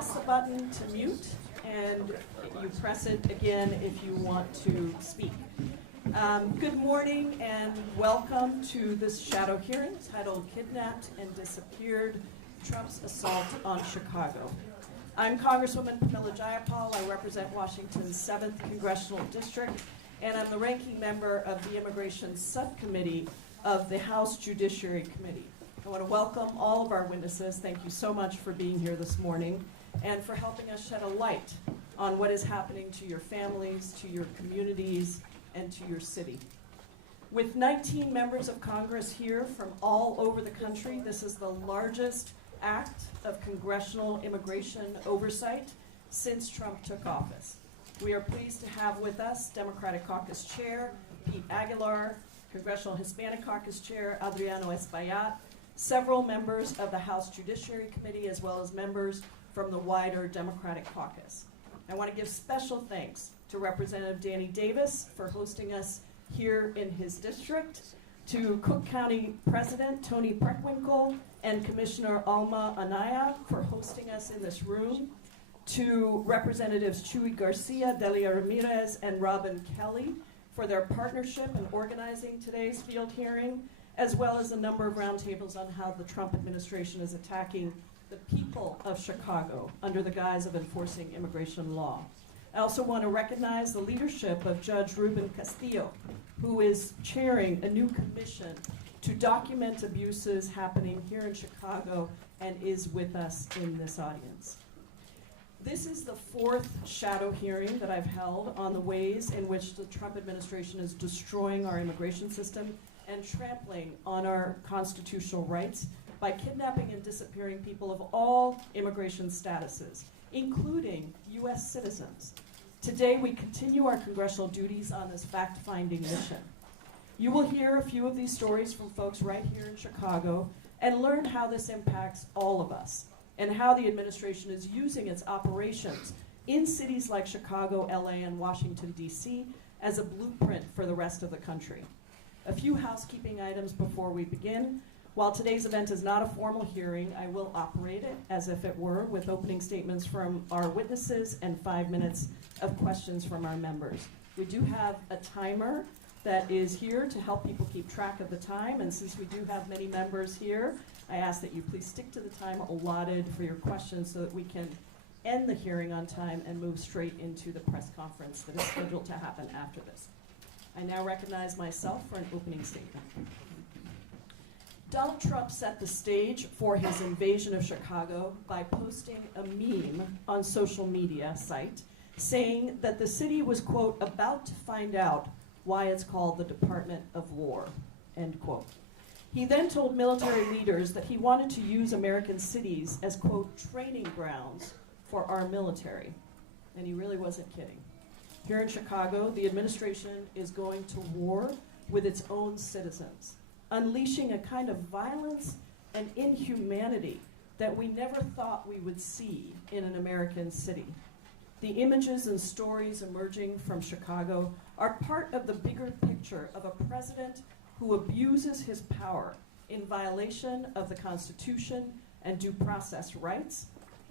press the button to mute, and you press it again if you want to speak. Good morning and welcome to this shadow hearing titled Kidnapped and Disappeared, Trump's Assault on Chicago. I'm Congresswoman Pramila Jayapal. I represent Washington's 7th Congressional District, and I'm the ranking member of the Immigration Subcommittee of the House Judiciary Committee. I want to welcome all of our witnesses. Thank you so much for being here this morning and for helping us shed a light on what is happening to your families, to your communities, and to your city. With 19 members of Congress here from all over the country, this is the largest act of congressional immigration oversight since Trump took office. We are pleased to have with us Democratic Caucus Chair Pete Aguilar, Congressional Hispanic Caucus Chair Adriano Espaillat, several members of the House Judiciary Committee, as well as members from the wider Democratic Caucus. I want to give special thanks to Representative Danny Davis for hosting us here in his district, to Cook County President Tony Preckwinkle and Commissioner Alma Anaya for hosting us in this room, to Representatives Chuy Garcia, Delia Ramirez, and Robin Kelly for their partnership in organizing today's field hearing, as well as a number of roundtables on how the Trump administration is attacking the people of Chicago under the guise of enforcing immigration law. I also want to recognize the leadership of Judge Ruben Castillo, who is chairing a new commission to document abuses happening here in Chicago and is with us in this audience. This is the fourth shadow hearing that I've held on the ways in which the Trump administration is destroying our immigration system and trampling on our constitutional rights by kidnapping and disappearing people of all immigration statuses, including U.S. citizens. Today, we continue our congressional duties on this fact-finding mission. You will hear a few of these stories from folks right here in Chicago and learn how this impacts all of us and how the administration is using its operations in cities like Chicago, LA, and Washington, D.C. as a blueprint for the rest of the country. A few housekeeping items before we begin. While today's event is not a formal hearing, I will operate it as if it were, with opening statements from our witnesses and 5 minutes of questions from our members. We do have a timer that is here to help people keep track of the time, and since we do have many members here, I ask that you please stick to the time allotted for your questions so that we can end the hearing on time and move straight into the press conference that is scheduled to happen after this. I now recognize myself for an opening statement. Donald Trump set the stage for his invasion of Chicago by posting a meme on social media site saying that the city was, quote, about to find out why it's called the Department of War, end quote. He then told military leaders that he wanted to use American cities as, quote, training grounds for our military. And he really wasn't kidding. Here in Chicago, the administration is going to war with its own citizens, unleashing a kind of violence and inhumanity that we never thought we would see in an American city. The images and stories emerging from Chicago are part of the bigger picture of a president who abuses his power in violation of the Constitution and due process rights,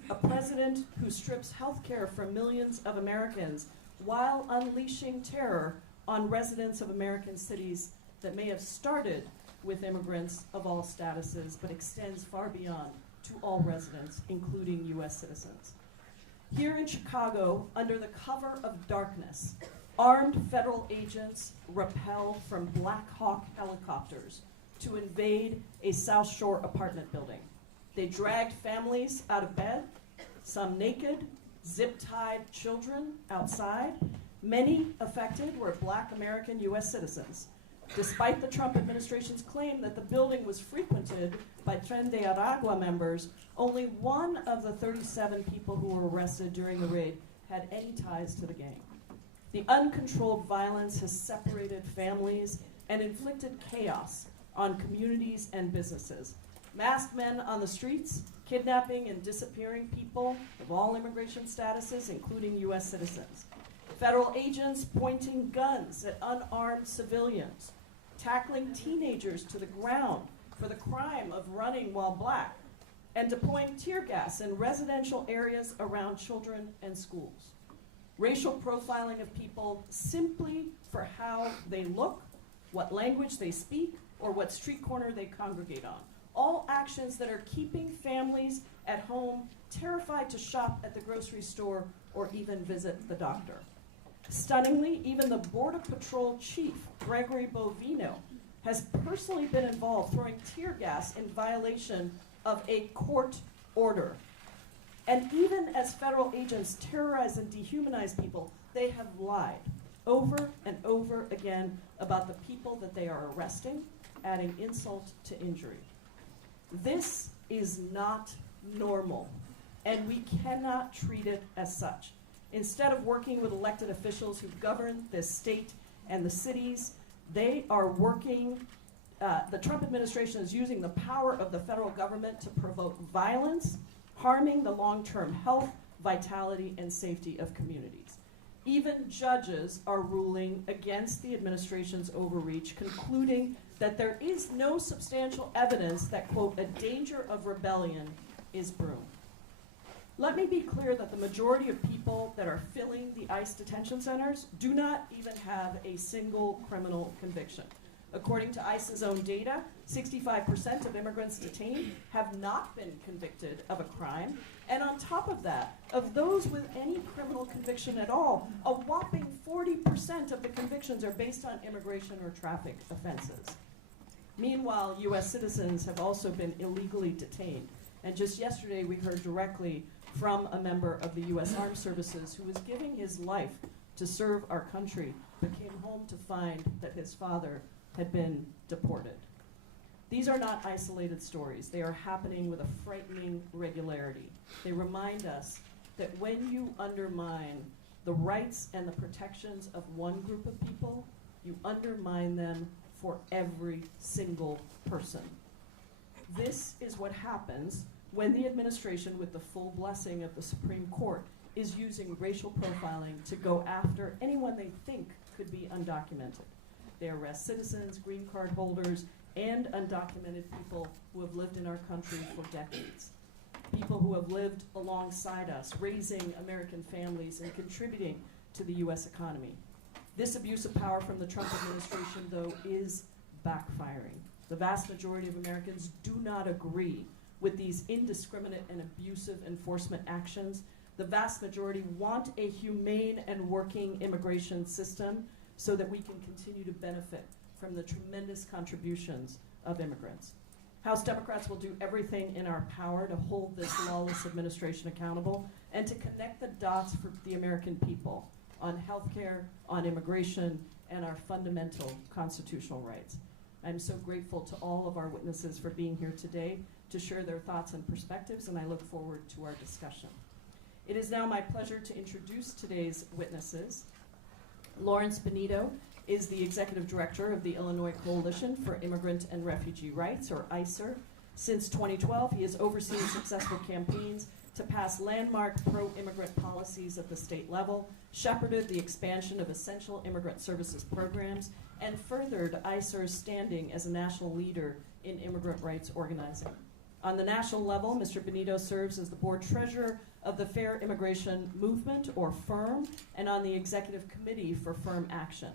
a president who strips health care from millions of Americans while unleashing terror on residents of American cities that may have started with immigrants of all statuses, but extends far beyond to all residents, including U.S. citizens. Here in Chicago, under the cover of darkness, armed federal agents rappelled from Black Hawk helicopters to invade a South Shore apartment building. They dragged families out of bed, some naked, zip-tied children outside. Many affected were Black American U.S. citizens. Despite the Trump administration's claim that the building was frequented by Tren de Aragua members, only one of the 37 people who were arrested during the raid had any ties to the gang. The uncontrolled violence has separated families and inflicted chaos on communities and businesses. Masked men on the streets, kidnapping and disappearing people of all immigration statuses, including U.S. citizens. Federal agents pointing guns at unarmed civilians, tackling teenagers to the ground for the crime of running while Black, and deploying tear gas in residential areas around children and schools. Racial profiling of people simply for how they look, what language they speak, or what street corner they congregate on. All actions that are keeping families at home terrified to shop at the grocery store or even visit the doctor. Stunningly, even the Border Patrol chief, Gregory Bovino, has personally been involved throwing tear gas in violation of a court order. And even as federal agents terrorize and dehumanize people, they have lied over and over again about the people that they are arresting, adding insult to injury. This is not normal, and we cannot treat it as such. Instead of working with elected officials who govern this state and the cities, they are working, the Trump administration is using the power of the federal government to provoke violence, harming the long-term health, vitality, and safety of communities. Even judges are ruling against the administration's overreach, concluding that there is no substantial evidence that, quote, a danger of rebellion is brewing. Let me be clear that the majority of people that are filling the ICE detention centers do not even have a single criminal conviction. According to ICE's own data, 65% of immigrants detained have not been convicted of a crime. And on top of that, of those with any criminal conviction at all, a whopping 40% of the convictions are based on immigration or traffic offenses. Meanwhile, US citizens have also been illegally detained. And just yesterday, we heard directly from a member of the US Armed Services who was giving his life to serve our country, but came home to find that his father had been deported. These are not isolated stories. They are happening with a frightening regularity. They remind us that when you undermine the rights and the protections of one group of people, you undermine them for every single person. This is what happens when the administration, with the full blessing of the Supreme Court, is using racial profiling to go after anyone they think could be undocumented. They arrest citizens, green card holders, and undocumented people who have lived in our country for decades. People who have lived alongside us, raising American families and contributing to the US economy. This abuse of power from the Trump administration, though, is backfiring. The vast majority of Americans do not agree with these indiscriminate and abusive enforcement actions. The vast majority want a humane and working immigration system so that we can continue to benefit from the tremendous contributions of immigrants. House Democrats will do everything in our power to hold this lawless administration accountable and to connect the dots for the American people on health care, on immigration, and our fundamental constitutional rights. I'm so grateful to all of our witnesses for being here today to share their thoughts and perspectives, and I look forward to our discussion. It is now my pleasure to introduce today's witnesses. Lawrence Bonito is the Executive Director of the Illinois Coalition for Immigrant and Refugee Rights, or ICER. Since 2012, he has overseen successful campaigns to pass landmark pro-immigrant policies at the state level, shepherded the expansion of essential immigrant services programs, and furthered ICER's standing as a national leader in immigrant rights organizing. On the national level, Mr. Bonito serves as the board treasurer of the Fair Immigration Movement, or FIRM, and on the executive committee for FIRM Action.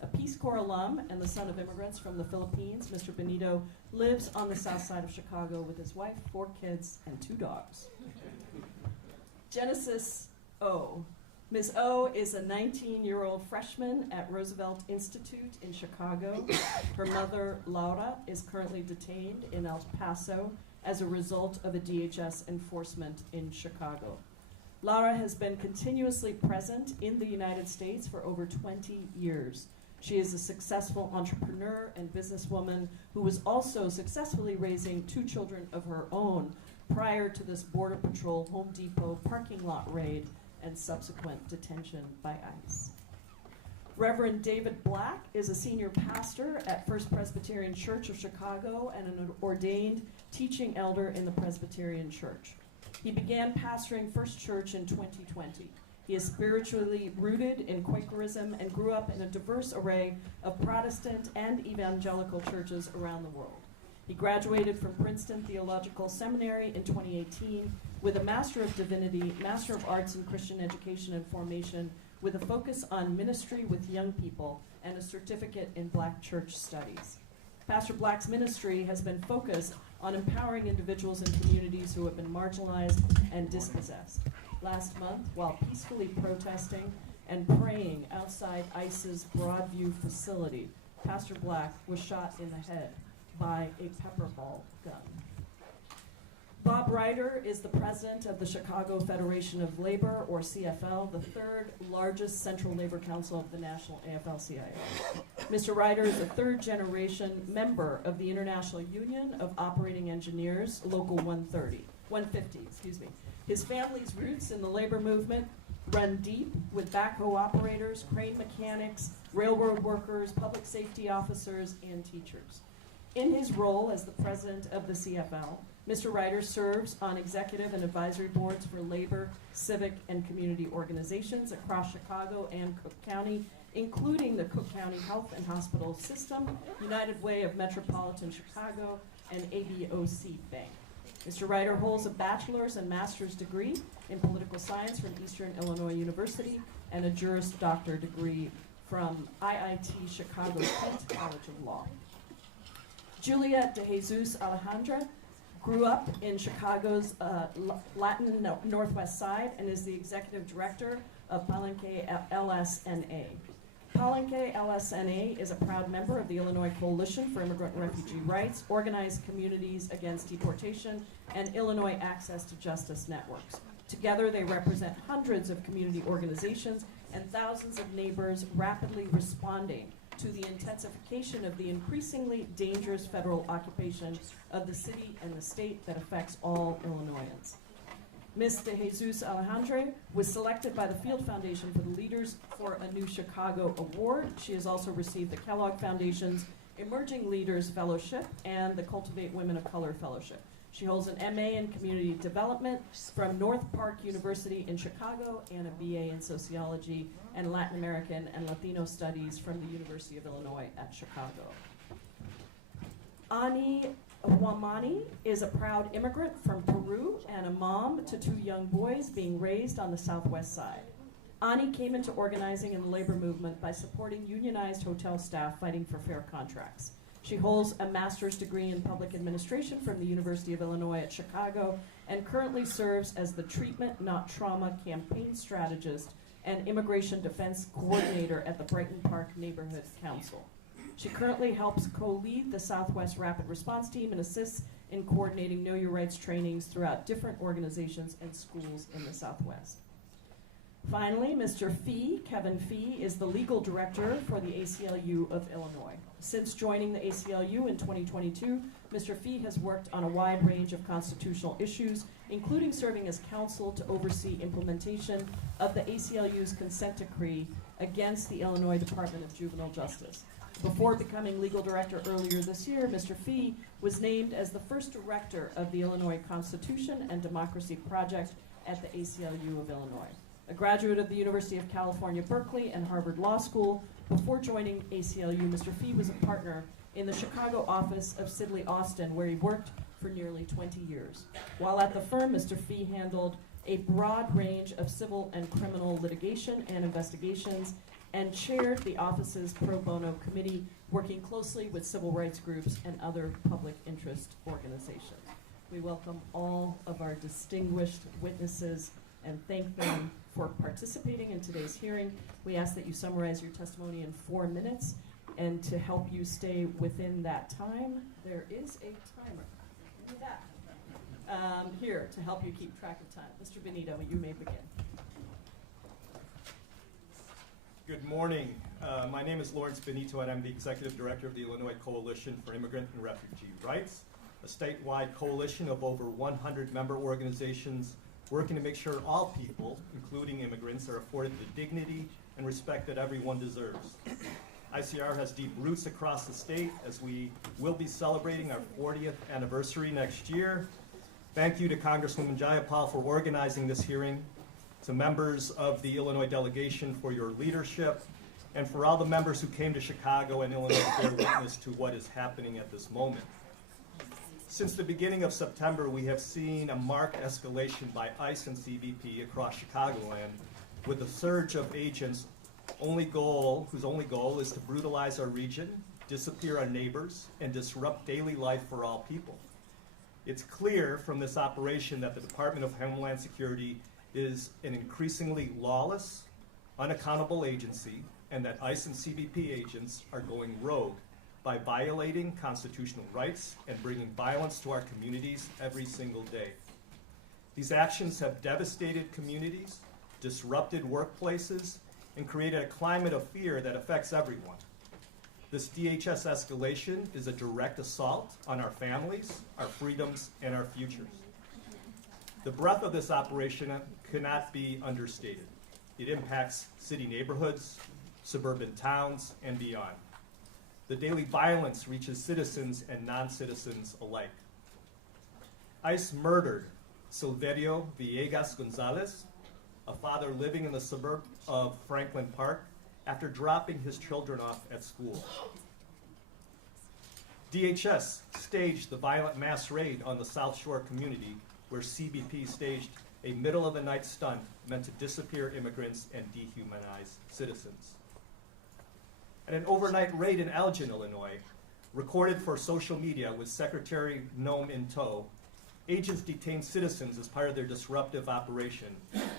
A Peace Corps alum and the son of immigrants from the Philippines, Mr. Bonito lives on the south side of Chicago with his wife, 4 kids, and 2 dogs. Genesis O. Ms. O is a 19-year-old freshman at Roosevelt Institute in Chicago. Her mother, Laura, is currently detained in El Paso as a result of a DHS enforcement in Chicago. Laura has been continuously present in the United States for over 20 years. She is a successful entrepreneur and businesswoman who was also successfully raising 2 children of her own prior to this Border Patrol Home Depot parking lot raid and subsequent detention by ICE. Reverend David Black is a senior pastor at First Presbyterian Church of Chicago and an ordained teaching elder in the Presbyterian Church. He began pastoring First Church in 2020. He is spiritually rooted in Quakerism and grew up in a diverse array of Protestant and evangelical churches around the world. He graduated from Princeton Theological Seminary in 2018 with a Master of Divinity, Master of Arts in Christian Education and Formation with a focus on ministry with young people and a certificate in Black Church Studies. Pastor Black's ministry has been focused on empowering individuals and communities who have been marginalized and dispossessed. Last month, while peacefully protesting and praying outside ICE's Broadview facility, Pastor Black was shot in the head by a pepper ball gun. Bob Ryder is the president of the Chicago Federation of Labor, or CFL, the third largest central labor council of the National AFL-CIO. Mr. Ryder is a third-generation member of the International Union of Operating Engineers, Local 150. His family's roots in the labor movement run deep with backhoe operators, crane mechanics, railroad workers, public safety officers, and teachers. In his role as the president of the CFL, Mr. Ryder serves on executive and advisory boards for labor, civic, and community organizations across Chicago and Cook County, including the Cook County Health and Hospital System, United Way of Metropolitan Chicago, and ABOC Bank. Mr. Ryder holds a bachelor's and master's degree in political science from Eastern Illinois University and a Juris Doctor degree from IIT Chicago Kent College of Law. Julia de Jesus Alejandre grew up in Chicago's Latin Northwest Side and is the executive director of Palenque LSNA. Palenque LSNA is a proud member of the Illinois Coalition for Immigrant and Refugee Rights, Organized Communities Against Deportation, and Illinois Access to Justice Networks. Together, they represent hundreds of community organizations and thousands of neighbors rapidly responding to the intensification of the increasingly dangerous federal occupation of the city and the state that affects all Illinoisans. Ms. De Jesus Alejandre was selected by the Field Foundation for the Leaders for a New Chicago Award. She has also received the Kellogg Foundation's Emerging Leaders Fellowship and the Cultivate Women of Color Fellowship. She holds an MA in Community Development from North Park University in Chicago and a BA in Sociology and Latin American and Latino Studies from the University of Illinois at Chicago. Ani Huamani is a proud immigrant from Peru and a mom to two young boys being raised on the Southwest Side. Ani came into organizing in the labor movement by supporting unionized hotel staff fighting for fair contracts. She holds a master's degree in public administration from the University of Illinois at Chicago and currently serves as the Treatment Not Trauma campaign strategist and immigration defense coordinator at the Brighton Park Neighborhood Council. She currently helps co-lead the Southwest Rapid Response Team and assists in coordinating Know Your Rights trainings throughout different organizations and schools in the Southwest. Finally, Mr. Fee, Kevin Fee, is the legal director for the ACLU of Illinois. Since joining the ACLU in 2022, Mr. Fee has worked on a wide range of constitutional issues, including serving as counsel to oversee implementation of the ACLU's consent decree against the Illinois Department of Juvenile Justice. Before becoming legal director earlier this year, Mr. Fee was named as the first director of the Illinois Constitution and Democracy Project at the ACLU of Illinois. A graduate of the University of California, Berkeley, and Harvard Law School, before joining ACLU, Mr. Fee was a partner in the Chicago office of Sidley Austin, where he worked for nearly 20 years. While at the firm, Mr. Fee handled a broad range of civil and criminal litigation and investigations and chaired the office's pro bono committee, working closely with civil rights groups and other public interest organizations. We welcome all of our distinguished witnesses and thank them for participating in today's hearing. We ask that you summarize your testimony in 4 minutes, and to help you stay within that time, there is a timer. Look at that. Here to help you keep track of time. Mr. Bonito, you may begin. Good morning. My name is Lawrence Bonito, and I'm the Executive Director of the Illinois Coalition for Immigrant and Refugee Rights, a statewide coalition of over 100 member organizations working to make sure all people, including immigrants, are afforded the dignity and respect that everyone deserves. ICR has deep roots across the state as we will be celebrating our 40th anniversary next year. Thank you to Congresswoman Jayapal for organizing this hearing, to members of the Illinois delegation for your leadership, and for all the members who came to Chicago and Illinois to bear witness to what is happening at this moment. Since the beginning of September, we have seen a marked escalation by ICE and CBP across Chicagoland, with a surge of agents whose only goal is to brutalize our region, disappear our neighbors, and disrupt daily life for all people. It's clear from this operation that the Department of Homeland Security is an increasingly lawless, unaccountable agency, and that ICE and CBP agents are going rogue by violating constitutional rights and bringing violence to our communities every single day. These actions have devastated communities, disrupted workplaces, and created a climate of fear that affects everyone. This DHS escalation is a direct assault on our families, our freedoms, and our futures. The breadth of this operation cannot be understated. It impacts city neighborhoods, suburban towns, and beyond. The daily violence reaches citizens and non-citizens alike. ICE murdered Silverio Villegas Gonzalez, a father living in the suburb of Franklin Park, after dropping his children off at school. DHS staged the violent mass raid on the South Shore community, where CBP staged a middle-of-the-night stunt meant to disappear immigrants and dehumanize citizens. And an overnight raid in Elgin, Illinois, recorded for social media with Secretary Noem in tow, agents detained citizens as part of their disruptive operation,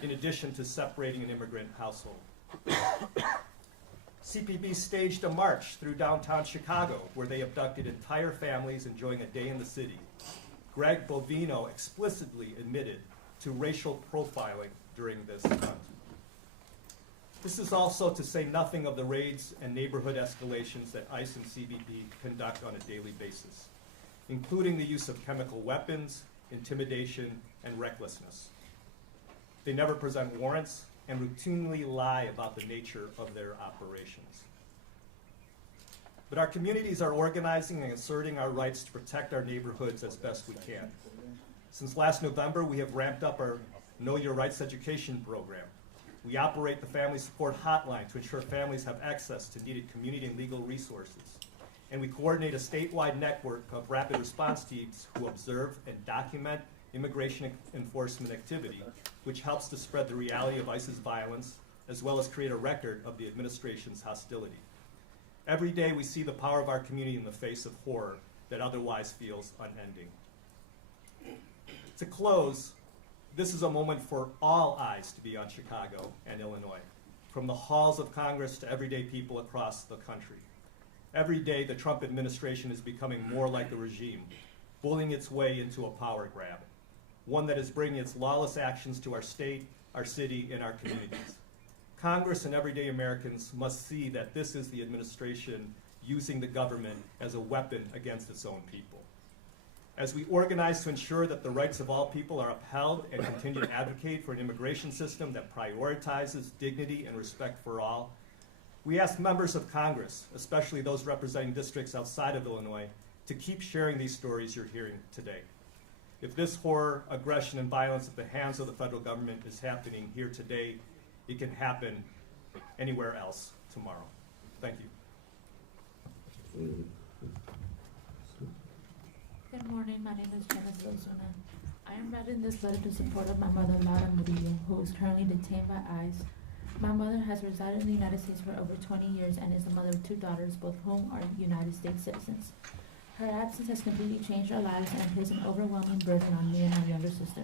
in addition to separating an immigrant household. CPB staged a march through downtown Chicago, where they abducted entire families enjoying a day in the city. Greg Bovino explicitly admitted to racial profiling during this event. This is also to say nothing of the raids and neighborhood escalations that ICE and CBP conduct on a daily basis, including the use of chemical weapons, intimidation, and recklessness. They never present warrants and routinely lie about the nature of their operations. But our communities are organizing and asserting our rights to protect our neighborhoods as best we can. Since last November, we have ramped up our Know Your Rights education program. We operate the Family Support Hotline to ensure families have access to needed community and legal resources. And we coordinate a statewide network of rapid response teams who observe and document immigration enforcement activity, which helps to spread the reality of ICE's violence, as well as create a record of the administration's hostility. Every day we see the power of our community in the face of horror that otherwise feels unending. To close, this is a moment for all eyes to be on Chicago and Illinois, from the halls of Congress to everyday people across the country. Every day, the Trump administration is becoming more like the regime, bullying its way into a power grab, one that is bringing its lawless actions to our state, our city, and our communities. Congress and everyday Americans must see that this is the administration using the government as a weapon against its own people. As we organize to ensure that the rights of all people are upheld and continue to advocate for an immigration system that prioritizes dignity and respect for all, we ask members of Congress, especially those representing districts outside of Illinois, to keep sharing these stories you're hearing today. If this horror, aggression, and violence at the hands of the federal government is happening here today, it can happen anywhere else tomorrow. Thank you. Good morning, my name is Jennifer Osuna. I am writing this letter to support of my mother, Laura Murillo, who is currently detained by ICE. My mother has resided in the United States for over 20 years and is the mother of 2 daughters, both of whom are United States citizens. Her absence has completely changed our lives and placed an overwhelming burden on me and my younger sister.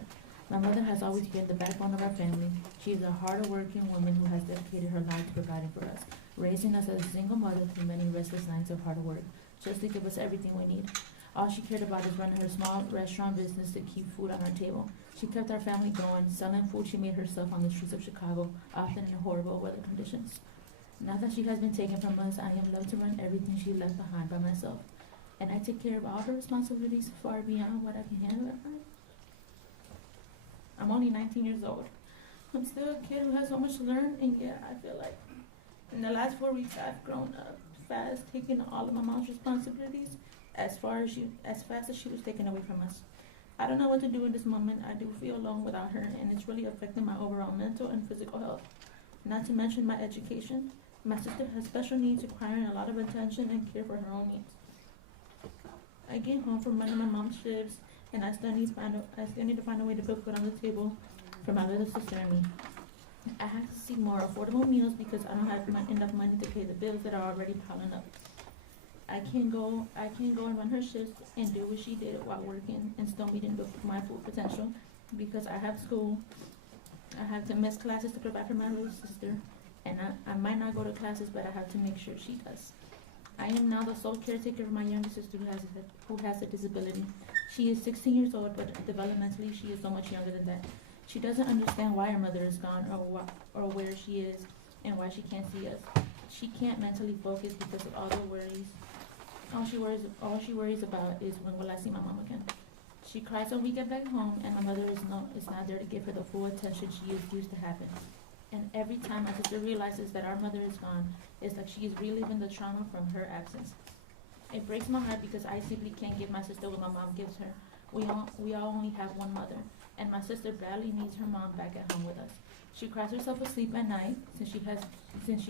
My mother has always been the backbone of our family. She is a hard-working woman who has dedicated her life to providing for us, raising us as a single mother through many restless nights of hard work, just to give us everything we need. All she cared about is running her small restaurant business to keep food on our table. She kept our family going, selling food she made herself on the streets of Chicago, often in horrible weather conditions. Now that she has been taken from us, I am left to run everything she left behind by myself. And I take care of all her responsibilities far beyond what I can handle at night. I'm only 19 years old. I'm still a kid who has so much to learn, and yet I feel like in the last 4 weeks I've grown up fast, taking all of my mom's responsibilities as fast as she was taken away from us. I don't know what to do in this moment. I do feel alone without her, and it's really affecting my overall mental and physical health. Not to mention my education. My sister has special needs requiring a lot of attention and care for her own needs. I came home from one of my mom's shifts, and I still need to find a way to put food on the table for my little sister and me. I have to seek more affordable meals because I don't have enough money to pay the bills that are already piling up. I can't go and run her shifts and do what she did while working and still meeting my full potential because I have school. I have to miss classes to provide for my little sister, and I might not go to classes, but I have to make sure she does. I am now the sole caretaker of my younger sister who has a disability. She is 16 years old, but developmentally she is so much younger than that. She doesn't understand why her mother is gone or where she is and why she can't see us. She can't mentally focus because of all the worries. All she worries about is when will I see my mom again. She cries when we get back home, and my mother is not there to give her the full attention she is used to having. And every time my sister realizes that our mother is gone, it's like she is reliving the trauma from her absence. It breaks my heart because I simply can't give my sister what my mom gives her. We all only have one mother, and my sister badly needs her mom back at home with us. She cries herself asleep at night since she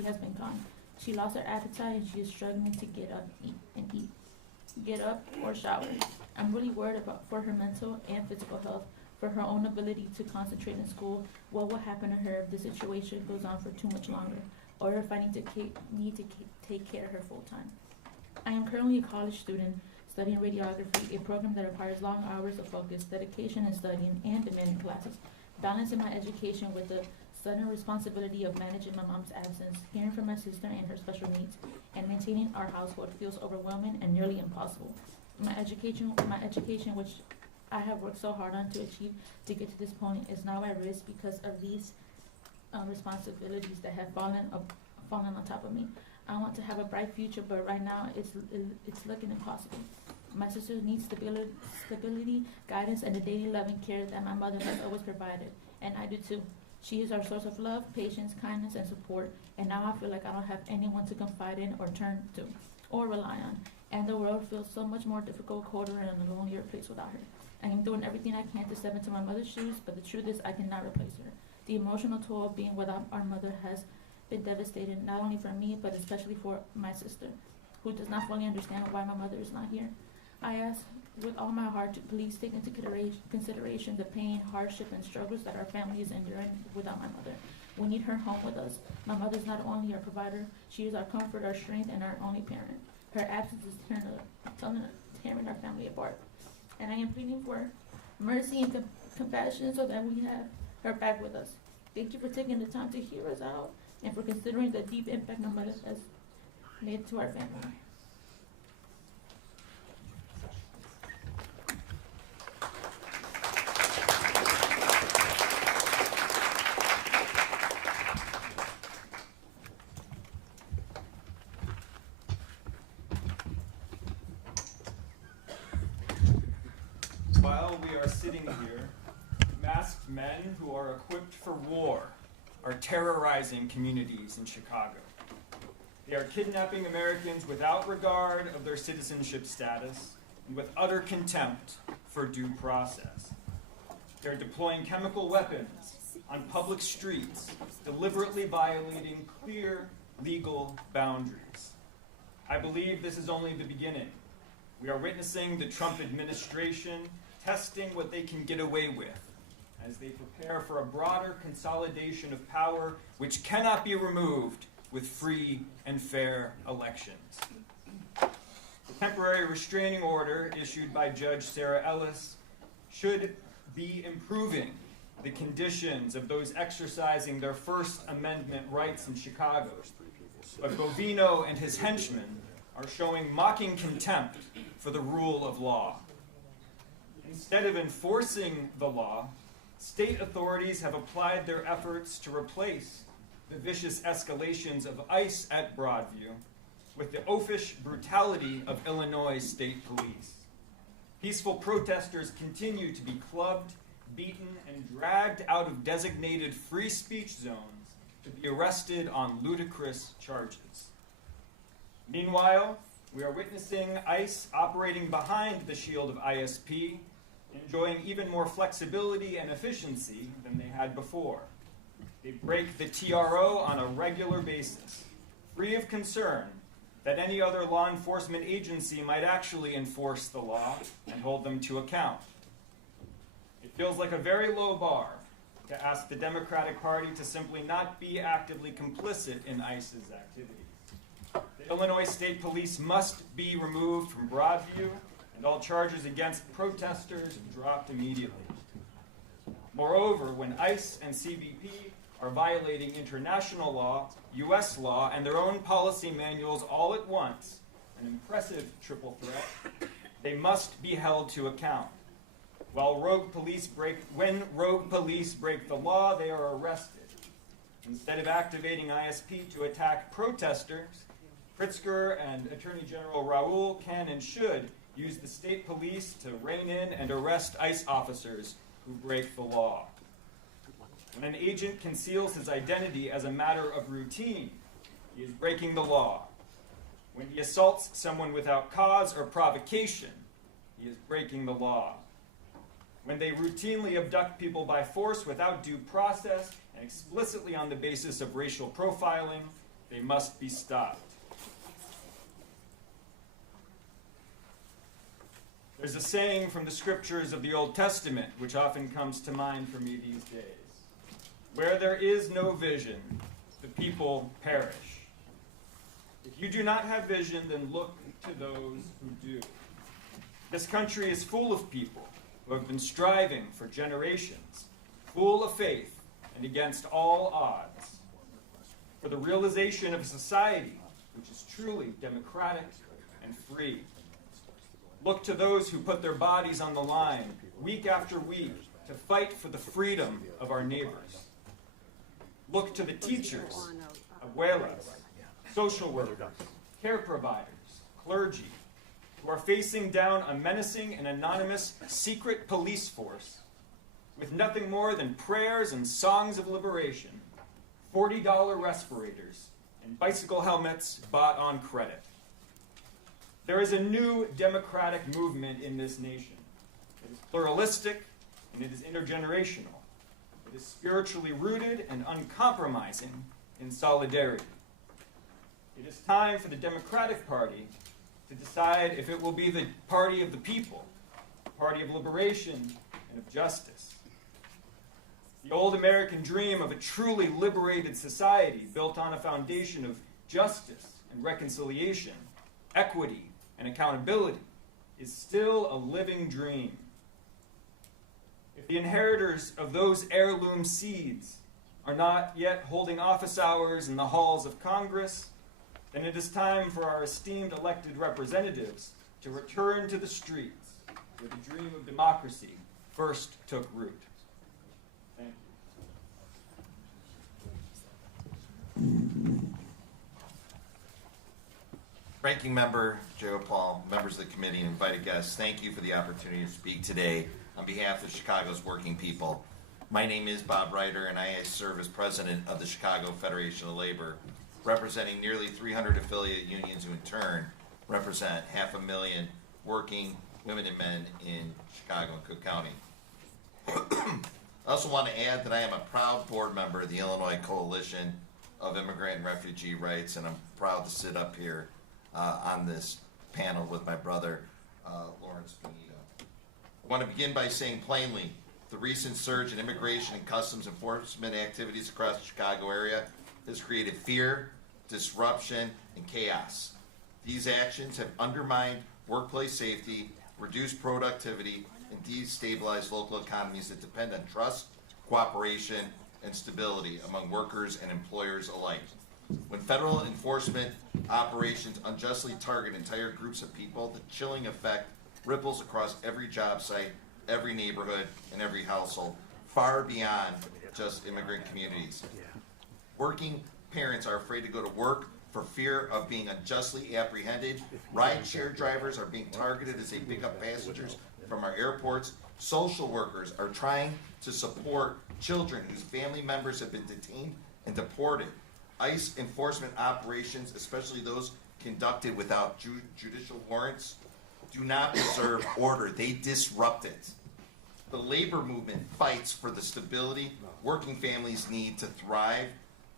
has been gone. She lost her appetite and she is struggling to get up, eat, get up or shower. I'm really worried for her mental and physical health, for her own ability to concentrate in school. What will happen to her if the situation goes on for too much longer, or if I need to take care of her full time? I am currently a college student studying radiography, a program that requires long hours of focus, dedication in studying, and demanding classes. Balancing my education with the sudden responsibility of managing my mom's absence, caring for my sister and her special needs, and maintaining our household feels overwhelming and nearly impossible. My education, which I have worked so hard on to achieve to get to this point, is now at risk because of these responsibilities that have fallen on top of me. I want to have a bright future, but right now it's looking impossible. My sister needs stability, guidance, and the daily love and care that my mother has always provided, and I do too. She is our source of love, patience, kindness, and support, and now I feel like I don't have anyone to confide in or turn to or rely on, and the world feels so much more difficult, colder, and a lonelier place without her. I am doing everything I can to step into my mother's shoes, but the truth is I cannot replace her. The emotional toll of being without our mother has been devastating, not only for me, but especially for my sister, who does not fully understand why my mother is not here. I ask with all my heart to please take into consideration the pain, hardship, and struggles that our family is enduring without my mother. We need her home with us. My mother is not only our provider, she is our comfort, our strength, and our only parent. Her absence is tearing our family apart. And I am pleading for mercy and compassion so that we have her back with us. Thank you for taking the time to hear us out and for considering the deep impact my mother has made to our family. While we are sitting here, masked men who are equipped for war are terrorizing communities in Chicago. They are kidnapping Americans without regard of their citizenship status and with utter contempt for due process. They're deploying chemical weapons on public streets, deliberately violating clear legal boundaries. I believe this is only the beginning. We are witnessing the Trump administration testing what they can get away with as they prepare for a broader consolidation of power which cannot be removed with free and fair elections. The temporary restraining order issued by Judge Sarah Ellis should be improving the conditions of those exercising their First Amendment rights in Chicago. But Bonito and his henchmen are showing mocking contempt for the rule of law. Instead of enforcing the law, state authorities have applied their efforts to replace the vicious escalations of ICE at Broadview with the oafish brutality of Illinois State Police. Peaceful protesters continue to be clubbed, beaten, and dragged out of designated free speech zones to be arrested on ludicrous charges. Meanwhile, we are witnessing ICE operating behind the shield of ISP, enjoying even more flexibility and efficiency than they had before. They break the TRO on a regular basis, free of concern that any other law enforcement agency might actually enforce the law and hold them to account. It feels like a very low bar to ask the Democratic Party to simply not be actively complicit in ICE's activities. The Illinois State Police must be removed from Broadview and all charges against protesters dropped immediately. Moreover, when ICE and CBP are violating international law, U.S. law, and their own policy manuals all at once, an impressive triple threat, they must be held to account. When rogue police break the law, they are arrested. Instead of activating ISP to attack protesters, Pritzker and Attorney General Raoul can and should use the state police to rein in and arrest ICE officers who break the law. When an agent conceals his identity as a matter of routine, he is breaking the law. When he assaults someone without cause or provocation, he is breaking the law. When they routinely abduct people by force without due process and explicitly on the basis of racial profiling, they must be stopped. There's a saying from the scriptures of the Old Testament which often comes to mind for me these days. Where there is no vision, the people perish. If you do not have vision, then look to those who do. This country is full of people who have been striving for generations, full of faith and against all odds, for the realization of a society which is truly democratic and free. Look to those who put their bodies on the line week after week to fight for the freedom of our neighbors. Look to the teachers, abuelas, social workers, care providers, clergy, who are facing down a menacing and anonymous secret police force with nothing more than prayers and songs of liberation, $40 respirators, and bicycle helmets bought on credit. There is a new democratic movement in this nation. It is pluralistic and it is intergenerational. It is spiritually rooted and uncompromising in solidarity. It is time for the Democratic Party to decide if it will be the party of the people, the party of liberation and of justice. The old American dream of a truly liberated society built on a foundation of justice and reconciliation, equity and accountability is still a living dream. If the inheritors of those heirloom seeds are not yet holding office hours in the halls of Congress, then it is time for our esteemed elected representatives to return to the streets where the dream of democracy first took root. Thank you. Ranking Member Joe Paul, members of the committee, and invited guests, thank you for the opportunity to speak today on behalf of Chicago's working people. My name is Bob Ryder, and I serve as president of the Chicago Federation of Labor, representing nearly 300 affiliate unions who in turn represent 500,000 working women and men in Chicago and Cook County. I also want to add that I am a proud board member of the Illinois Coalition of Immigrant and Refugee Rights, and I'm proud to sit up here on this panel with my brother, Lawrence Bonito. I want to begin by saying plainly, the recent surge in immigration and customs enforcement activities across the Chicago area has created fear, disruption, and chaos. These actions have undermined workplace safety, reduced productivity, and destabilized local economies that depend on trust, cooperation, and stability among workers and employers alike. When federal enforcement operations unjustly target entire groups of people, the chilling effect ripples across every job site, every neighborhood, and every household, far beyond just immigrant communities. Working parents are afraid to go to work for fear of being unjustly apprehended. Rideshare drivers are being targeted as they pick up passengers from our airports. Social workers are trying to support children whose family members have been detained and deported. ICE enforcement operations, especially those conducted without judicial warrants, do not preserve order. They disrupt it. The labor movement fights for the stability working families need to thrive,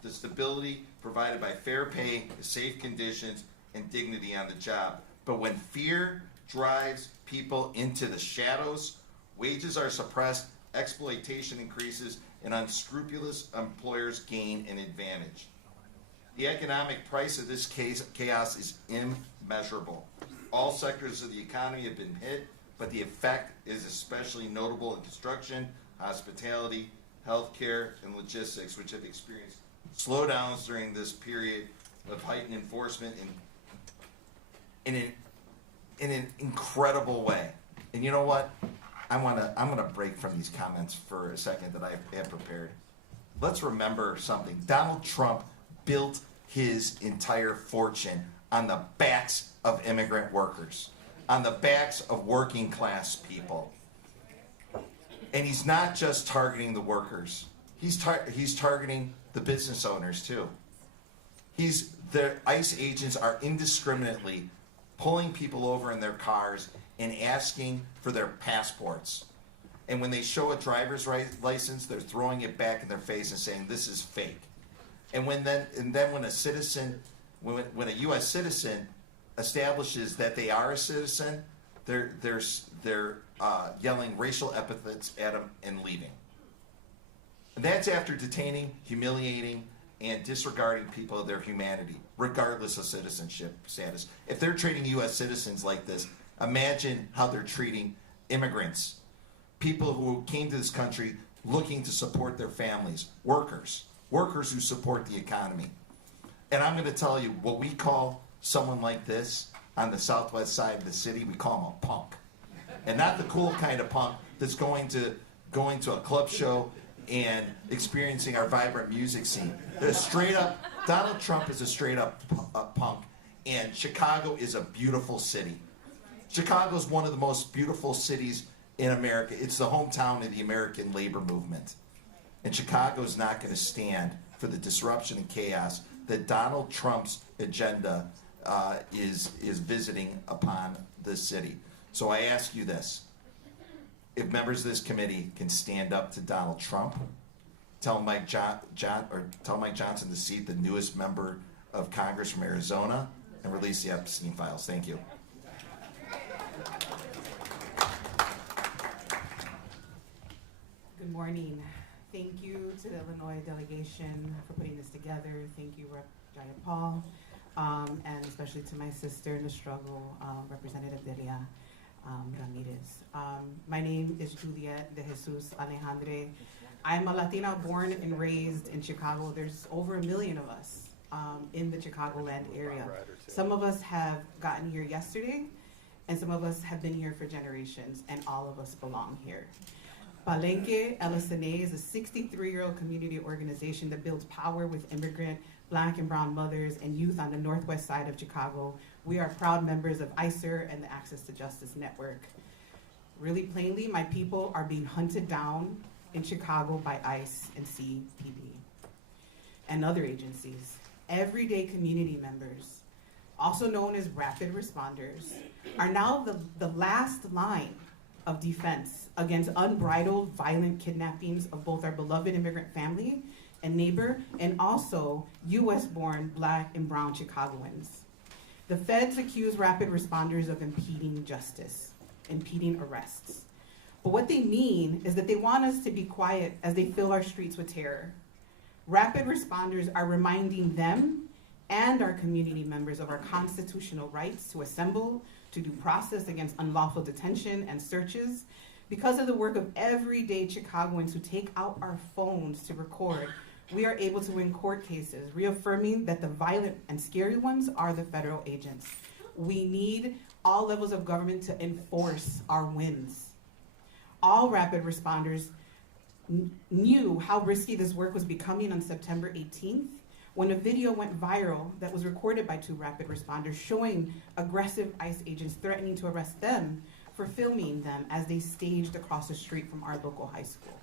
the stability provided by fair pay, safe conditions, and dignity on the job. But when fear drives people into the shadows, wages are suppressed, exploitation increases, and unscrupulous employers gain an advantage. The economic price of this chaos is immeasurable. All sectors of the economy have been hit, but the effect is especially notable in construction, hospitality, healthcare, and logistics, which have experienced slowdowns during this period of heightened enforcement in an incredible way. And you know what? I'm gonna break from these comments for a second that I have prepared. Let's remember something. Donald Trump built his entire fortune on the backs of immigrant workers, on the backs of working class people. And he's not just targeting the workers. He's targeting the business owners too. The ICE agents are indiscriminately pulling people over in their cars and asking for their passports. And when they show a driver's license, they're throwing it back in their face and saying this is fake. And when a U.S. citizen establishes that they are a citizen, they're yelling racial epithets at them and leaving. And that's after detaining, humiliating, and disregarding people of their humanity, regardless of citizenship status. If they're treating U.S. citizens like this, imagine how they're treating immigrants, people who came to this country looking to support their families, workers who support the economy. And I'm going to tell you, what we call someone like this on the southwest side of the city, we call him a punk. And not the cool kind of punk that's going to a club show and experiencing our vibrant music scene. They're straight up, Donald Trump is a straight up punk, and Chicago is a beautiful city. Chicago is one of the most beautiful cities in America. It's the hometown of the American labor movement. And Chicago is not going to stand for the disruption and chaos that Donald Trump's agenda is visiting upon this city. So I ask you this. If members of this committee can stand up to Donald Trump, tell Mike Johnson to seat the newest member of Congress from Arizona and release the Epstein files. Thank you. Good morning. Thank you to the Illinois delegation for putting this together. Thank you, Rep. Jaya Paul, and especially to my sister in the struggle, Representative Delia Ramirez. My name is Juliet de Jesus Alejandre. I'm a Latina born and raised in Chicago. There's over 1 million of us in the Chicagoland area. Some of us have gotten here yesterday, and some of us have been here for generations, and all of us belong here. Palenque LSNA is a 63-year-old community organization that builds power with immigrant, Black and brown mothers and youth on the northwest side of Chicago. We are proud members of ICER and the Access to Justice Network. Really plainly, my people are being hunted down in Chicago by ICE and CPD and other agencies. Everyday community members, also known as rapid responders, are now the last line of defense against unbridled violent kidnappings of both our beloved immigrant family and neighbor, and also US-born Black and brown Chicagoans. The feds accuse rapid responders of impeding justice, impeding arrests. But what they mean is that they want us to be quiet as they fill our streets with terror. Rapid responders are reminding them and our community members of our constitutional rights to assemble, to due process against unlawful detention and searches, because of the work of everyday Chicagoans who take out our phones to record. We are able to win court cases, reaffirming that the violent and scary ones are the federal agents. We need all levels of government to enforce our wins. All rapid responders knew how risky this work was becoming on September 18th, when a video went viral that was recorded by 2 rapid responders showing aggressive ICE agents threatening to arrest them for filming them as they staged across the street from our local high school.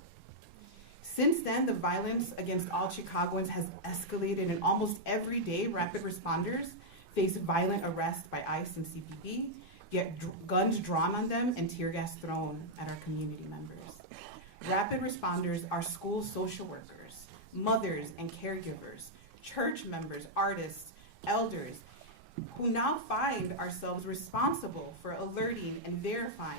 Since then, the violence against all Chicagoans has escalated, and almost every day, rapid responders face violent arrest by ICE and CPD, get guns drawn on them and tear gas thrown at our community members. Rapid responders are school social workers, mothers and caregivers, church members, artists, elders, who now find ourselves responsible for alerting and verifying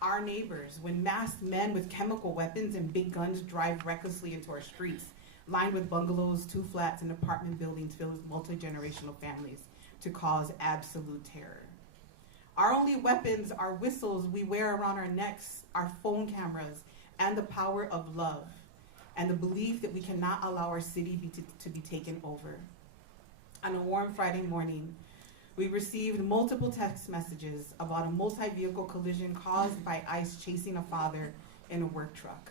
our neighbors when masked men with chemical weapons and big guns drive recklessly into our streets, lined with bungalows, 2 flats, and apartment buildings filled with multi-generational families to cause absolute terror. Our only weapons are whistles we wear around our necks, our phone cameras, and the power of love, and the belief that we cannot allow our city to be taken over. On a warm Friday morning, we received multiple text messages about a multi-vehicle collision caused by ICE chasing a father in a work truck.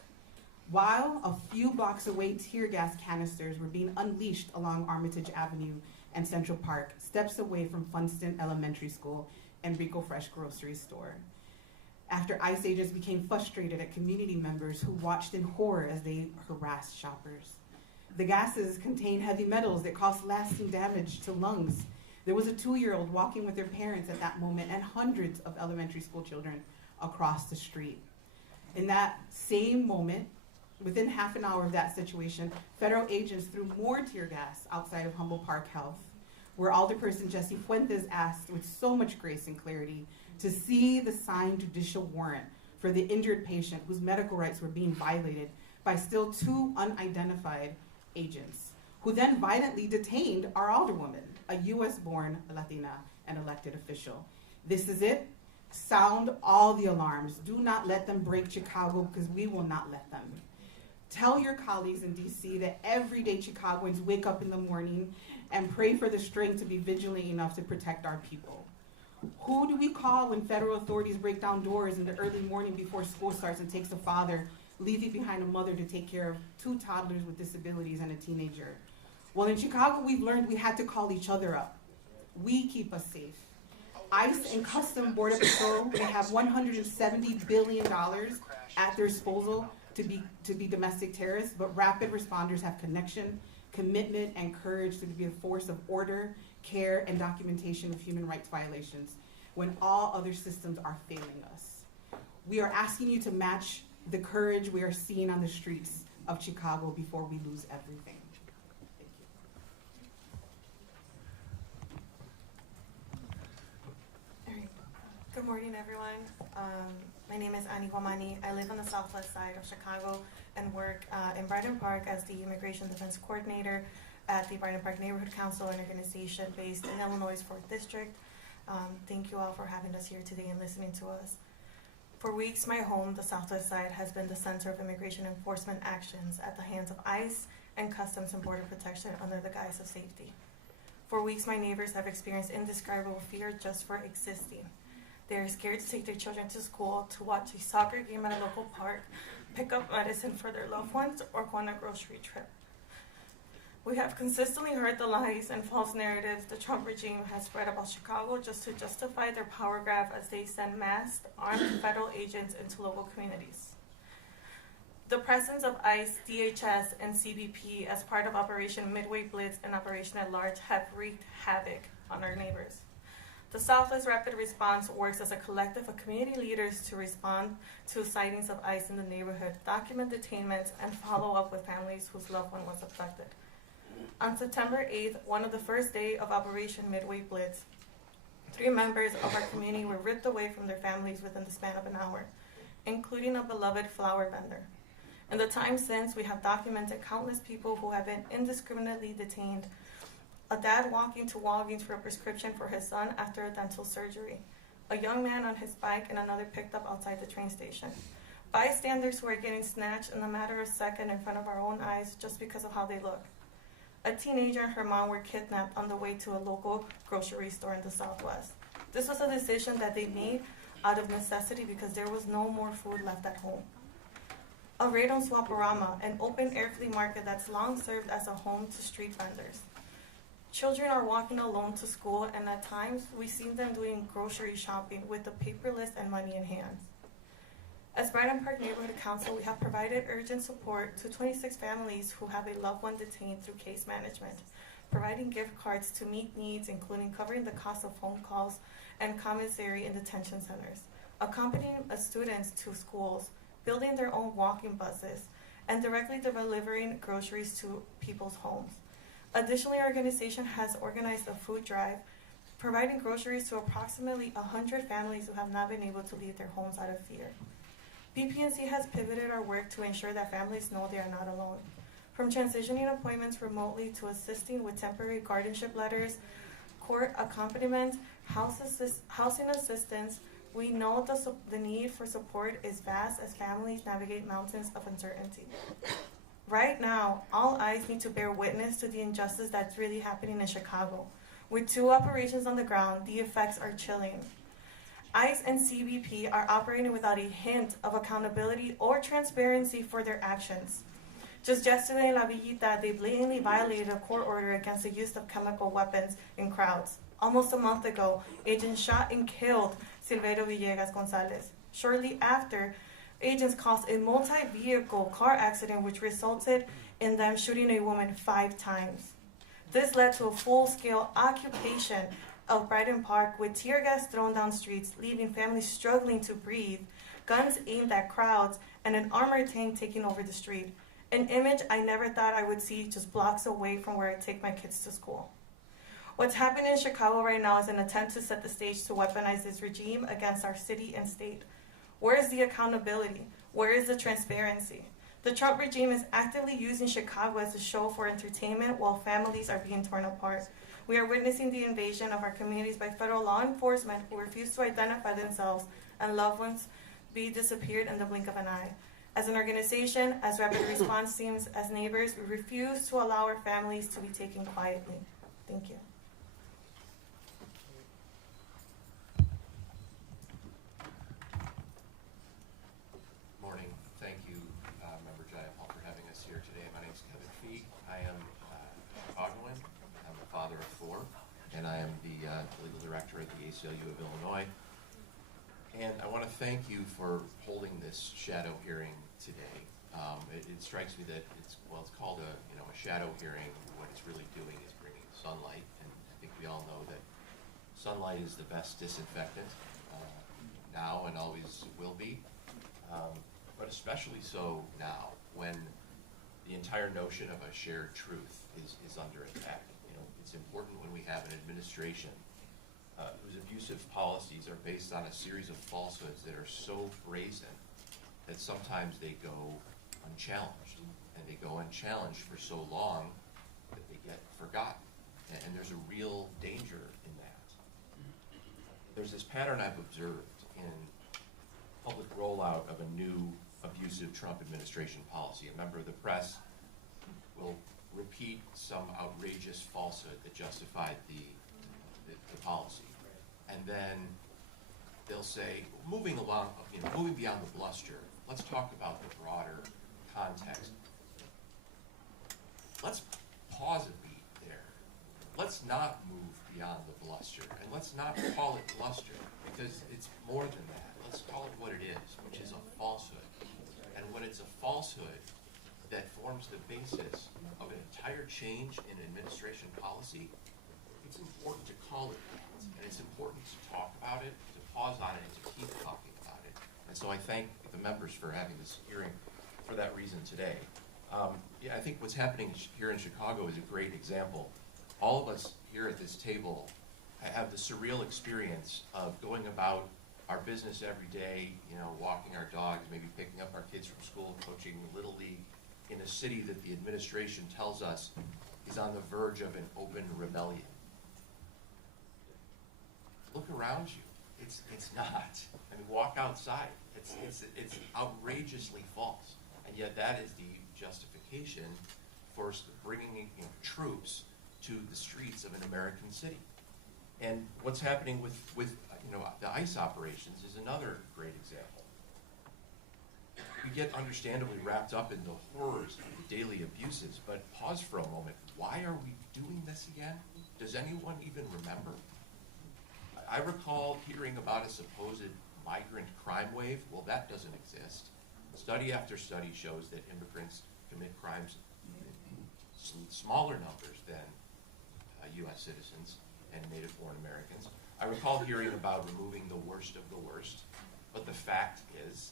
While a few blocks away, tear gas canisters were being unleashed along Armitage Avenue and Central Park, steps away from Funston Elementary School and Rico Fresh grocery store. After ICE agents became frustrated at community members who watched in horror as they harassed shoppers. The gases contained heavy metals that caused lasting damage to lungs. There was a 2-year-old walking with their parents at that moment and hundreds of elementary school children across the street. In that same moment, within half an hour of that situation, federal agents threw more tear gas outside of Humboldt Park Health, where Alderperson Jesse Fuentes asked with so much grace and clarity to see the signed judicial warrant for the injured patient whose medical rights were being violated by still 2 unidentified agents, who then violently detained our alderwoman, a US-born Latina and elected official. This is it. Sound all the alarms. Do not let them break Chicago, because we will not let them. Tell your colleagues in DC that everyday Chicagoans wake up in the morning and pray for the strength to be vigilant enough to protect our people. Who do we call when federal authorities break down doors in the early morning before school starts and takes a father, leaving behind a mother to take care of 2 toddlers with disabilities and a teenager? Well, in Chicago, we've learned we had to call each other up. We keep us safe. ICE and Custom Border Patrol, they have $170 billion at their disposal to be domestic terrorists, but rapid responders have connection, commitment, and courage to be a force of order, care, and documentation of human rights violations when all other systems are failing us. We are asking you to match the courage we are seeing on the streets of Chicago before we lose everything. Thank you. All right. Good morning, everyone. My name is Huamani. I live on the southwest side of Chicago and work in Brighton Park as the Immigration Defense Coordinator at the Brighton Park Neighborhood Council, an organization based in Illinois' 4th District. Thank you all for having us here today and listening to us. For weeks, my home, the southwest side, has been the center of immigration enforcement actions at the hands of ICE and Customs and Border Protection under the guise of safety. For weeks, my neighbors have experienced indescribable fear just for existing. They are scared to take their children to school, to watch a soccer game at a local park, pick up medicine for their loved ones, or go on a grocery trip. We have consistently heard the lies and false narratives the Trump regime has spread about Chicago just to justify their power grab as they send masked, armed federal agents into local communities. The presence of ICE, DHS, and CBP as part of Operation Midway Blitz and Operation at Large have wreaked havoc on our neighbors. The Southwest Rapid Response works as a collective of community leaders to respond to sightings of ICE in the neighborhood, document detainments, and follow up with families whose loved one was abducted. On September 8th, one of the first day of Operation Midway Blitz, 3 members of our community were ripped away from their families within the span of an hour, including a beloved flower vendor. In the time since, we have documented countless people who have been indiscriminately detained. A dad walking to Walgreens for a prescription for his son after a dental surgery. A young man on his bike and another picked up outside the train station. Bystanders who are getting snatched in a matter of seconds in front of our own eyes just because of how they look. A teenager and her mom were kidnapped on the way to a local grocery store in the Southwest. This was a decision that they made out of necessity because there was no more food left at home. A raid on Swaparama, an open-air flea market that's long served as a home to street vendors. Children are walking alone to school, and at times we've seen them doing grocery shopping with a paper list and money in hand. As Brighton Park Neighborhood Council, we have provided urgent support to 26 families who have a loved one detained through case management, providing gift cards to meet needs, including covering the cost of phone calls and commissary in detention centers, accompanying students to schools, building their own walking buses, and directly delivering groceries to people's homes. Additionally, our organization has organized a food drive, providing groceries to approximately 100 families who have not been able to leave their homes out of fear. BPNC has pivoted our work to ensure that families know they are not alone. From transitioning appointments remotely to assisting with temporary guardianship letters, court accompaniment, housing assistance, we know the need for support is vast as families navigate mountains of uncertainty. Right now, all eyes need to bear witness to the injustice that's really happening in Chicago. With 2 operations on the ground, the effects are chilling. ICE and CBP are operating without a hint of accountability or transparency for their actions. Just yesterday in La Villita, they blatantly violated a court order against the use of chemical weapons in crowds. Almost a month ago, agents shot and killed Silverio Villegas Gonzalez. Shortly after, agents caused a multi-vehicle car accident which resulted in them shooting a woman 5 times. This led to a full-scale occupation of Brighton Park with tear gas thrown down streets, leaving families struggling to breathe, guns aimed at crowds, and an armored tank taking over the street. An image I never thought I would see just blocks away from where I take my kids to school. What's happening in Chicago right now is an attempt to set the stage to weaponize this regime against our city and state. Where is the accountability? Where is the transparency? The Trump regime is actively using Chicago as a show for entertainment while families are being torn apart. We are witnessing the invasion of our communities by federal law enforcement who refuse to identify themselves and loved ones be disappeared in the blink of an eye. As an organization, as rapid response teams, as neighbors, we refuse to allow our families to be taken quietly. Thank you. Morning. Thank you, Member Jayapal, for having us here today. My name is Kevin Fee. I am Chicagoan. I'm a father of 4, and I am the legal director at the ACLU of Illinois. And I want to thank you for holding this shadow hearing today. It strikes me that it's called a shadow hearing. What it's really doing is bringing sunlight, and I think we all know that sunlight is the best disinfectant now and always will be. But especially so now, when the entire notion of a shared truth is under attack. It's important when we have an administration whose abusive policies are based on a series of falsehoods that are so brazen that sometimes they go unchallenged, and they go unchallenged for so long that they get forgotten. And there's a real danger in that. There's this pattern I've observed in public rollout of a new abusive Trump administration policy. A member of the press will repeat some outrageous falsehood that justified the policy. And then they'll say, moving beyond the bluster, let's talk about the broader context. Let's pause a beat there. Let's not move beyond the bluster, and let's not call it bluster, because it's more than that. Let's call it what it is, which is a falsehood. And when it's a falsehood that forms the basis of an entire change in administration policy, it's important to call it that. And it's important to talk about it, to pause on it, and to keep talking about it. And so I thank the members for having this hearing for that reason today. I think what's happening here in Chicago is a great example. All of us here at this table have the surreal experience of going about our business every day, walking our dogs, maybe picking up our kids from school, coaching Little League in a city that the administration tells us is on the verge of an open rebellion. Look around you. It's not. I mean, walk outside. It's outrageously false. And yet that is the justification for bringing troops to the streets of an American city. And what's happening with the ICE operations is another great example. We get understandably wrapped up in the horrors of the daily abuses, but pause for a moment. Why are we doing this again? Does anyone even remember? I recall hearing about a supposed migrant crime wave. Well, that doesn't exist. Study after study shows that immigrants commit crimes in smaller numbers than U.S. citizens and native-born Americans. I recall hearing about removing the worst of the worst, but the fact is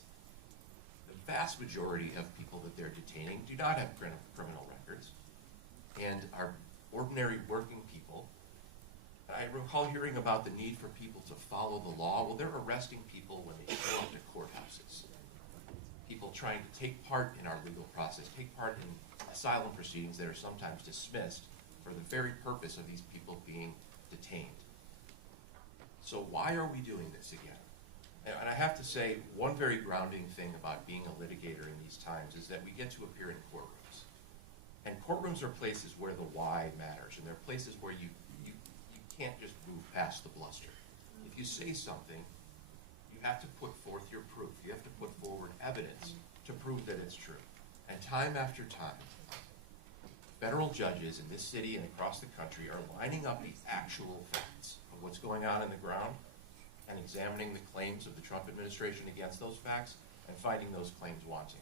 the vast majority of people that they're detaining do not have criminal records and are ordinary working people. And I recall hearing about the need for people to follow the law. Well, they're arresting people when they show up to courthouses. People trying to take part in our legal process, take part in asylum proceedings that are sometimes dismissed for the very purpose of these people being detained. So why are we doing this again? And I have to say, one very grounding thing about being a litigator in these times is that we get to appear in courtrooms. And courtrooms are places where the why matters, and they're places where you can't just move past the bluster. If you say something, you have to put forth your proof. You have to put forward evidence to prove that it's true. And time after time, federal judges in this city and across the country are lining up the actual facts of what's going on in the ground and examining the claims of the Trump administration against those facts and finding those claims wanting.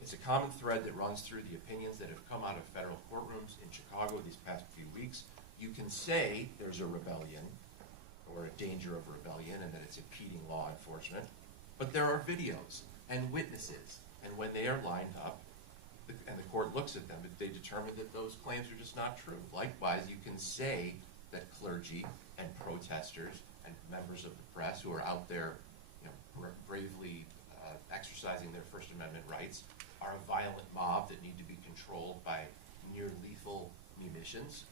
It's a common thread that runs through the opinions that have come out of federal courtrooms in Chicago these past few weeks. You can say there's a rebellion or a danger of rebellion and that it's impeding law enforcement, but there are videos and witnesses, and when they are lined up and the court looks at them, they determine that those claims are just not true. Likewise, you can say that clergy and protesters and members of the press who are out there, bravely exercising their First Amendment rights are a violent mob that need to be controlled by near lethal munitions.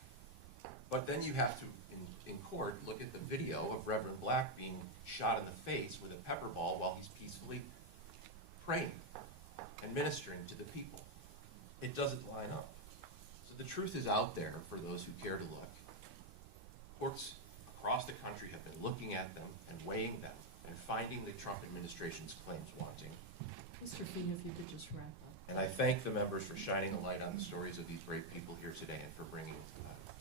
But then you have to, in court, look at the video of Reverend Black being shot in the face with a pepper ball while he's peacefully praying and ministering to the people. It doesn't line up. So the truth is out there for those who care to look. Courts across the country have been looking at them and weighing them and finding the Trump administration's claims wanting. Mr. Fee, if you could just wrap up. And I thank the members for shining a light on the stories of these brave people here today and for bringing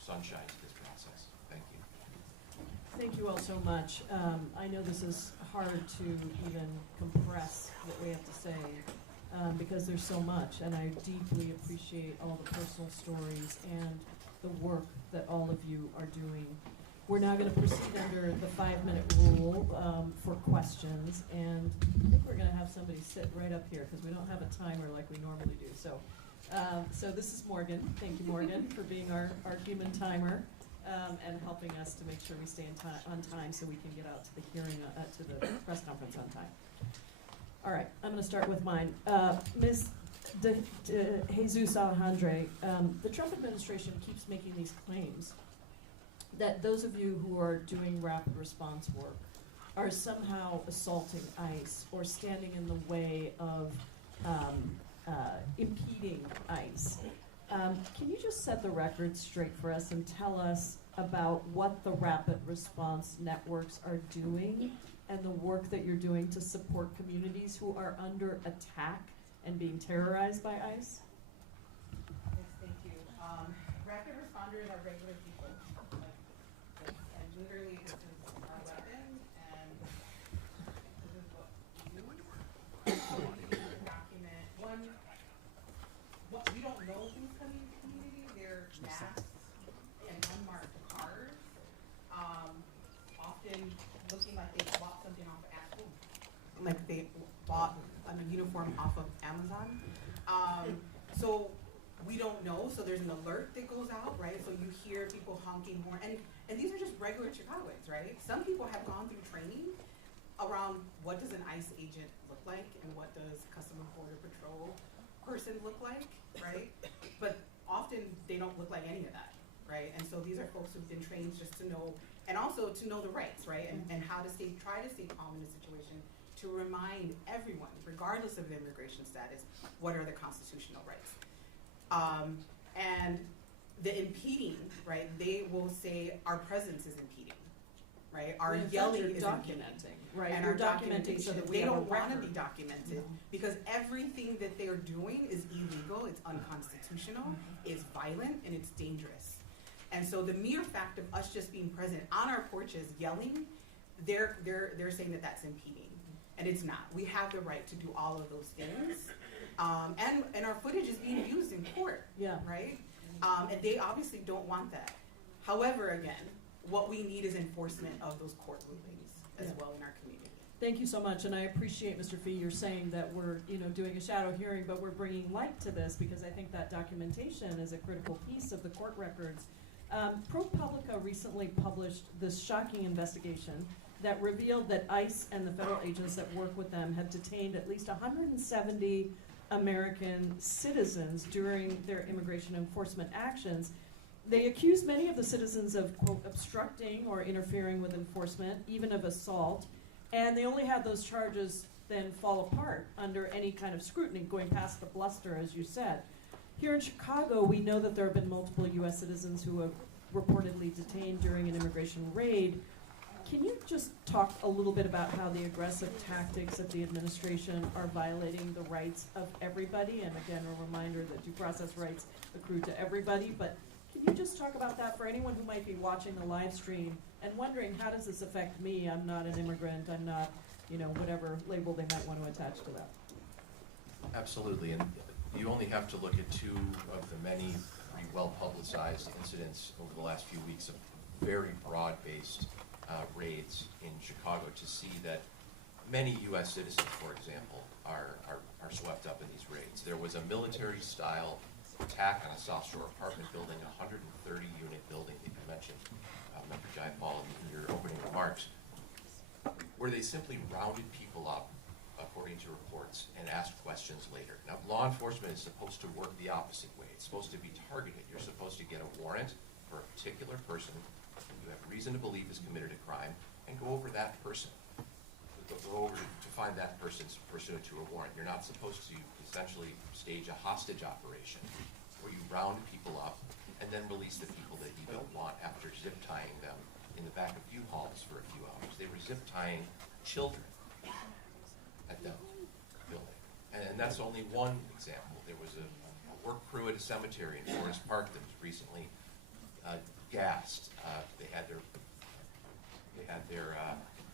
sunshine to this process. Thank you. Thank you all so much. I know this is hard to even compress what we have to say because there's so much, and I deeply appreciate all the personal stories and the work that all of you are doing. We're now going to proceed under the 5-minute rule for questions, and I think we're going to have somebody sit right up here because we don't have a timer like we normally do. So this is Morgan. Thank you, Morgan, for being our human timer and helping us to make sure we stay on time so we can get out to the hearing, to the press conference on time. All right, I'm going to start with mine. Ms. Jesus Alejandre, the Trump administration keeps making these claims that those of you who are doing rapid response work are somehow assaulting ICE or standing in the way of impeding ICE. Can you just set the record straight for us and tell us about what the rapid response networks are doing and the work that you're doing to support communities who are under attack and being terrorized by ICE? Yes, thank you. Rapid responders are regular people. And literally, this is our weapon, and this is what we do. So we need to document what we don't know who's coming into the community. They're masked and unmarked cars, often looking like they bought something off of Apple, like they bought a uniform off of Amazon. So we don't know, so there's an alert that goes out, right? So you hear people honking horn, and these are just regular Chicagoans, right? Some people have gone through training around what does an ICE agent look like and what does Customs and Border Patrol person look like, right? But often they don't look like any of that, right? And so these are folks who've been trained just to know, and also to know the rights, right? And how to try to stay calm in a situation, to remind everyone, regardless of their immigration status, what are the constitutional rights. And the impeding, right, they will say our presence is impeding, right? Our yelling is documenting, impeding. right? And You're our documenting so that we they have a don't want to record. be documented because everything that they're doing is illegal, it's unconstitutional, it's violent, and it's dangerous. And so the mere fact of us just being present on our porches yelling, they're saying that that's impeding. And it's not. We have the right to do all of those things. And our footage is being used in court, Yeah. right? And they obviously don't want that. However, again, what we need is enforcement of those court rulings as well in our community. Thank you so much, and I appreciate, Mr. Fee, you're saying that we're, doing a shadow hearing, but we're bringing light to this because I think that documentation is a critical piece of the court records. ProPublica recently published this shocking investigation that revealed that ICE and the federal agents that work with them have detained at least 170 American citizens during their immigration enforcement actions. They accused many of the citizens of, quote, obstructing or interfering with enforcement, even of assault, and they only had those charges then fall apart under any kind of scrutiny, going past the bluster, as you said. Here in Chicago, we know that there have been multiple U.S. citizens who have reportedly detained during an immigration raid. Can you just talk a little bit about how the aggressive tactics of the administration are violating the rights of everybody? And again, a reminder that due process rights accrue to everybody, but can you just talk about that for anyone who might be watching the live stream and wondering, how does this affect me? I'm not an immigrant, I'm not, whatever label they might want to attach to that. Absolutely, and you only have to look at two of the many pretty well-publicized incidents over the last few weeks of very broad-based raids in Chicago to see that many U.S. citizens, for example, are swept up in these raids. There was a military-style attack on a South Shore apartment building, a 130-unit building that you mentioned, Member Jayapal, in your opening remarks, where they simply rounded people up, according to reports, and asked questions later. Now, law enforcement is supposed to work the opposite way. It's supposed to be targeted. You're supposed to get a warrant for a particular person who you have reason to believe has committed a crime, and go over that person. Go over to find that person's pursuant to a warrant. You're not supposed to essentially stage a hostage operation where you round people up and then release the people that you don't want after zip tying them in the back of U-Hauls for a few hours. They were zip tying children at the building. And that's only one example. There was a work crew at a cemetery in Forest Park that was recently gassed. They had their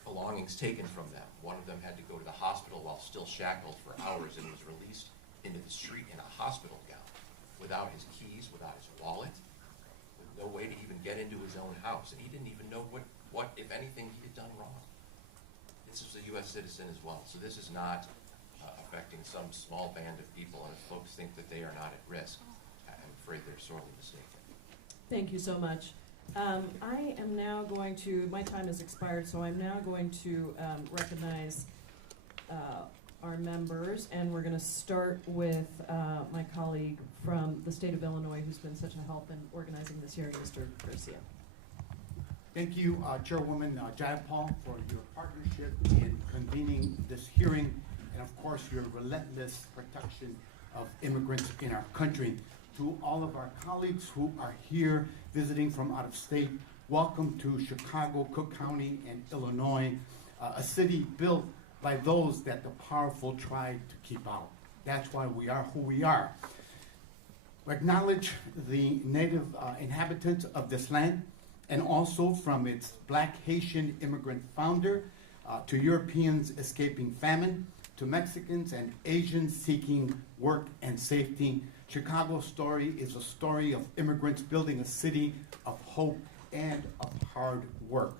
belongings taken from them. One of them had to go to the hospital while still shackled for hours and was released into the street in a hospital gown, without his keys, without his wallet, with no way to even get into his own house. And he didn't even know what if anything, he had done wrong. This is a U.S. citizen as well. So this is not affecting some small band of people. And if folks think that they are not at risk, I'm afraid they're sorely mistaken. Thank you so much. I am now going to, my time has expired, so I'm now going to recognize our members, and we're going to start with my colleague from the state of Illinois who's been such a help in organizing this hearing, Mr. Garcia. Thank you, Chairwoman Jayapal, for your partnership in convening this hearing, and of course your relentless protection of immigrants in our country. To all of our colleagues who are here visiting from out of state, welcome to Chicago, Cook County, and Illinois, a city built by those that the powerful tried to keep out. That's why we are who we are. We acknowledge the native inhabitants of this land, and also from its Black Haitian immigrant founder to Europeans escaping famine, to Mexicans and Asians seeking work and safety. Chicago's story is a story of immigrants building a city of hope and of hard work.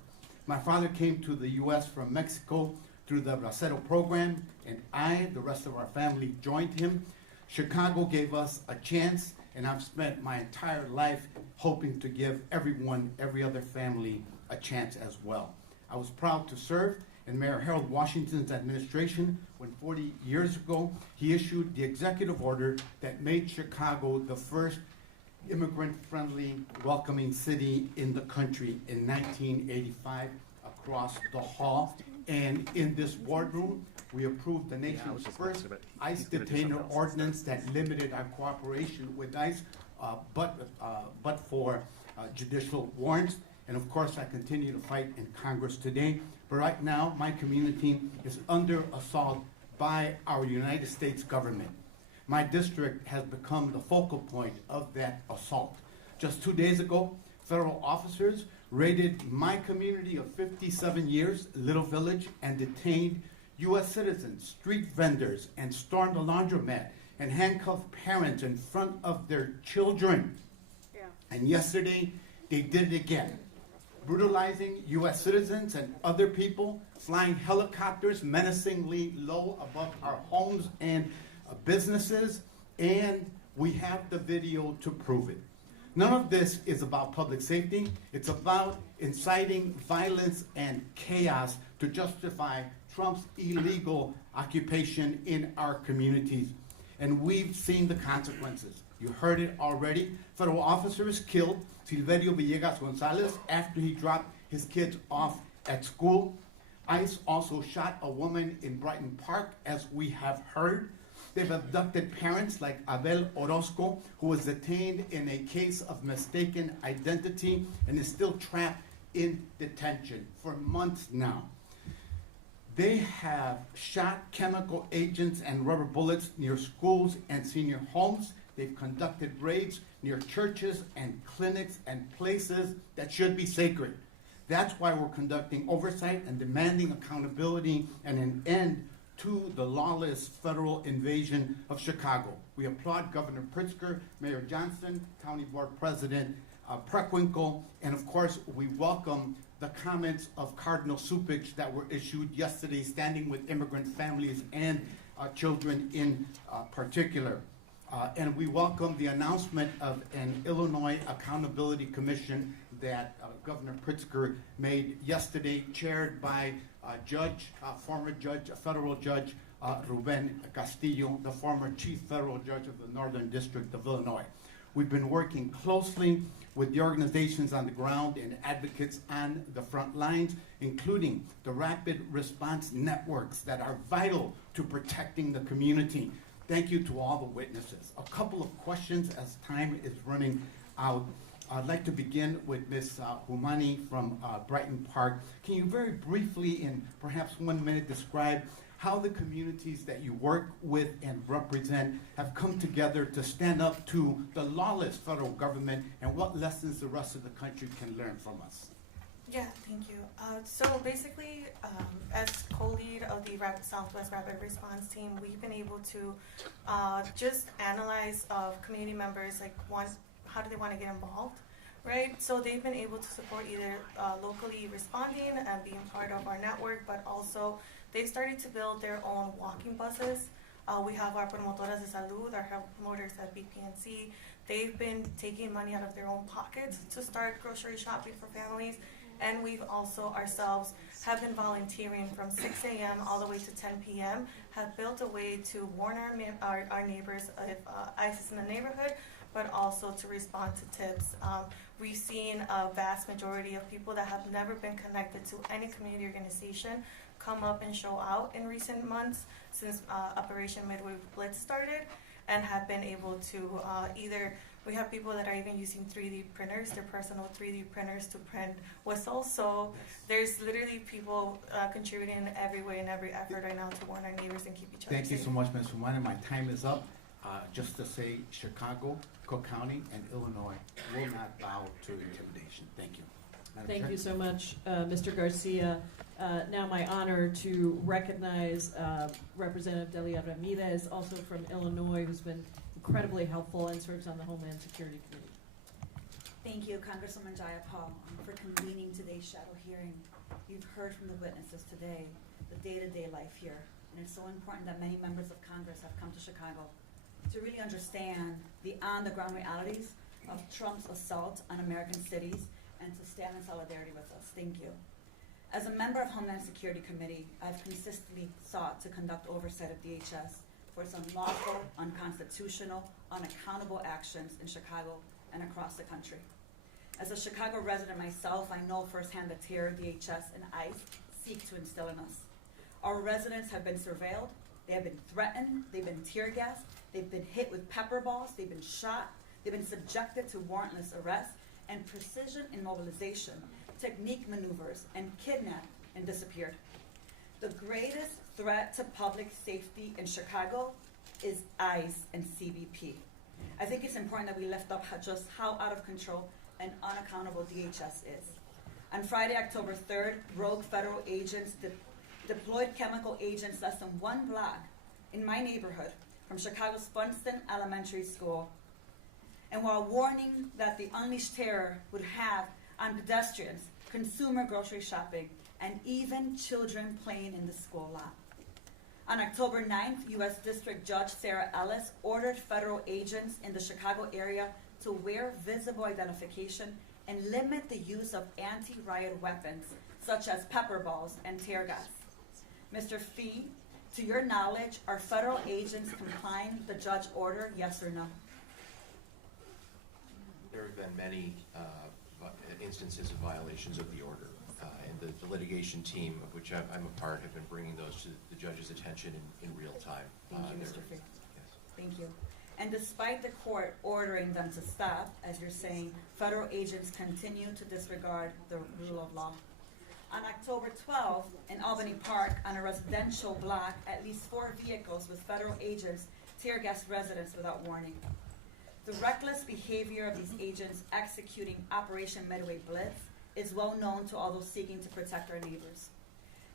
My father came to the U.S. from Mexico through the Bracero program, and the rest of our family, joined him. Chicago gave us a chance, and I've spent my entire life hoping to give everyone, every other family, a chance as well. I was proud to serve in Mayor Harold Washington's administration when 40 years ago he issued the executive order that made Chicago the first immigrant-friendly, welcoming city in the country in 1985 across the hall. And in this boardroom, we approved the nation's first ICE detainer ordinance that limited our cooperation with ICE, but for judicial warrants. And of course, I continue to fight in Congress today. But right now, my community is under assault by our United States government. My district has become the focal point of that assault. Just 2 days ago, federal officers raided my community of 57 years, Little Village, and detained U.S. citizens, street vendors, and stormed a laundromat and handcuffed parents in front of their children. Yeah. And yesterday, they did it again. brutalizing U.S. citizens and other people, flying helicopters menacingly low above our homes and businesses, and we have the video to prove it. None of this is about public safety. It's about inciting violence and chaos to justify Trump's illegal occupation in our communities. And we've seen the consequences. You heard it already. Federal officers killed Silverio Villegas Gonzalez after he dropped his kids off at school. ICE also shot a woman in Brighton Park, as we have heard. They've abducted parents like Abel Orozco, who was detained in a case of mistaken identity and is still trapped in detention for months now. They have shot chemical agents and rubber bullets near schools and senior homes. They've conducted raids near churches and clinics and places that should be sacred. That's why we're conducting oversight and demanding accountability and an end to the lawless federal invasion of Chicago. We applaud Governor Pritzker, Mayor Johnson, County Board President Preckwinkle, and of course, we welcome the comments of Cardinal Supich that were issued yesterday, standing with immigrant families and children in particular. And we welcome the announcement of an Illinois Accountability Commission that Governor Pritzker made yesterday, chaired by former judge, federal judge Ruben Castillo, the former chief federal judge of the Northern District of Illinois. We've been working closely with the organizations on the ground and advocates on the front lines, including the rapid response networks that are vital to protecting the community. Thank you to all the witnesses. A couple of questions as time is running out. I'd like to begin with Ms. Huamani from Brighton Park. Can you very briefly, in perhaps 1 minute, describe how the communities that you work with and represent have come together to stand up to the lawless federal government, and what lessons the rest of the country can learn from us? Yeah, thank you. So basically, as co-lead of the Southwest Rapid Response Team, we've been able to just analyze community members, like how do they want to get involved, right? So they've been able to support either locally responding and being part of our network, but also they've started to build their own walking buses. We have our promotoras de salud, our health promoters at BPNC. They've been taking money out of their own pockets to start grocery shopping for families. And we've also ourselves have been volunteering from 6 a.m. all the way to 10 p.m., have built a way to warn our neighbors if ICE is in the neighborhood, but also to respond to tips. We've seen a vast majority of people that have never been connected to any community organization come up and show out in recent months since Operation Midway Blitz started, and have been able to we have people that are even using 3D printers, their personal 3D printers, to print whistles. So there's literally people contributing in every way and every effort right now to warn our neighbors and keep each other safe. Thank you so much, Ms. Huamani. My time is up. Just to say, Chicago, Cook County, and Illinois will not bow to intimidation. Thank you. Madam Thank Chair? you so much, Mr. Garcia. Now my honor to recognize Representative Delia Ramirez, also from Illinois, who's been incredibly helpful and serves on the Homeland Security Committee. Thank you, Congresswoman Jayapal, for convening today's shadow hearing. You've heard from the witnesses today the day-to-day life here, and it's so important that many members of Congress have come to Chicago to really understand the on-the-ground realities of Trump's assault on American cities and to stand in solidarity with us. Thank you. As a member of Homeland Security Committee, I've consistently sought to conduct oversight of DHS for its unlawful, unconstitutional, unaccountable actions in Chicago and across the country. As a Chicago resident myself, I know firsthand the terror DHS and ICE seek to instill in us. Our residents have been surveilled, they have been threatened, they've been tear gassed, they've been hit with pepper balls, they've been shot, they've been subjected to warrantless arrest and precision immobilization, technique maneuvers, and kidnapped and disappeared. The greatest threat to public safety in Chicago is ICE and CBP. I think it's important that we lift up just how out of control and unaccountable DHS is. On Friday, October 3rd, rogue federal agents deployed chemical agents less than 1 block in my neighborhood from Chicago's Funston Elementary School. And while warning that the unleashed terror would have on pedestrians, consumer grocery shopping, and even children playing in the school lot. On October 9th, U.S. District Judge Sarah Ellis ordered federal agents in the Chicago area to wear visible identification and limit the use of anti-riot weapons, such as pepper balls and tear gas. Mr. Fee, to your knowledge, are federal agents complying with the judge order, yes or no? There have been many instances of violations of the order. And the litigation team, of which I'm a part, have been bringing those to the judge's attention in real time. Thank you, Mr. Fee. Yes. Thank you. And despite the court ordering them to stop, as you're saying, federal agents continue to disregard the rule of law. On October 12th, in Albany Park, on a residential block, at least 4 vehicles with federal agents tear gas residents without warning. The reckless behavior of these agents executing Operation Midway Blitz is well known to all those seeking to protect our neighbors.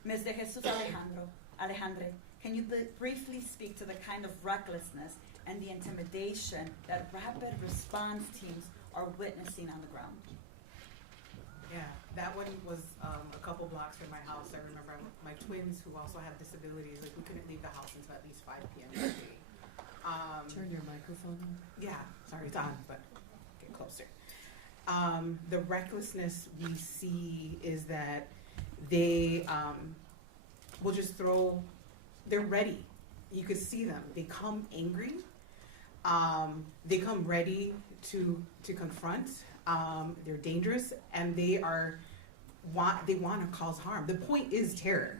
Ms. De Jesus Alejandre, can you briefly speak to the kind of recklessness and the intimidation that rapid response teams are witnessing on the ground? Yeah, that one was a couple blocks from my house. I remember my twins, who also have disabilities, like we couldn't leave the house until at least 5 p.m. every day. Turn your microphone on. Yeah, sorry, it's on, but get closer. The recklessness we see is that they will just throw, they're ready. You could see them. They come angry. They come ready to confront. They're dangerous, and they want to cause harm. The point is terror,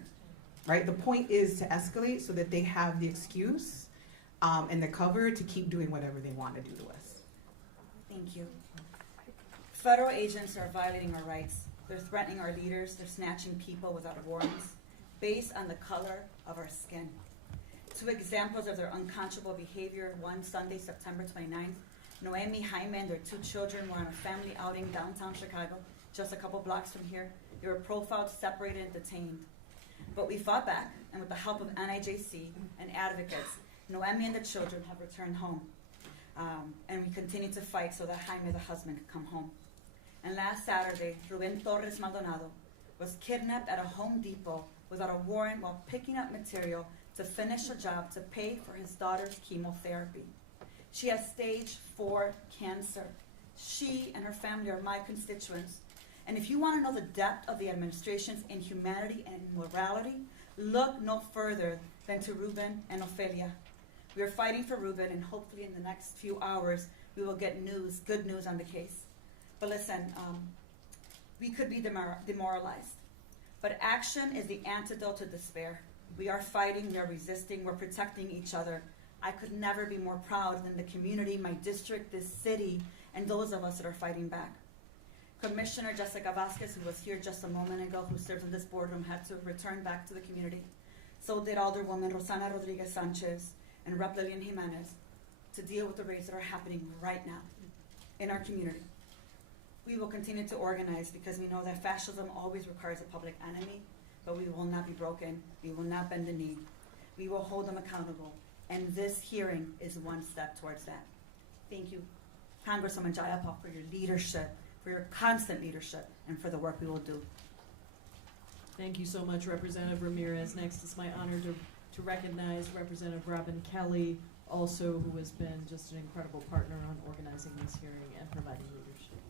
right? The point is to escalate so that they have the excuse and the cover to keep doing whatever they want to do to us. Thank you. Federal agents are violating our rights. They're threatening our leaders. They're snatching people without warrants based on the color of our skin. 2 examples of their unconscionable behavior. One Sunday, September 29th, Noemi, Jaime, and their 2 children were on a family outing downtown Chicago, just a couple blocks from here. They were profiled, separated, and detained. But we fought back, and with the help of NIJC and advocates, Noemi and the children have returned home. And we continue to fight so that Jaime, the husband, could come home. And last Saturday, Ruben Torres Maldonado was kidnapped at a Home Depot without a warrant while picking up material to finish a job to pay for his daughter's chemotherapy. She has stage 4 cancer. She and her family are my constituents. And if you want to know the depth of the administration's inhumanity and immorality, look no further than to Ruben and Ofelia. We are fighting for Ruben, and hopefully in the next few hours, we will get good news on the case. But listen, we could be demoralized. But action is the antidote to despair. We are fighting, we are resisting, we're protecting each other. I could never be more proud than the community, my district, this city, and those of us that are fighting back. Commissioner Jessica Vasquez, who was here just a moment ago, who serves in this boardroom, had to return back to the community. So did Alderwoman Rosana Rodriguez Sanchez and Rep. Lillian Jimenez to deal with the raids that are happening right now in our community. We will continue to organize because we know that fascism always requires a public enemy, but we will not be broken. We will not bend the knee. We will hold them accountable. And this hearing is one step towards that. Thank you, Congresswoman Jayapal, for your leadership, for your constant leadership, and for the work we will do. Thank you so much, Representative Ramirez. Next, it's my honor to recognize Representative Robin Kelly, also who has been just an incredible partner on organizing this hearing and providing leadership.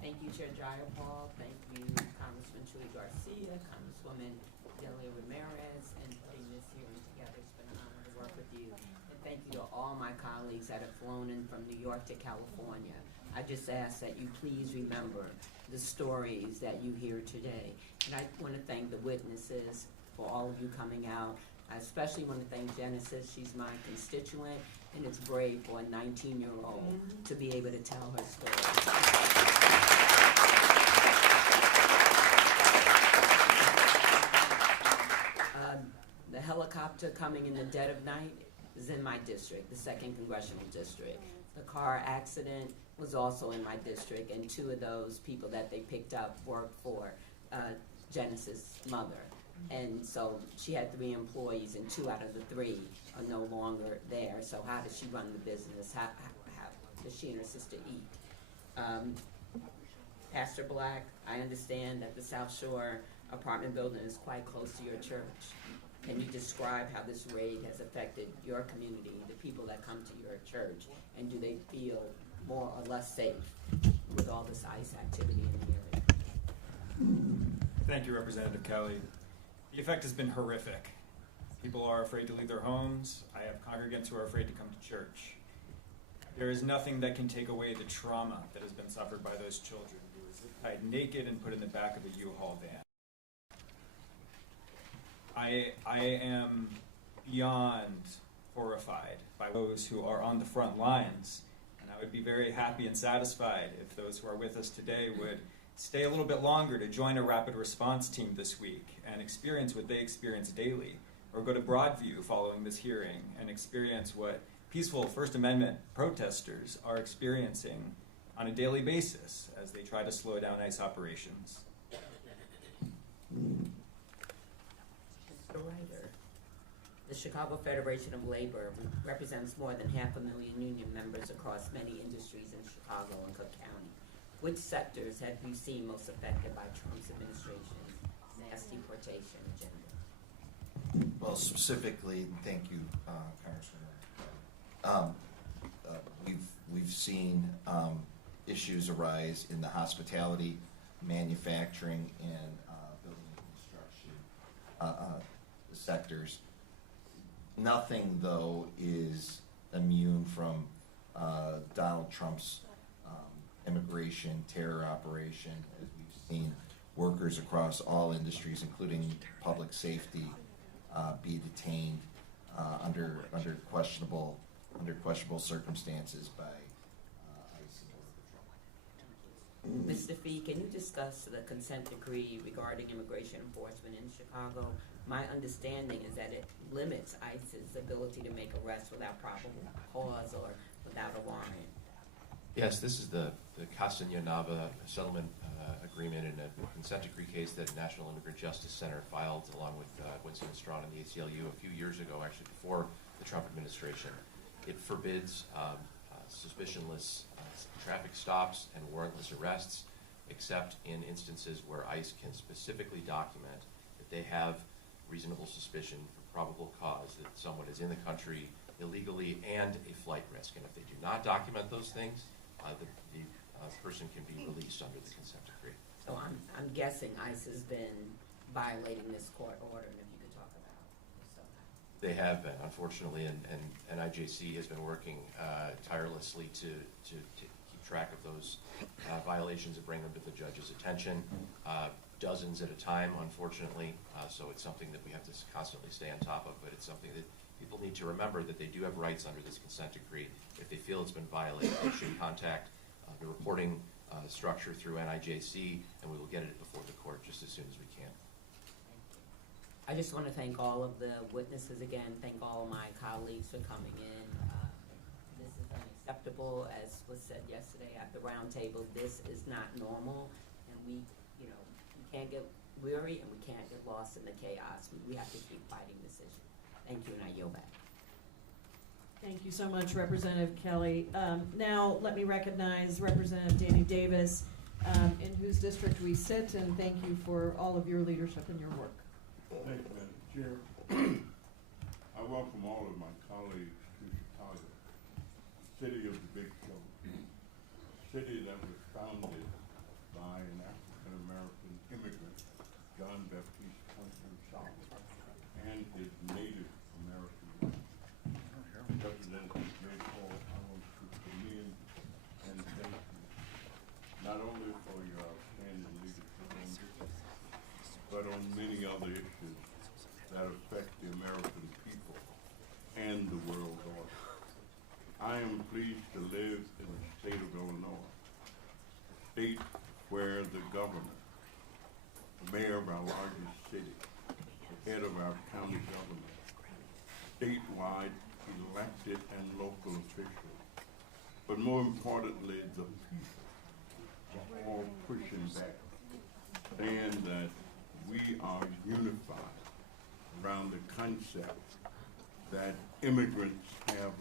Thank you, Chair Jayapal. Thank you, Congressman Chuy Garcia, Congresswoman Delia Ramirez, and putting this hearing together. It's been an honor to work with you. And thank you to all my colleagues that have flown in from New York to California. I just ask that you please remember the stories that you hear today. And I want to thank the witnesses for all of you coming out. I especially want to thank Genesis. She's my constituent, and it's brave for a 19-year-old to be able to tell her story. The helicopter coming in the dead of night is in my district, the 2nd Congressional District. The car accident was also in my district, and 2 of those people that they picked up worked for Genesis' mother. And so she had 3 employees, and 2 out of the 3 are no longer there. So how does she run the business? How does she and her sister eat? Pastor Black, I understand that the South Shore apartment building is quite close to your church. Can you describe how this raid has affected your community, the people that come to your church, and do they feel more or less safe with all this ICE activity in the area? Thank you, Representative Kelly. The effect has been horrific. People are afraid to leave their homes. I have congregants who are afraid to come to church. There is nothing that can take away the trauma that has been suffered by those children who were tied naked and put in the back of a U-Haul van. I am beyond horrified by those who are on the front lines, and I would be very happy and satisfied if those who are with us today would stay a little bit longer to join a rapid response team this week and experience what they experience daily, or go to Broadview following this hearing and experience what peaceful First Amendment protesters are experiencing on a daily basis as they try to slow down ICE operations. Mr. Ryder, the Chicago Federation of Labor represents more than 500,000 union members across many industries in Chicago and Cook County. Which sectors have you seen most affected by Trump's administration's mass deportation agenda? Well, specifically, thank you, Congressman. We've seen issues arise in the hospitality, manufacturing, and building and construction sectors. Nothing, though, is immune from Donald Trump's immigration terror operation, as we've seen workers across all industries, including public safety, be detained under questionable circumstances by ICE and Border Patrol. Mr. Fee, can you discuss the consent decree regarding immigration enforcement in Chicago? My understanding is that it limits ICE's ability to make arrests without probable cause or without a warrant. Yes, this is the Castaneda settlement agreement in a consent decree case that National Immigrant Justice Center filed along with Winston and Strawn and the ACLU a few years ago, actually before the Trump administration. It forbids suspicionless traffic stops and warrantless arrests, except in instances where ICE can specifically document that they have reasonable suspicion for probable cause that someone is in the country illegally and a flight risk. And if they do not document those things, the person can be released under the consent decree. So I'm guessing ICE has been violating this court order, and if you could talk about so. They have been, unfortunately, and NIJC has been working tirelessly to keep track of those violations and bring them to the judge's attention. Dozens at a time, unfortunately, so it's something that we have to constantly stay on top of, but it's something that people need to remember, that they do have rights under this consent decree. If they feel it's been violated, they should contact the reporting structure through NIJC, and we will get it before the court just as soon as we can. I just want to thank all of the witnesses again, thank all of my colleagues for coming in. This is unacceptable, as was said yesterday at the round table. This is not normal, and we can't get weary and we can't get lost in the chaos. We have to keep fighting this issue. Thank you, and I yield back. Thank you so much, Representative Kelly. Now, let me recognize Representative Danny Davis, in whose district we sit, and thank you for all of your leadership and your work. Thank you, Madam Chair. I welcome all of my colleagues to Chicago, city of the big show, city that was founded by an African-American immigrant, John Baptiste Clinton South, and his Native American wife. Representative J. Paul, I want to commend and thank you, not only for your outstanding leadership on this, but on many other issues that affect the American people and the world order. I am pleased to live in the state of Illinois, a state where the governor, the mayor of our largest city, the head of our county government, statewide elected and local officials, but more importantly, the people are all pushing back, saying that we are unified around the concept that immigrants have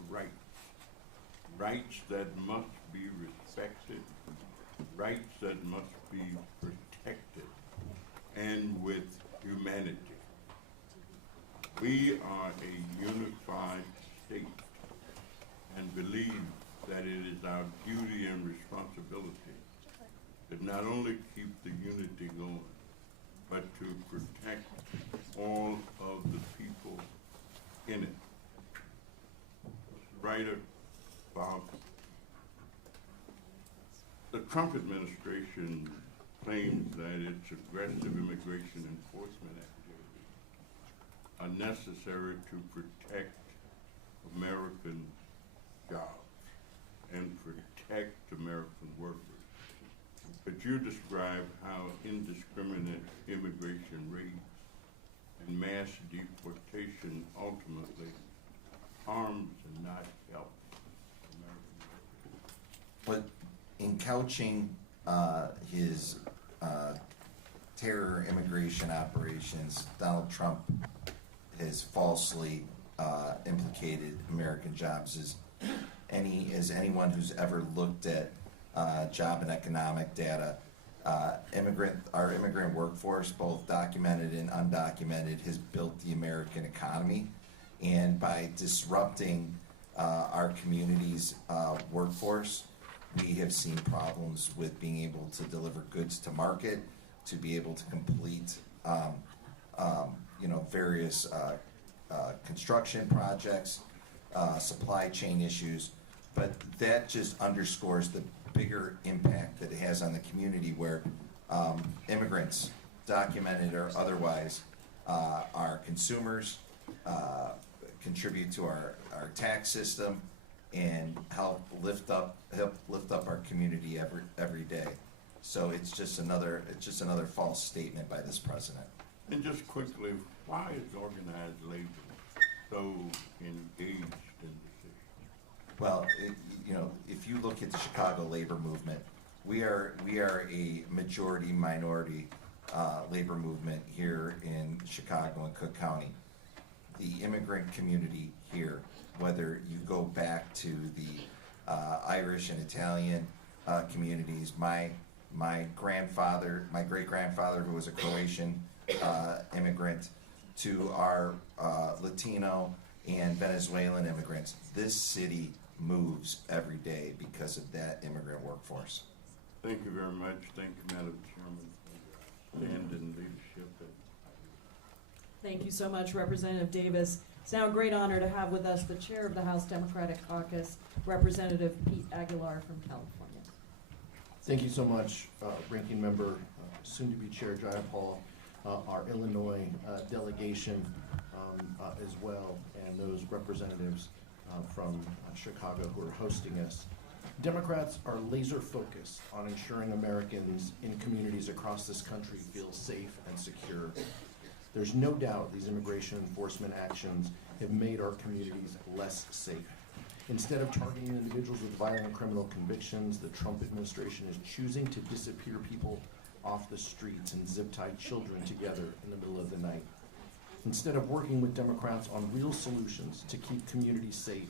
rights that must be respected, rights that must be protected, and with humanity. We are a unified state and believe that it is our duty and responsibility to not only keep the unity going, but to protect all of the people in it. Ryder, Bob, the Trump administration claims that its aggressive immigration enforcement activities are necessary to protect American jobs and protect American workers. Could you describe how indiscriminate immigration raids and mass deportation ultimately harms and not helps American workers? But in couching his terror immigration operations, Donald Trump has falsely implicated American jobs. As anyone who's ever looked at job and economic data, our immigrant workforce, both documented and undocumented, has built the American economy. And by disrupting our community's workforce, we have seen problems with being able to deliver goods to market, to be able to complete various construction projects, supply chain issues. But that just underscores the bigger impact that it has on the community, where immigrants, documented or otherwise, are consumers, contribute to our tax system, and help lift up our community every day. So it's just another false statement by this president. And just quickly, why is organized labor so engaged in this issue? Well, if you look at the Chicago labor movement, we are a majority minority labor movement here in Chicago and Cook County. The immigrant community here, whether you go back to the Irish and Italian communities, my great grandfather, who was a Croatian immigrant, to our Latino and Venezuelan immigrants, this city moves every day because of that immigrant workforce. Thank you very much. Thank you, Madam Chairman, for your stand in leadership. Thank you so much, Representative Davis. It's now a great honor to have with us the chair of the House Democratic Caucus, Representative Pete Aguilar from California. Thank you so much, Ranking Member, soon-to-be Chair Jayapal, our Illinois delegation as well, and those representatives from Chicago who are hosting us. Democrats are laser focused on ensuring Americans in communities across this country feel safe and secure. There's no doubt these immigration enforcement actions have made our communities less safe. Instead of targeting individuals with violent criminal convictions, the Trump administration is choosing to disappear people off the streets and zip-tie children together in the middle of the night. Instead of working with Democrats on real solutions to keep communities safe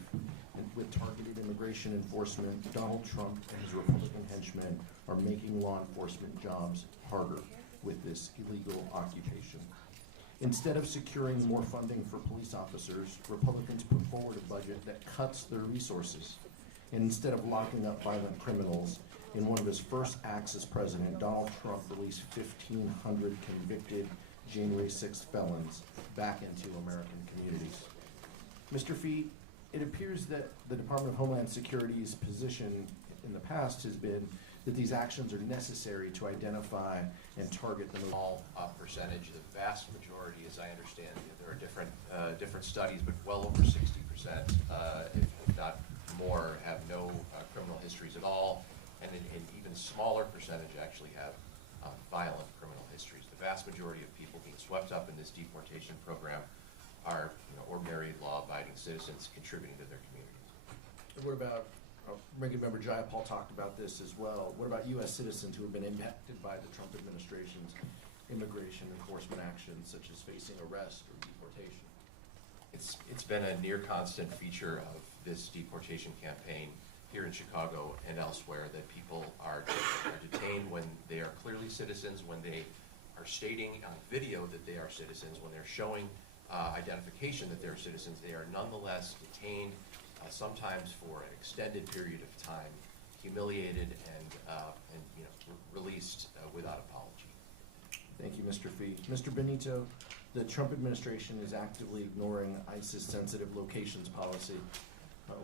and with targeted immigration enforcement, Donald Trump and his Republican henchmen are making law enforcement jobs harder with this illegal occupation. Instead of securing more funding for police officers, Republicans put forward a budget that cuts their resources. And instead of locking up violent criminals, in one of his first acts as president, Donald Trump released 1,500 convicted January 6th felons back into American communities. Mr. Fee, it appears that the Department of Homeland Security's position in the past has been that these actions are necessary to identify and target the Small percentage, the vast majority, as I understand, there are different studies, but well over 60%, if not more, have no criminal histories at all, and an even smaller percentage actually have violent criminal histories. The vast majority of people being swept up in this deportation program are ordinary law-abiding citizens contributing to their communities. And what about, Ranking Member Jayapal talked about this as well, what about U.S. citizens who have been impacted by the Trump administration's immigration enforcement actions, such as facing arrest or deportation? It's been a near constant feature of this deportation campaign here in Chicago and elsewhere that people are detained detained when they are clearly citizens, when they are stating on video that they are citizens, when they're showing identification that they're citizens, they are nonetheless detained, sometimes for an extended period of time, humiliated and released without apology. Thank you, Mr. Fee. Mr. Bonito, the Trump administration is actively ignoring ICE's sensitive locations policy,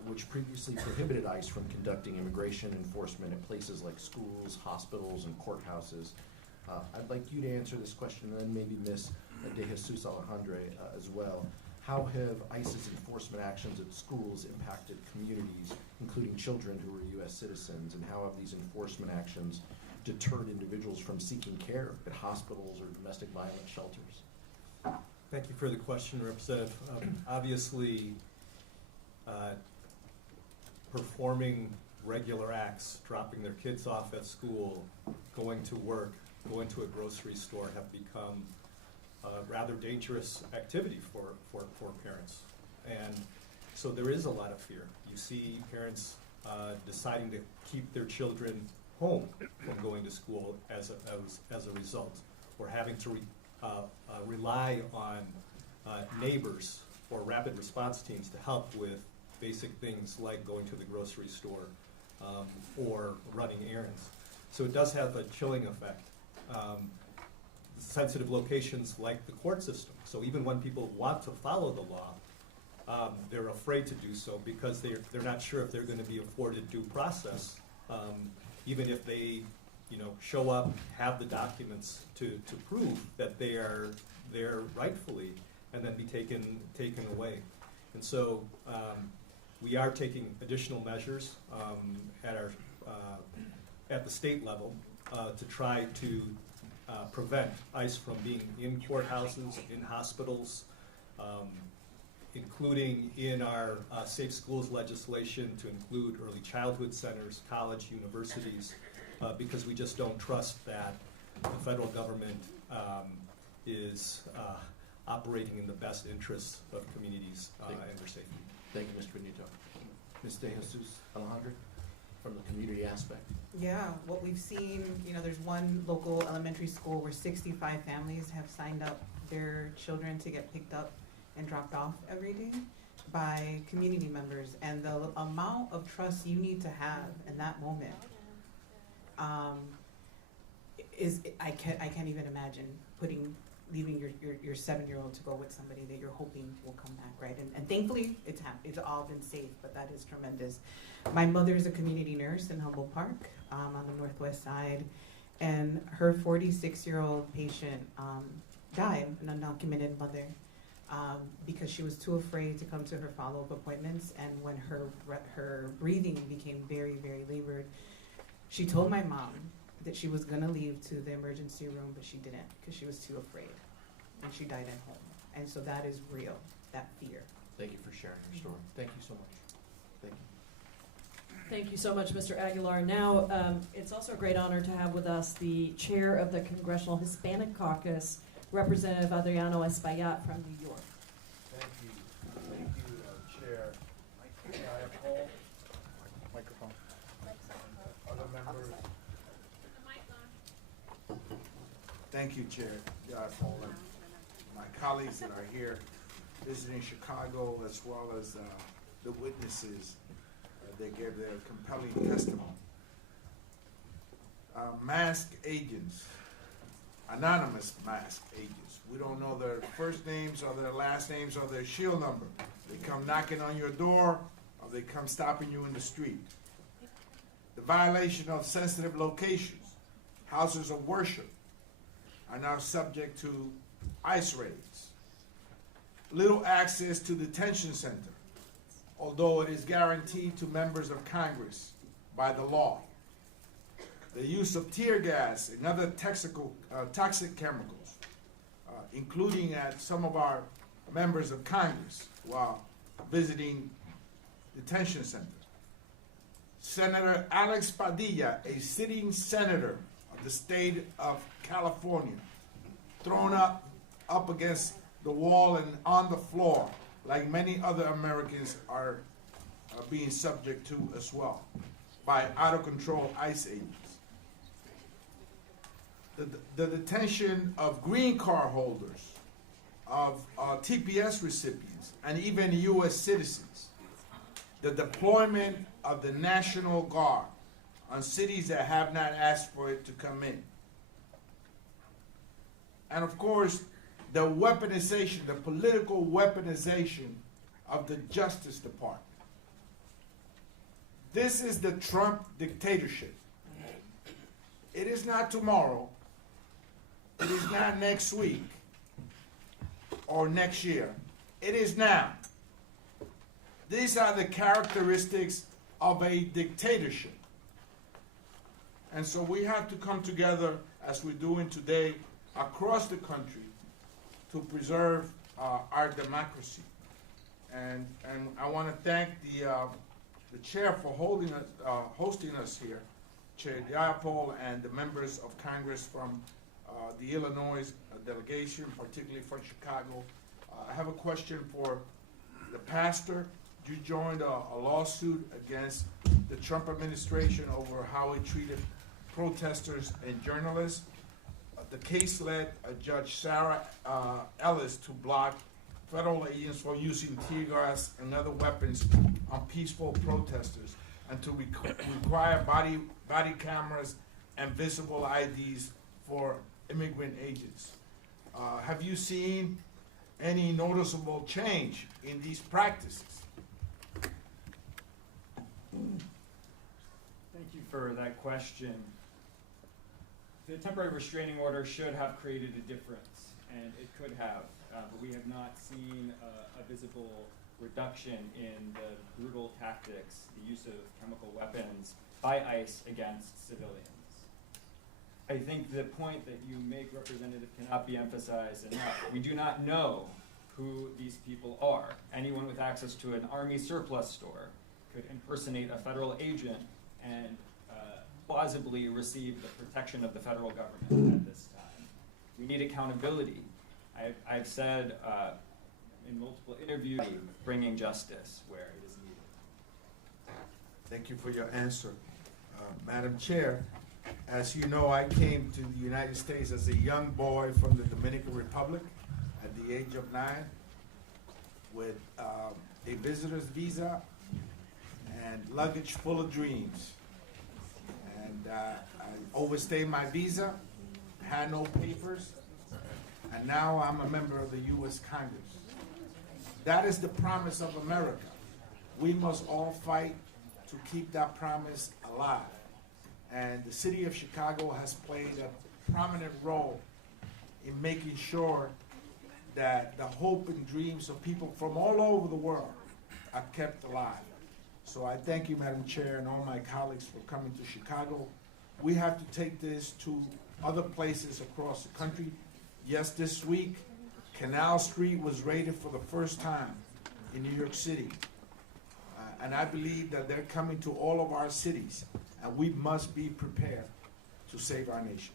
which previously prohibited ICE from conducting immigration enforcement at places like schools, hospitals, and courthouses. I'd like you to answer this question, and then maybe Ms. De Jesus Alejandre as well. How have ICE's enforcement actions at schools impacted communities, including children who are U.S. citizens, and how have these enforcement actions deterred individuals from seeking care at hospitals or domestic violence shelters? Thank you for the question, Representative. Obviously, performing regular acts, dropping their kids off at school, going to work, going to a grocery store have become a rather dangerous activity for parents. And so there is a lot of fear. You see parents deciding to keep their children home from going to school as a result, or having to rely on neighbors or rapid response teams to help with basic things like going to the grocery store or running errands. So it does have a chilling effect. Sensitive locations like the court system. So even when people want to follow the law, they're afraid to do so because they're not sure if they're going to be afforded due process, even if they show up, have the documents to prove that they are there rightfully, and then be taken away. And so we are taking additional measures at the state level to try to prevent ICE from being in courthouses, in hospitals, including in our safe schools legislation to include early childhood centers, college, universities, because we just don't trust that the federal government is operating in the best interests of communities and their safety. Thank you, Mr. Benito. Ms. De Jesus Alejandre, from the community aspect. Yeah, what we've seen, there's one local elementary school where 65 families have signed up their children to get picked up and dropped off every day by community members. And the amount of trust you need to have in that moment I can't even imagine leaving your 7-year-old to go with somebody that you're hoping will come back, right? And thankfully, it's all been safe, but that is tremendous. My mother is a community nurse in Humboldt Park on the northwest side, and her 46-year-old patient died, an undocumented mother, because she was too afraid to come to her follow-up appointments, and when her breathing became very, very labored, she told my mom that she was going to leave to the emergency room, but she didn't because she was too afraid, and she died at home. And so that is real, that fear. Thank you for sharing your story. Thank you so much. Thank you. Thank you so much, Mr. Aguilar. Now, it's also a great honor to have with us the chair of the Congressional Hispanic Caucus, Representative Adriano Espaillat from New York. Thank you, Chair. Paul. Microphone. Other members. Thank you, Chair. Paul, and my colleagues that are here visiting Chicago, as well as the witnesses that gave their compelling testimony. Masked agents, anonymous masked agents. We don't know their first names or their last names or their shield number. They come knocking on your door or they come stopping you in the street. The violation of sensitive locations, houses of worship, are now subject to ICE raids. Little access to the detention center, although it is guaranteed to members of Congress by the law. The use of tear gas and other toxic chemicals, including at some of our members of Congress while visiting detention centers. Senator Alex Padilla, a sitting senator of the state of California, thrown up against the wall and on the floor, like many other Americans are being subject to as well, by out-of-control ICE agents. the detention of green card holders, of TPS recipients, and even U.S. citizens, the deployment of the National Guard on cities that have not asked for it to come in. And of course, the weaponization, the political weaponization of the Justice Department. This is the Trump dictatorship. It is not tomorrow. It is not next week or next year. It is now. These are the characteristics of a dictatorship. And so we have to come together, as we're doing today, across the country to preserve our democracy. And I want to thank the chair for hosting us here, Chair Jayapal, and the members of Congress from the Illinois delegation, particularly from Chicago. I have a question for the pastor. You joined a lawsuit against the Trump administration over how it treated protesters and journalists. The case led Judge Sarah Ellis to block federal agents from using tear gas and other weapons on peaceful protesters, and to require body cameras and visible IDs for immigrant agents. Have you seen any noticeable change in these practices? Thank you for that question. The temporary restraining order should have created a difference, and it could have, but we have not seen a visible reduction in the brutal tactics, the use of chemical weapons by ICE against civilians. I think the point that you make, Representative, cannot be emphasized enough. We do not know who these people are. Anyone with access to an Army surplus store could impersonate a federal agent and plausibly receive the protection of the federal government at this time. We need accountability. I've said in multiple interviews, bringing justice where it is needed. Thank you for your answer. Madam Chair, as you know, I came to the United States as a young boy from the Dominican Republic at the age of 9 with a visitor's visa and luggage full of dreams. And I overstayed my visa, had no papers, and now I'm a member of the U.S. Congress. That is the promise of America. We must all fight to keep that promise alive. And the city of Chicago has played a prominent role in making sure that the hope and dreams of people from all over the world are kept alive. So I thank you, Madam Chair, and all my colleagues for coming to Chicago. We have to take this to other places across the country. Yes, this week, Canal Street was raided for the first time in New York City. And I believe that they're coming to all of our cities, and we must be prepared to save our nation.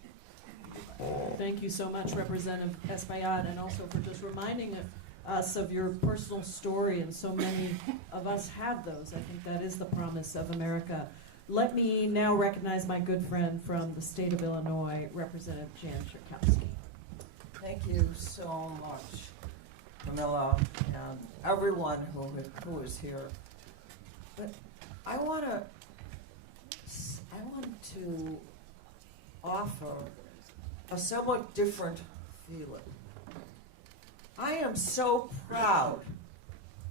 Thank you so much, Representative Espaillat, and also for just reminding us of your personal story, and so many of us have those. I think that is the promise of America. Let me now recognize my good friend from the state of Illinois, Representative Jan Schakowsky. Thank you so much, Camilla, and everyone who is here. But I want to offer a somewhat different feeling. I am so proud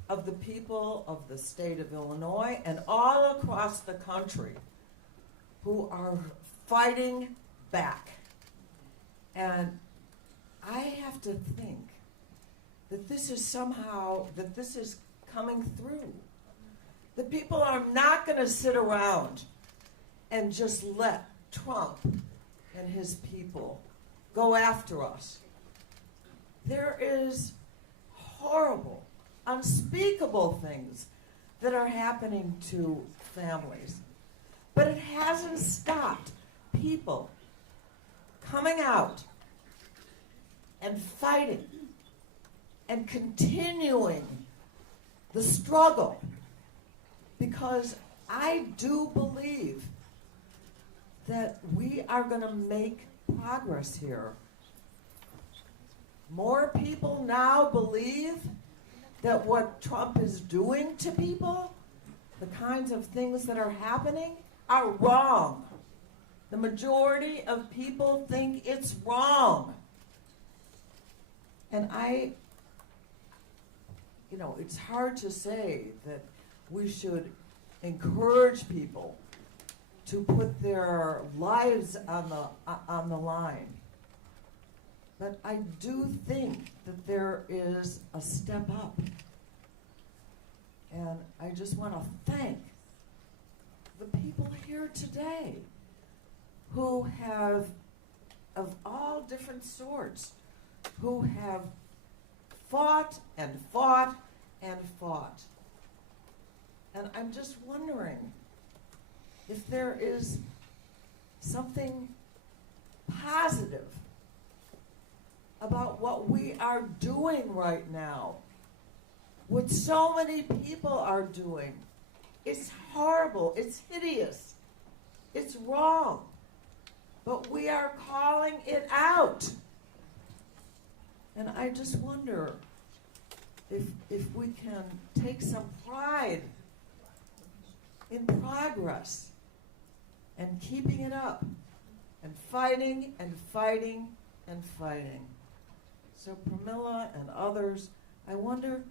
of the people of the state of Illinois and all across the country who are fighting back. And I have to think that this is coming through. The people are not going to sit around and just let Trump and his people go after us. There is horrible, unspeakable things that are happening to families. But it hasn't stopped people coming out and fighting and continuing the struggle, because I do believe that we are going to make progress here. More people now believe that what Trump is doing to people, the kinds of things that are happening, are wrong. The majority of people think it's wrong. And it's hard to say that we should encourage people to put their lives on the line. But I do think that there is a step up. And I just want to thank the people here today who have, of all different sorts, who have fought and fought and fought. And I'm just wondering if there is something positive about what we are doing right now, what so many people are doing. It's horrible, it's hideous, it's wrong, but we are calling it out. And I just wonder if we can take some pride in progress and keeping it up and fighting and fighting and fighting. So Pramila and others, I wonder,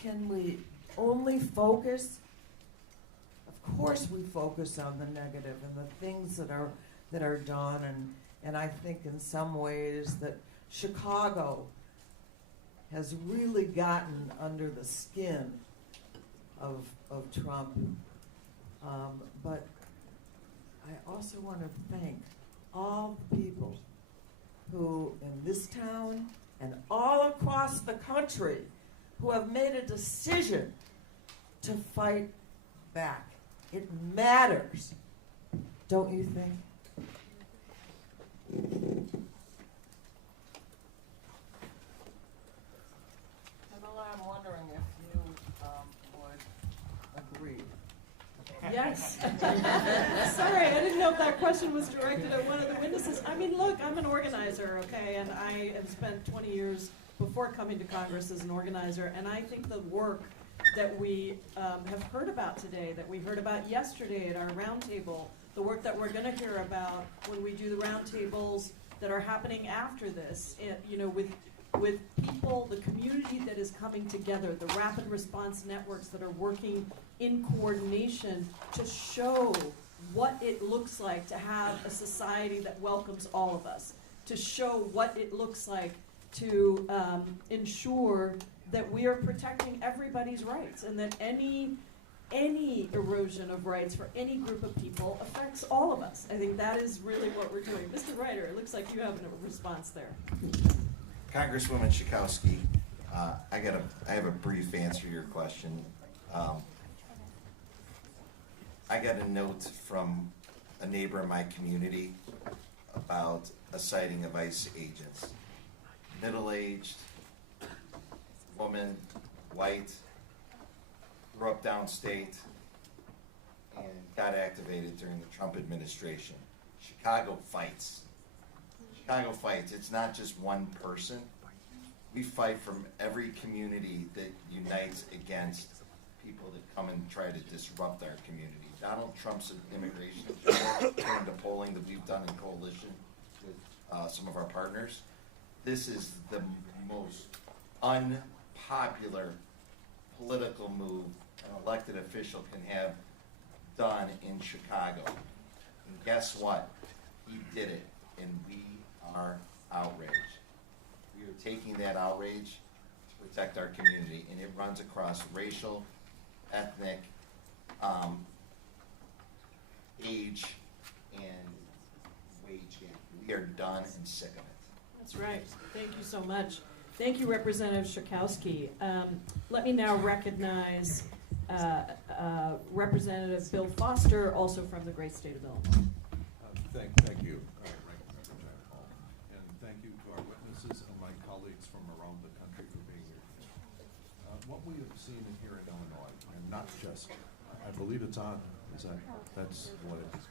can we only focus? Of course we focus on the negative and the things that are done, and I think in some ways that Chicago has really gotten under the skin of Trump. But I also want to thank all the people who in this town and all across the country who have made a decision to fight back. It matters, don't you think? Pamela, I'm wondering if you would agree. Yes. Sorry, I didn't know if that question was directed at one of the witnesses. I mean, look, I'm an organizer, okay, and I have spent 20 years before coming to Congress as an organizer, and I think the work that we have heard about today, that we heard about yesterday at our roundtable, the work that we're going to hear about when we do the roundtables that are happening after this, with people, the community that is coming together, the rapid response networks that are working in coordination to show what it looks like to have a society that welcomes all of us, to show what it looks like to ensure that we are protecting everybody's rights, and that any erosion of rights for any group of people affects all of us. I think that is really what we're doing. Mr. Ryder, it looks like you have a response there. Congresswoman Schakowsky, I have a brief answer to your question. I got a note from a neighbor in my community about a sighting of ICE agents. Middle-aged woman, white, grew up downstate, and got activated during the Trump administration. Chicago fights. Chicago fights. It's not just one person. We fight from every community that unites against people that come and try to disrupt our community. Donald Trump's immigration agenda, according to polling that we've done in coalition with some of our partners, this is the most unpopular political move an elected official can have done in Chicago. And guess what? He did it, and we are outraged. We are taking that outrage to protect our community, and it runs across racial, ethnic, age, and wage gap. We are done and sick of it. That's right. Thank you so much. Thank you, Representative Schakowsky. Let me now recognize Representative Bill Foster, also from the great state of Illinois. Thank you, Ranking Member Janet Hall, and thank you to our witnesses and my colleagues from around the country for being here today. What we have seen here in Illinois, and not just, I believe it's on That's what it is.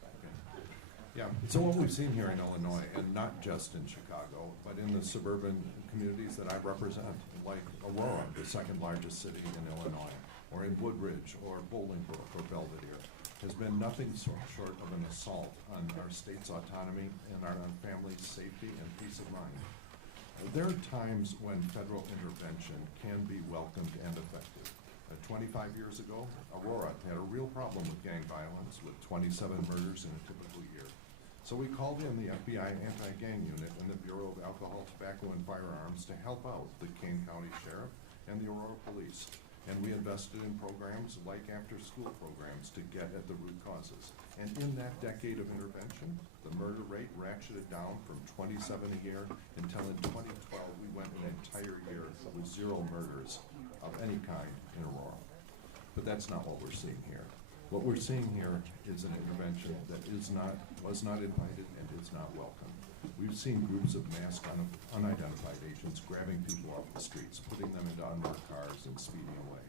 Yeah, so what we've seen here in Illinois, and not just in Chicago, but in the suburban communities that I represent, like Aurora, the second largest city in Illinois, or in Woodridge, or Bolingbrook, or Belvedere, has been nothing short of an assault on our state's autonomy and on family safety and peace of mind. There are times when federal intervention can be welcomed and effective. 25 years ago, Aurora had a real problem with gang violence, with 27 murders in a typical year. So we called in the FBI Anti-Gang Unit and the Bureau of Alcohol, Tobacco, and Firearms to help out the Kane County Sheriff and the Aurora Police. And we invested in programs like after-school programs to get at the root causes. And in that decade of intervention, the murder rate ratcheted down from 27 a year until in 2012 we went an entire year with 0 murders of any kind in Aurora. But that's not what we're seeing here. What we're seeing here is an intervention that was not invited and is not welcome. We've seen groups of masked unidentified agents grabbing people off the streets, putting them into unmarked cars and speeding away.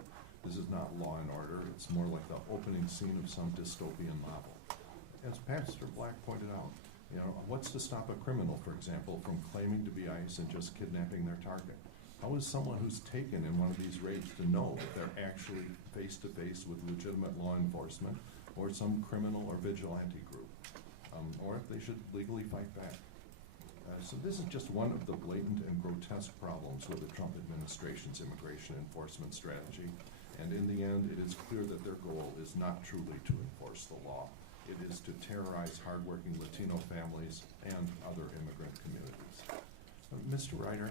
This is not law and order. It's more like the opening scene of some dystopian novel. As Pastor Black pointed out, what's to stop a criminal, for example, from claiming to be ICE and just kidnapping their target? How is someone who's taken in one of these raids to know if they're actually face-to-face with legitimate law enforcement or some criminal or vigilante group, or if they should legally fight back? So this is just one of the blatant and grotesque problems with the Trump administration's immigration enforcement strategy. And in the end, it is clear that their goal is not truly to enforce the law. It is to terrorize hardworking Latino families and other immigrant communities. Mr. Ryder,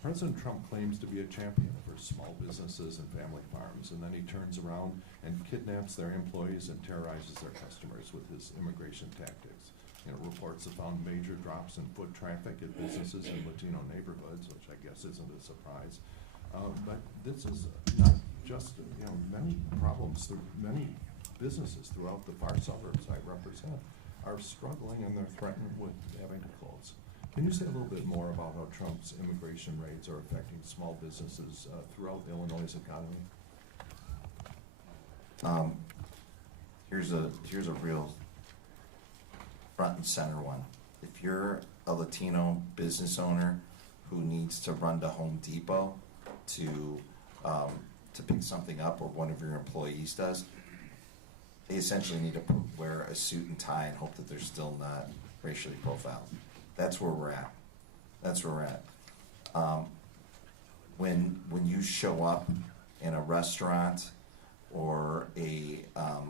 President Trump claims to be a champion for small businesses and family farms, and then he turns around and kidnaps their employees and terrorizes their customers with his immigration tactics. Reports have found major drops in foot traffic at businesses in Latino neighborhoods, which I guess isn't a surprise. But this is not just, many problems. Many businesses throughout the far suburbs I represent are struggling and they're threatened with having to close. Can you say a little bit more about how Trump's immigration raids are affecting small businesses throughout Illinois' economy? Here's a real front and center one. If you're a Latino business owner who needs to run to Home Depot to pick something up, or one of your employees does, they essentially need to wear a suit and tie and hope that they're still not racially profiled. That's where we're at. That's where we're at. When you show up in a restaurant or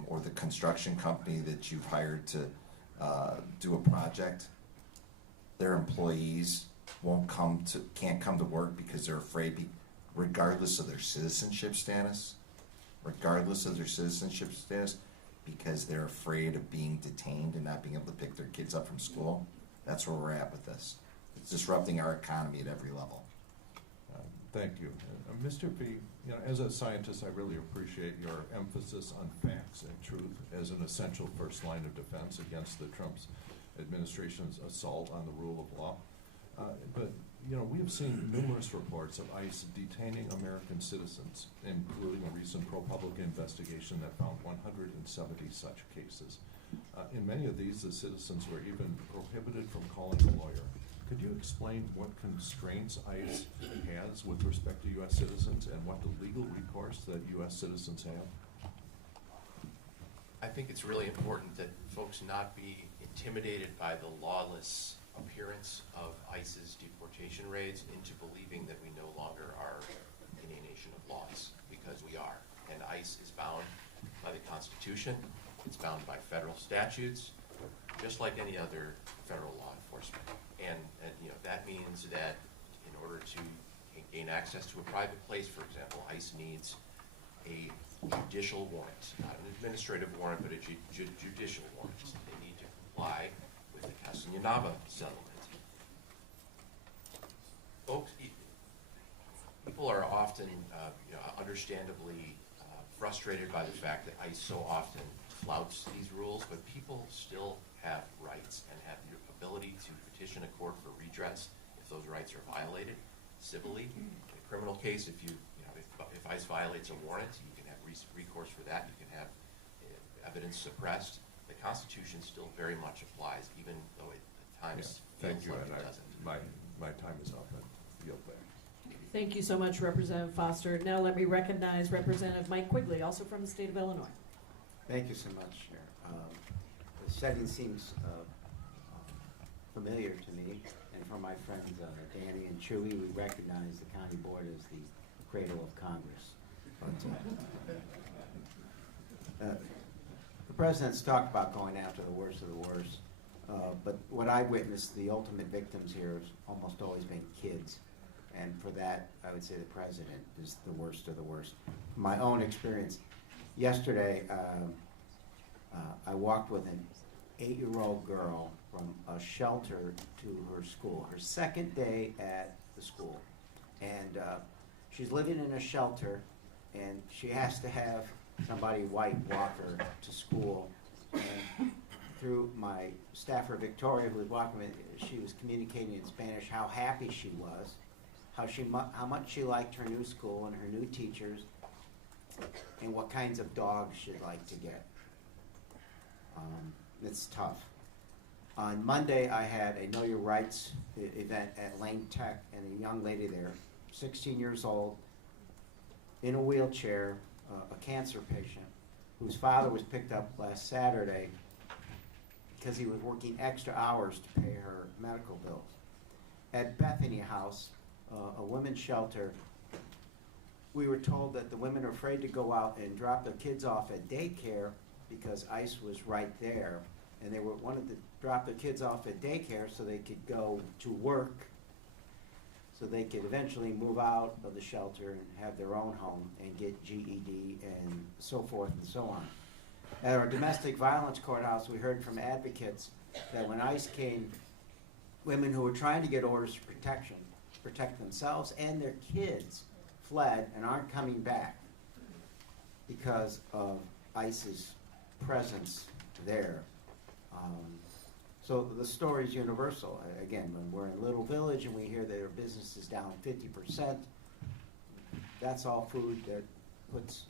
or the construction company that you've hired to do a project, their employees can't come to work because they're afraid, regardless of their citizenship status, because they're afraid of being detained and not being able to pick their kids up from school. That's where we're at with this. It's disrupting our economy at every level. Thank you. Mr. P., as a scientist, I really appreciate your emphasis on facts and truth as an essential first line of defense against the Trump administration's assault on the rule of law. But we have seen numerous reports of ICE detaining American citizens, including a recent ProPublica investigation that found 170 such cases. In many of these, the citizens were even prohibited from calling a lawyer. Could you explain what constraints ICE has with respect to U.S. citizens and what the legal recourse that U.S. citizens have? I think it's really important that folks not be intimidated by the lawless appearance of ICE's deportation raids into believing that we no longer are in a nation of laws, because we are. And ICE is bound by the Constitution, it's bound by federal statutes, just like any other federal law enforcement. And that means that in order to gain access to a private place, for example, ICE needs a judicial warrant, not an administrative warrant, but a judicial warrant. They need to comply with the Castellanova settlement. Folks, people are often, understandably frustrated by the fact that ICE so often flouts these rules, but people still have rights and have the ability to petition a court for redress if those rights are violated civilly. In a criminal case, if ICE violates a warrant, you can have recourse for that. You can have evidence suppressed, the Constitution still very much applies, even though it at times Thank feels you, like and it doesn't. my time is up, and yield back. Thank you so much, Representative Foster. Now let me recognize Representative Mike Quigley, also from the state of Illinois. Thank you so much, Chair. The setting seems familiar to me, and for my friends Danny and Chewy, we recognize the county board as the cradle of Congress. But, the president's talked about going after the worst of the worst, but what I witnessed, the ultimate victims here has almost always been kids. And for that, I would say the president is the worst of the worst. My own experience, yesterday, I walked with an 8-year-old girl from a shelter to her school, her second day at the school. And she's living in a shelter, and she has to have somebody white walk her to school. And through my staffer, Victoria, who was walking with me, she was communicating in Spanish how happy she was, how much she liked her new school and her new teachers, and what kinds of dogs she'd like to get. It's tough. On Monday, I had a Know Your Rights event at Lane Tech, and a young lady there, 16 years old, in a wheelchair, a cancer patient, whose father was picked up last Saturday because he was working extra hours to pay her medical bills. At Bethany House, a women's shelter, we were told that the women are afraid to go out and drop their kids off at daycare because ICE was right there, and they wanted to drop their kids off at daycare so they could go to work, so they could eventually move out of the shelter and have their own home and get GED and so forth and so on. At our domestic violence courthouse, we heard from advocates that when ICE came, women who were trying to get orders of protection, protect themselves and their kids, fled and aren't coming back because of ICE's presence there. So the story is universal. Again, when we're in Little Village and we hear that their business is down 50%, that's all food that puts,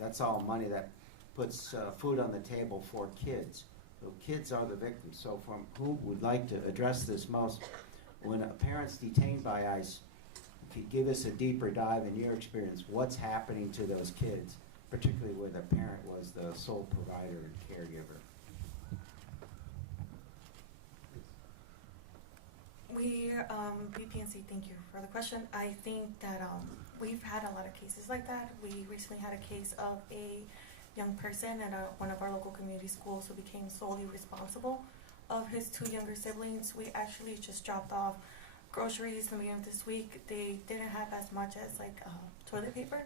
that's all money that puts food on the table for kids. So kids are the victims. So from who would like to address this most, when a parent's detained by ICE, could give us a deeper dive in your experience, what's happening to those kids, particularly where the parent was the sole provider and caregiver? We, BPNC, thank you for the question. I think that we've had a lot of cases like that. We recently had a case of a young person at one of our local community schools who became solely responsible of his 2 younger siblings. We actually just dropped off groceries in the beginning of this week. They didn't have as much as like toilet paper.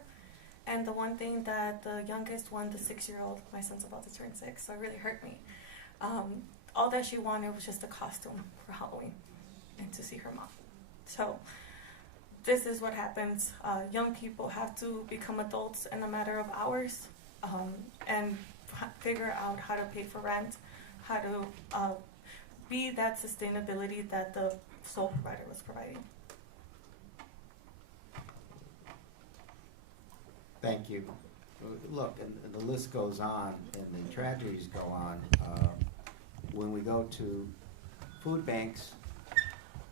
And the one thing that the youngest one, the 6-year-old, my son's about to turn 6, so it really hurt me. All that she wanted was just a costume for Halloween and to see her mom. So this is what happens. Young people have to become adults in a matter of hours and figure out how to pay for rent, how to be that sustainability that the sole provider was providing. Thank you. Look, and the list goes on, and the tragedies go on. When we go to food banks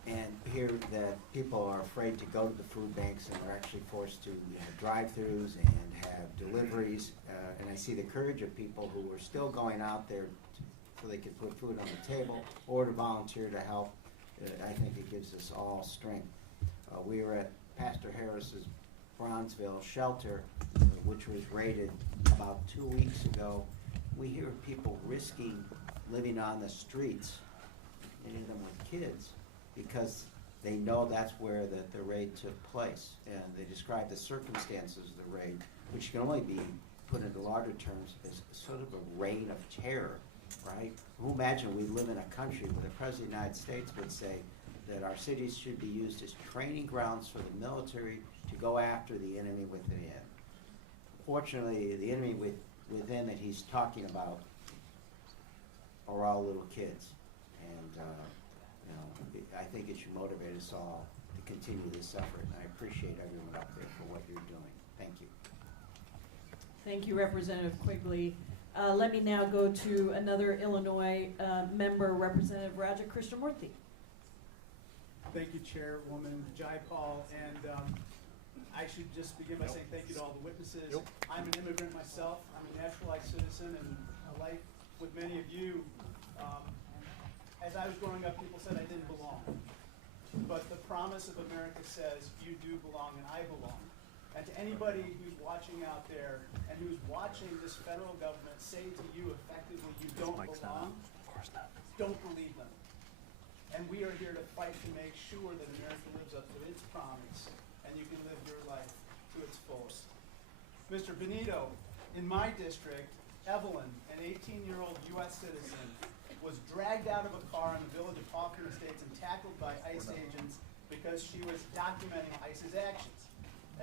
and hear that people are afraid to go to the food banks and they're actually forced to have drive-thrus and have deliveries, and I see the courage of people who are still going out there so they could put food on the table or to volunteer to help, I think it gives us all strength. We were at Pastor Harris's Bronzeville shelter, which was raided about 2 weeks ago. We hear people risking living on the streets, many of them with kids, because they know that's where the raid took place. And they describe the circumstances of the raid, which can only be put into larger terms as sort of a reign of terror, right? Who imagine we live in a country where the President of the United States would say that our cities should be used as training grounds for the military to go after the enemy within. Fortunately, the enemy within that he's talking about are all little kids. And you know, I think it should motivate us all to continue this effort. And I appreciate everyone up there for what you're doing. Thank you. Thank you, Representative Quigley. Let me now go to another Illinois member, Representative Raja Krishnamurthy. Thank you, Chairwoman Jayapal, and I should just begin by saying thank you to all the witnesses. I'm an immigrant myself. I'm a naturalized citizen, and like with many of you, as I was growing up, people said I didn't belong. But the promise of America says you do belong and I belong. And to anybody who's watching out there and who's watching this federal government say to you effectively you don't belong, don't believe them. And we are here to fight to make sure that America lives up to its promise and you can live your life to its fullest. Mr. Bonito, in my district, Evelyn, an 18-year-old U.S. citizen, was dragged out of a car in the village of Hoffman Estates and tackled by ICE agents because she was documenting ICE's actions.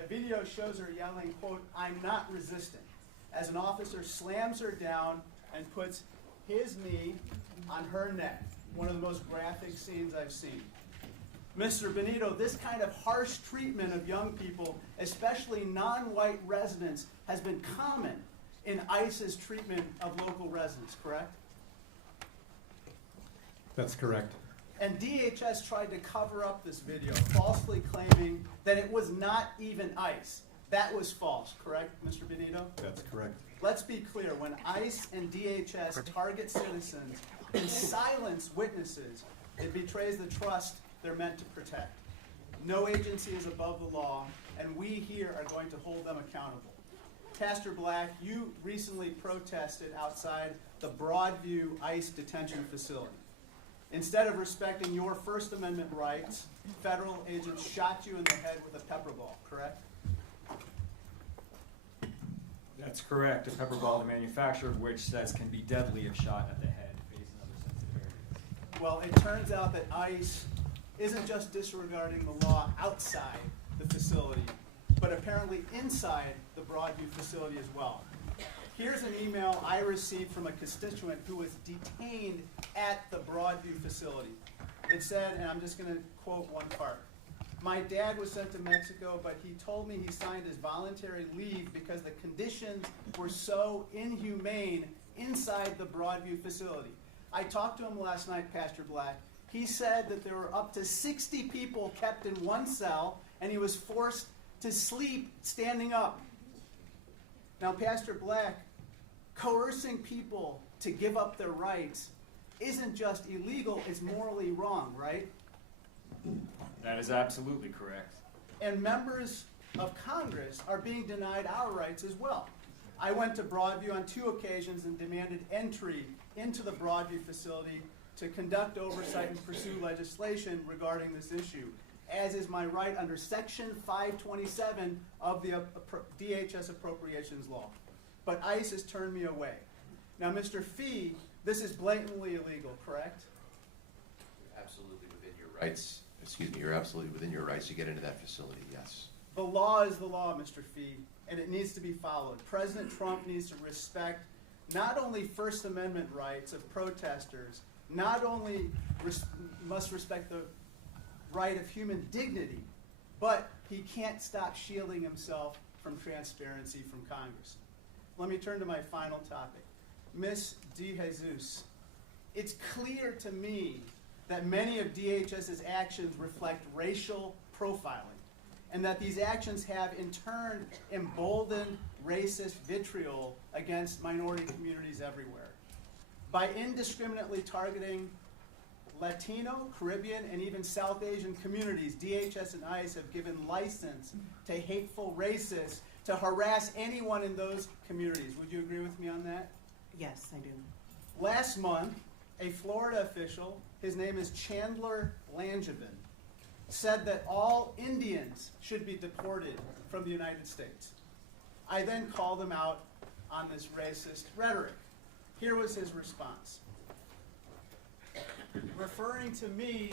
A video shows her yelling, quote, "I'm not resisting," as an officer slams her down and puts his knee on her neck. One of the most graphic scenes I've seen. Mr. Bonito, this kind of harsh treatment of young people, especially non-white residents, has been common in ICE's treatment of local residents, correct? That's correct. And DHS tried to cover up this video, falsely claiming that it was not even ICE. That was false, correct, Mr. Bonito? That's correct. Let's be clear, when ICE and DHS target citizens and silence witnesses, it betrays the trust they're meant to protect. No agency is above the law, and we here are going to hold them accountable. Pastor Black, you recently protested outside the Broadview ICE detention facility. Instead of respecting your First Amendment rights, federal agents shot you in the head with a pepper ball, correct? That's correct. A pepper ball, the manufacturer of which says can be deadly if shot at the head, face, and other sensitive areas. Well, it turns out that ICE isn't just disregarding the law outside the facility, but apparently inside the Broadview facility as well. Here's an email I received from a constituent who was detained at the Broadview facility. It said, and I'm just going to quote one part, "My dad was sent to Mexico, but he told me he signed his voluntary leave because the conditions were so inhumane inside the Broadview facility." I talked to him last night, Pastor Black. He said that there were up to 60 people kept in one cell, and he was forced to sleep standing up. Now, Pastor Black, coercing people to give up their rights isn't just illegal, it's morally wrong, right? That is absolutely correct. And members of Congress are being denied our rights as well. I went to Broadview on 2 occasions and demanded entry into the Broadview facility to conduct oversight and pursue legislation regarding this issue, as is my right under Section 527 of the DHS Appropriations Law. But ICE has turned me away. Now, Mr. Fee, this is blatantly illegal, correct? Absolutely within your rights. Excuse me, you're absolutely within your rights to get into that facility, yes. The law is the law, Mr. Fee, and it needs to be followed. President Trump needs to respect not only First Amendment rights of protesters, not only must respect the right of human dignity, but he can't stop shielding himself from transparency from Congress. Let me turn to my final topic. Ms. DeJesus, it's clear to me that many of DHS's actions reflect racial profiling, and that these actions have in turn emboldened racist vitriol against minority communities everywhere. By indiscriminately targeting Latino, Caribbean, and even South Asian communities, DHS and ICE have given license to hateful racists to harass anyone in those communities. Would you agree with me on that? Yes, I do. Last month, a Florida official, his name is Chandler Langevin, said that all Indians should be deported from the United States. I then called him out on this racist rhetoric. Here was his response. Referring to me,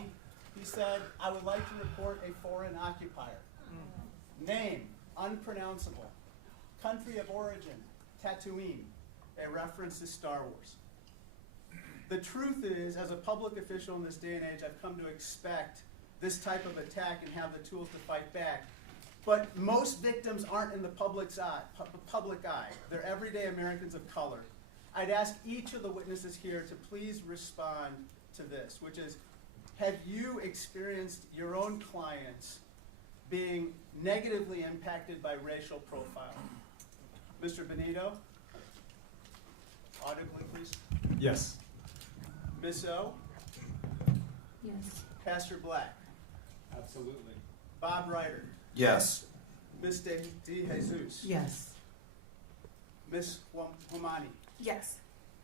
he said, "I would like to report a foreign occupier. Name, unpronounceable. Country of origin, Tatooine," a reference to Star Wars. The truth is, as a public official in this day and age, I've come to expect this type of attack and have the tools to fight back. But most victims aren't in the public eye. They're everyday Americans of color. I'd ask each of the witnesses here to please respond to this, which is, have you experienced your own clients being negatively impacted by racial profiling? Mr. Bonito? Audibly, please. Yes. Miss O? Yes. Pastor Black? Absolutely. Bob Ryder? Yes. Miss De Jesus? Yes. Miss Huamani? Yes.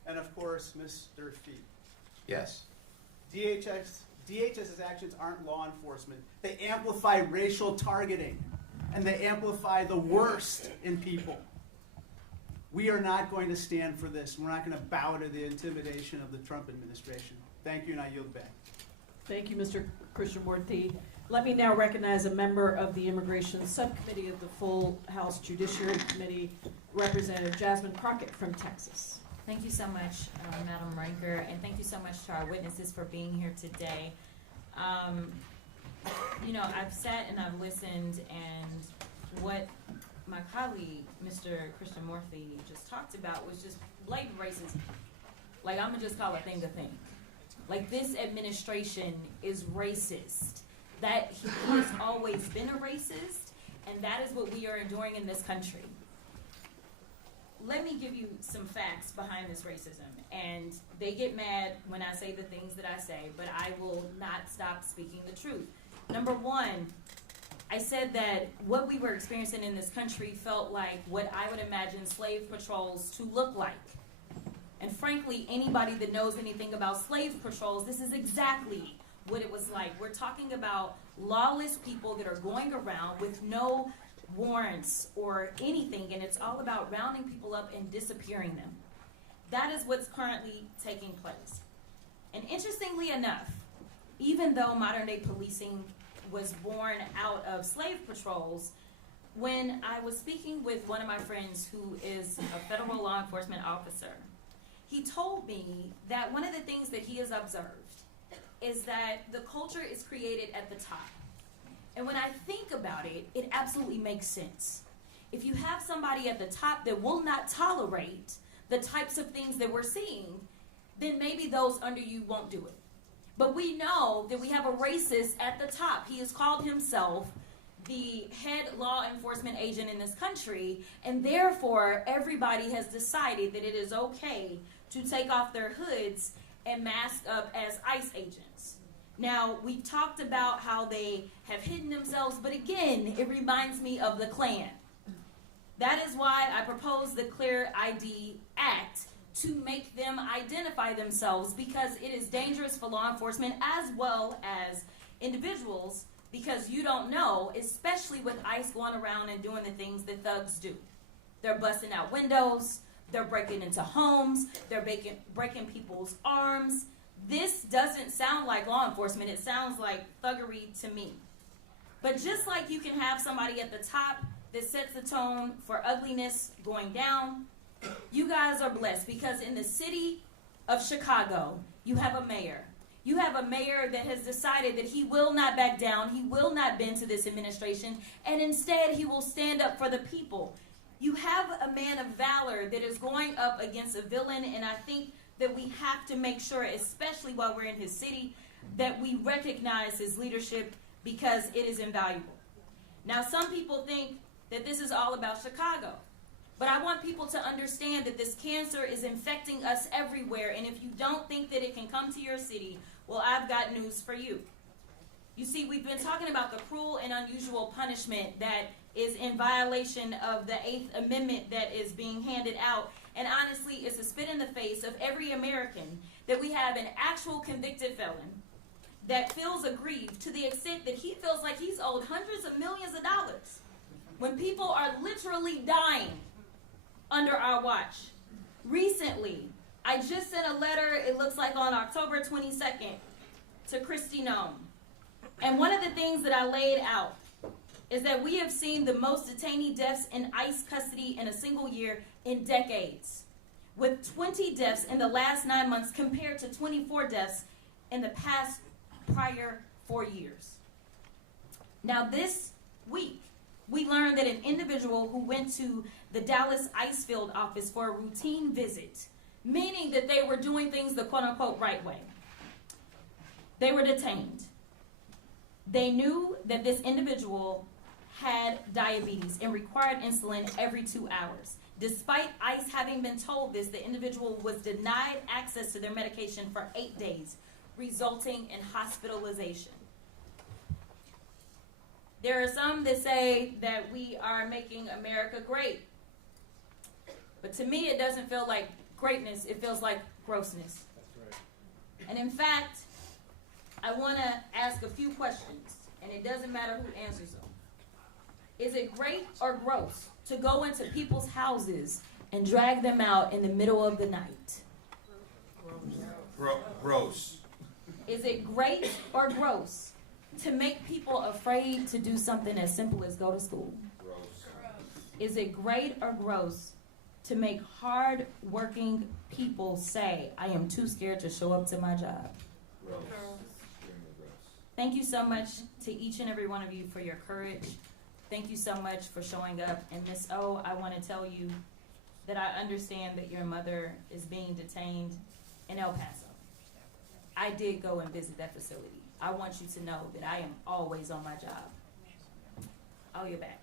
And of course, Mr. Fee. Yes. DHS's actions aren't law enforcement. They amplify racial targeting, and they amplify the worst in people. We are not going to stand for this. We're not going to bow to the intimidation of the Trump administration. Thank you, and I yield back. Thank you, Mr. Krishnamurthy. Let me now recognize a member of the Immigration Subcommittee of the full House Judiciary Committee, Representative Jasmine Crockett from Texas. Thank you so much, Madam Ranker, and thank you so much to our witnesses for being here today. You know, I've sat and I've listened, and what my colleague, Mr. Krishnamurthy, just talked about was just blatant racism. Like, I'm gonna just call a thing a thing. Like, this administration is racist. That he has always been a racist, and that is what we are enduring in this country. Let me give you some facts behind this racism, and they get mad when I say the things that I say, but I will not stop speaking the truth. Number one, I said that what we were experiencing in this country felt like what I would imagine slave patrols to look like. And frankly, anybody that knows anything about slave patrols, this is exactly what it was like. We're talking about lawless people that are going around with no warrants or anything, and it's all about rounding people up and disappearing them. That is what's currently taking place. And interestingly enough, even though modern day policing was born out of slave patrols, when I was speaking with one of my friends who is a federal law enforcement officer, he told me that one of the things that he has observed is that the culture is created at the top. And when I think about it, it absolutely makes sense. If you have somebody at the top that will not tolerate the types of things that we're seeing, then maybe those under you won't do it. But we know that we have a racist at the top. He has called himself the head law enforcement agent in this country, and therefore everybody has decided that it is okay to take off their hoods and mask up as ICE agents. Now, we've talked about how they have hidden themselves, but again, it reminds me of the Klan. That is why I proposed the Clear ID Act, to make them identify themselves, because it is dangerous for law enforcement as well as individuals, because you don't know, especially with ICE going around and doing the things that thugs do. They're busting out windows, they're breaking into homes, they're breaking people's arms. This doesn't sound like law enforcement, it sounds like thuggery to me. But just like you can have somebody at the top that sets the tone for ugliness going down, you guys are blessed, because in the city of Chicago, you have a mayor. You have a mayor that has decided that he will not back down, he will not bend to this administration, and instead he will stand up for the people. You have a man of valor that is going up against a villain, and I think that we have to make sure, especially while we're in his city, that we recognize his leadership, because it is invaluable. Now, some people think that this is all about Chicago. But I want people to understand that this cancer is infecting us everywhere, and if you don't think that it can come to your city, well, I've got news for you. You see, we've been talking about the cruel and unusual punishment that is in violation of the 8th Amendment that is being handed out, and honestly, it's a spit in the face of every American that we have an actual convicted felon that feels aggrieved to the extent that he feels like he's owed hundreds of millions of dollars when people are literally dying under our watch. Recently, I just sent a letter, it looks like on October 22nd, to Kristi Noem. And one of the things that I laid out is that we have seen the most detainee deaths in ICE custody in a single year in decades, with 20 deaths in the last 9 months compared to 24 deaths in the past prior 4 years. Now this week, we learned that an individual who went to the Dallas ICE field office for a routine visit meaning that they were doing things the quote-unquote right way. They were detained. They knew that this individual had diabetes and required insulin every 2 hours. Despite ICE having been told this, the individual was denied access to their medication for 8 days, resulting in hospitalization. There are some that say that we are making America great. But to me, it doesn't feel like greatness. It feels like grossness. That's right. And in fact, I want to ask a few questions, and it doesn't matter who answers them. Is it great or gross to go into people's houses and drag them out in the middle of the night? Gross. Is it great or gross to make people afraid to do something as simple as go to school? Gross. Is it great or gross to make hard-working people say, I am too scared to show up to my job? Gross. Extremely gross. Thank you so much to each and every one of you for your courage. Thank you so much for showing up. And Ms. O, I want to tell you that I understand that your mother is being detained in El Paso. I did go and visit that facility. I want you to know that I am always on my job. Oh, you're back.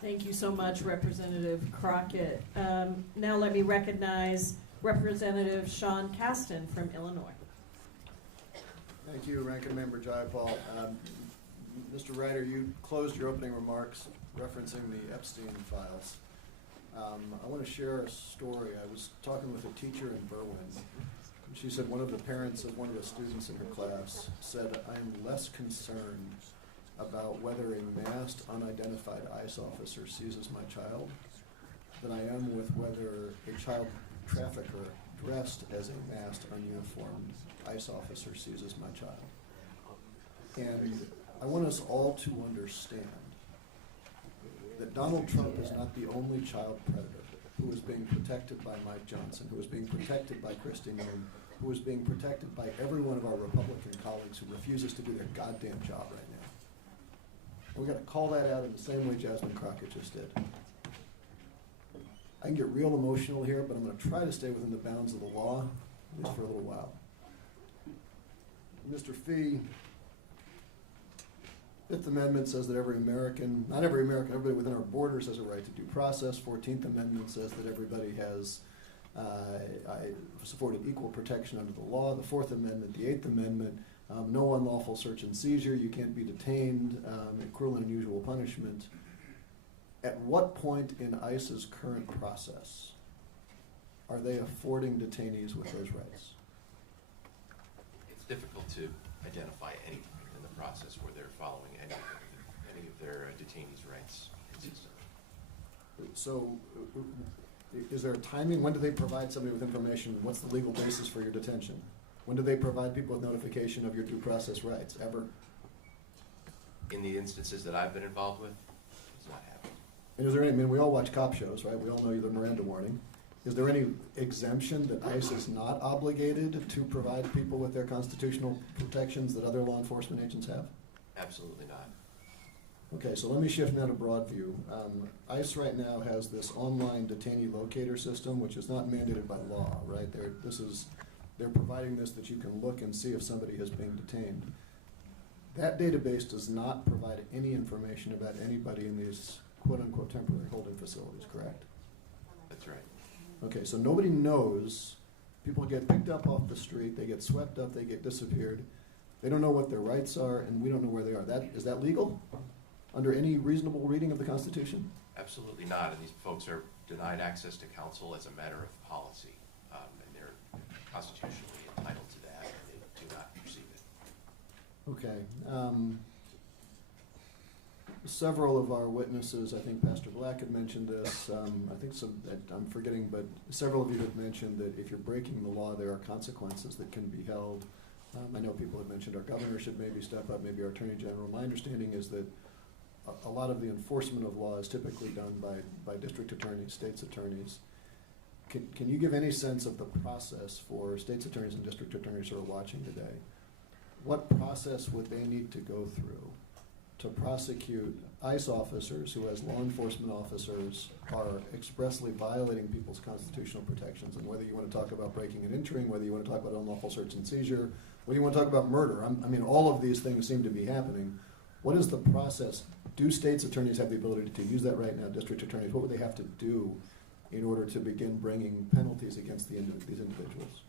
Thank you so much, Representative Crockett. Now let me recognize Representative Sean Casten from Illinois. Thank you, Ranking Member Jayapal. Mr. Ryder, you closed your opening remarks referencing the Epstein files. I want to share a story. I was talking with a teacher in Berwyn. She said one of the parents of one of the students in her class said, I am less concerned about whether a masked, unidentified ICE officer seizes my child than I am with whether a child trafficker dressed as a masked, ununiformed ICE officer seizes my child. And I want us all to understand that Donald Trump is not the only child predator who is being protected by Mike Johnson, who is being protected by Kristi Noem, who is being protected by every one of our Republican colleagues who refuses to do their goddamn job right now. We've got to call that out in the same way Jasmine Crockett just did. I can get real emotional here, but I'm going to try to stay within the bounds of the law, at least for a little while. Mr. Fee, Fifth Amendment says that every American, not every American, everybody within our borders has a right to due process. 14th Amendment says that everybody has afforded equal protection under the law. The Fourth Amendment, the Eighth Amendment, no unlawful search and seizure. You can't be detained, cruel and unusual punishment. At what point in ICE's current process are they affording detainees with those rights? It's difficult to identify any point in the process where they're following any of their detainees' rights consistently. So, is there a timing? When do they provide somebody with information? What's the legal basis for your detention? When do they provide people with notification of your due process rights? Ever? In the instances that I've been involved with, it's not happened. And is there any, I mean, we all watch cop shows, right? We all know the Miranda warning. Is there any exemption that ICE is not obligated to provide people with their constitutional protections that other law enforcement agents have? Absolutely not. Okay, so let me shift now to Broadview. ICE right now has this online detainee locator system, which is not mandated by law, right? They're providing this that you can look and see if somebody is being detained. That database does not provide any information about anybody in these quote-unquote temporary holding facilities, correct? That's right. Okay, so nobody knows. People get picked up off the street, they get swept up, they get disappeared. They don't know what their rights are, and we don't know where they are. Is that legal? Under any reasonable reading of the Constitution? Absolutely not, and these folks are denied access to counsel as a matter of policy, and they're constitutionally entitled to that, and they do not receive it. Okay. Several of our witnesses, I think Pastor Black had mentioned this, I think I'm forgetting, but several of you have mentioned that if you're breaking the law, there are consequences that can be held. I know people have mentioned our governor should maybe step up, maybe our attorney general. My understanding is that a lot of the enforcement of law is typically done by district attorneys, state's attorneys. Can you give any sense of the process for state's attorneys and district attorneys who are watching today? What process would they need to go through to prosecute ICE officers who, as law enforcement officers, are expressly violating people's constitutional protections. And whether you want to talk about breaking and entering, whether you want to talk about unlawful search and seizure, whether you want to talk about murder, I mean, all of these things seem to be happening. What is the process? Do states' attorneys have the ability to use that right now? District attorneys, what would they have to do in order to begin bringing penalties against these individuals?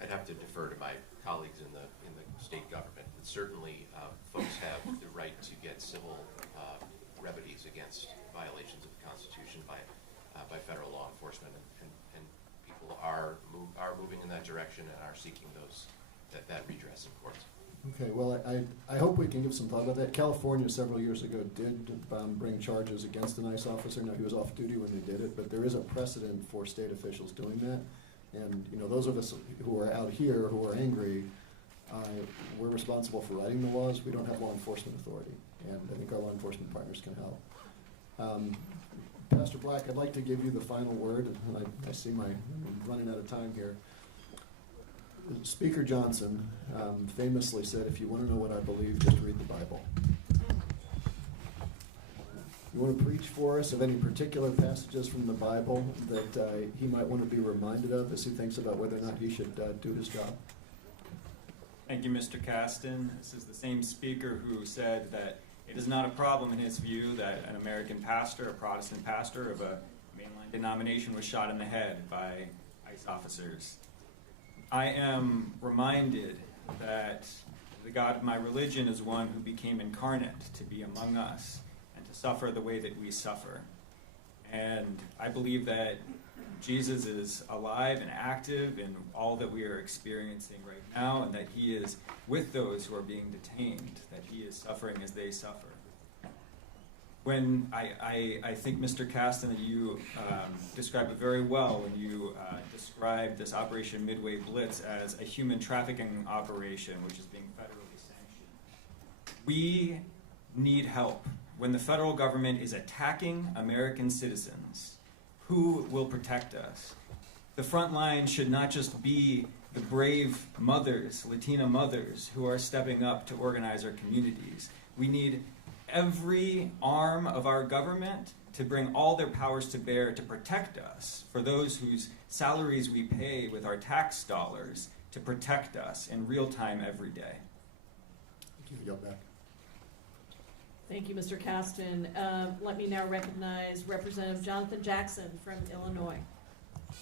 I'd have to defer to my colleagues in the state government. But certainly, folks have the right to get civil remedies against violations of the Constitution by federal law enforcement, and people are moving in that direction and are seeking that redress in courts. Okay, well, I hope we can give some thought about that. California several years ago did bring charges against an ICE officer. Now, he was off duty when they did it, but there is a precedent for state officials doing that. And, you know, those of us who are out here who are angry, we're responsible for writing the laws. We don't have law enforcement authority, and I think our law enforcement partners can help. Pastor Black, I'd like to give you the final word. I see I'm running out of time here. Speaker Johnson famously said, if you want to know what I believe, just read the Bible. You want to preach for us of any particular passages from the Bible that he might want to be reminded of as he thinks about whether or not he should do his job? Thank you, Mr. Caston. This is the same speaker who said that it is not a problem in his view that an American pastor, a Protestant pastor of a mainline denomination, was shot in the head by ICE officers. I am reminded that the God of my religion is one who became incarnate to be among us and to suffer the way that we suffer. And I believe that Jesus is alive and active in all that we are experiencing right now, and that he is with those who are being detained, that he is suffering as they suffer. When I think, Mr. Caston, that you described it very well when you described this Operation Midway Blitz as a human trafficking operation, which is being federally sanctioned. We need help. When the federal government is attacking American citizens, who will protect us? The front line should not just be the brave mothers, Latina mothers, who are stepping up to organize our communities. We need every arm of our government to bring all their powers to bear to protect us, for those whose salaries we pay with our tax dollars, to protect us in real time every day. Thank you. Back. Thank you, Mr. Caston. Let me now recognize Representative Jonathan Jackson from Illinois.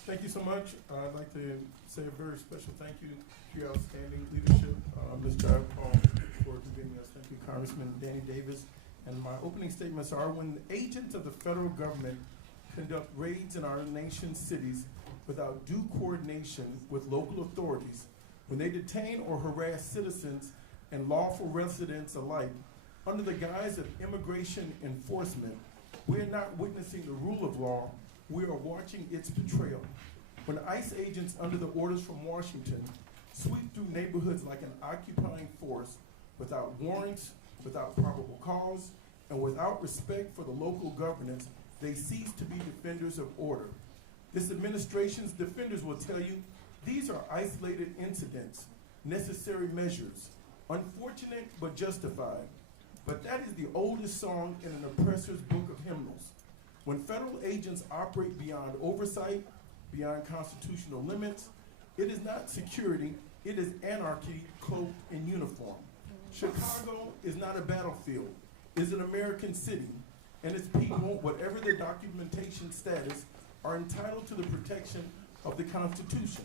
Thank you so much. I'd like to say a very special thank you to your outstanding leadership, Ms. Jared Paul, for convening us. Thank you, Congressman Danny Davis. And my opening statements are, when agents of the federal government conduct raids in our nation's cities without due coordination with local authorities, when they detain or harass citizens and lawful residents alike, under the guise of immigration enforcement, we are not witnessing the rule of law, we are watching its betrayal. When ICE agents under the orders from Washington sweep through neighborhoods like an occupying force without warrants, without probable cause, and without respect for the local governance, they cease to be defenders of order. This administration's defenders will tell you these are isolated incidents, necessary measures, unfortunate but justified. But that is the oldest song in an oppressor's book of hymnals. When federal agents operate beyond oversight, beyond constitutional limits, it is not security, it is anarchy cloaked in uniform. Chicago is not a battlefield, it's an American city, and its people, whatever their documentation status, are entitled to the protection of the Constitution.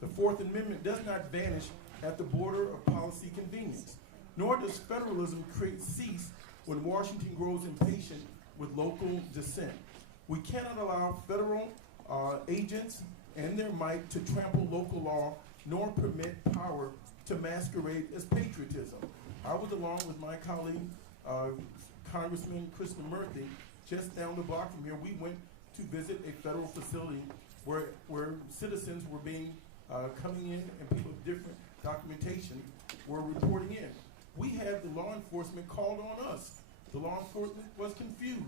The Fourth Amendment does not vanish at the border of policy convenience, nor does federalism cease when Washington grows impatient with local dissent. We cannot allow federal agents and their might to trample local law, nor permit power to masquerade as patriotism. I was, along with my colleague, Congressman Kristen Murphy, just down the block from here. We went to visit a federal facility where citizens were being coming in, and people with different documentation were reporting in. We had the law enforcement called on us. The law enforcement was confused.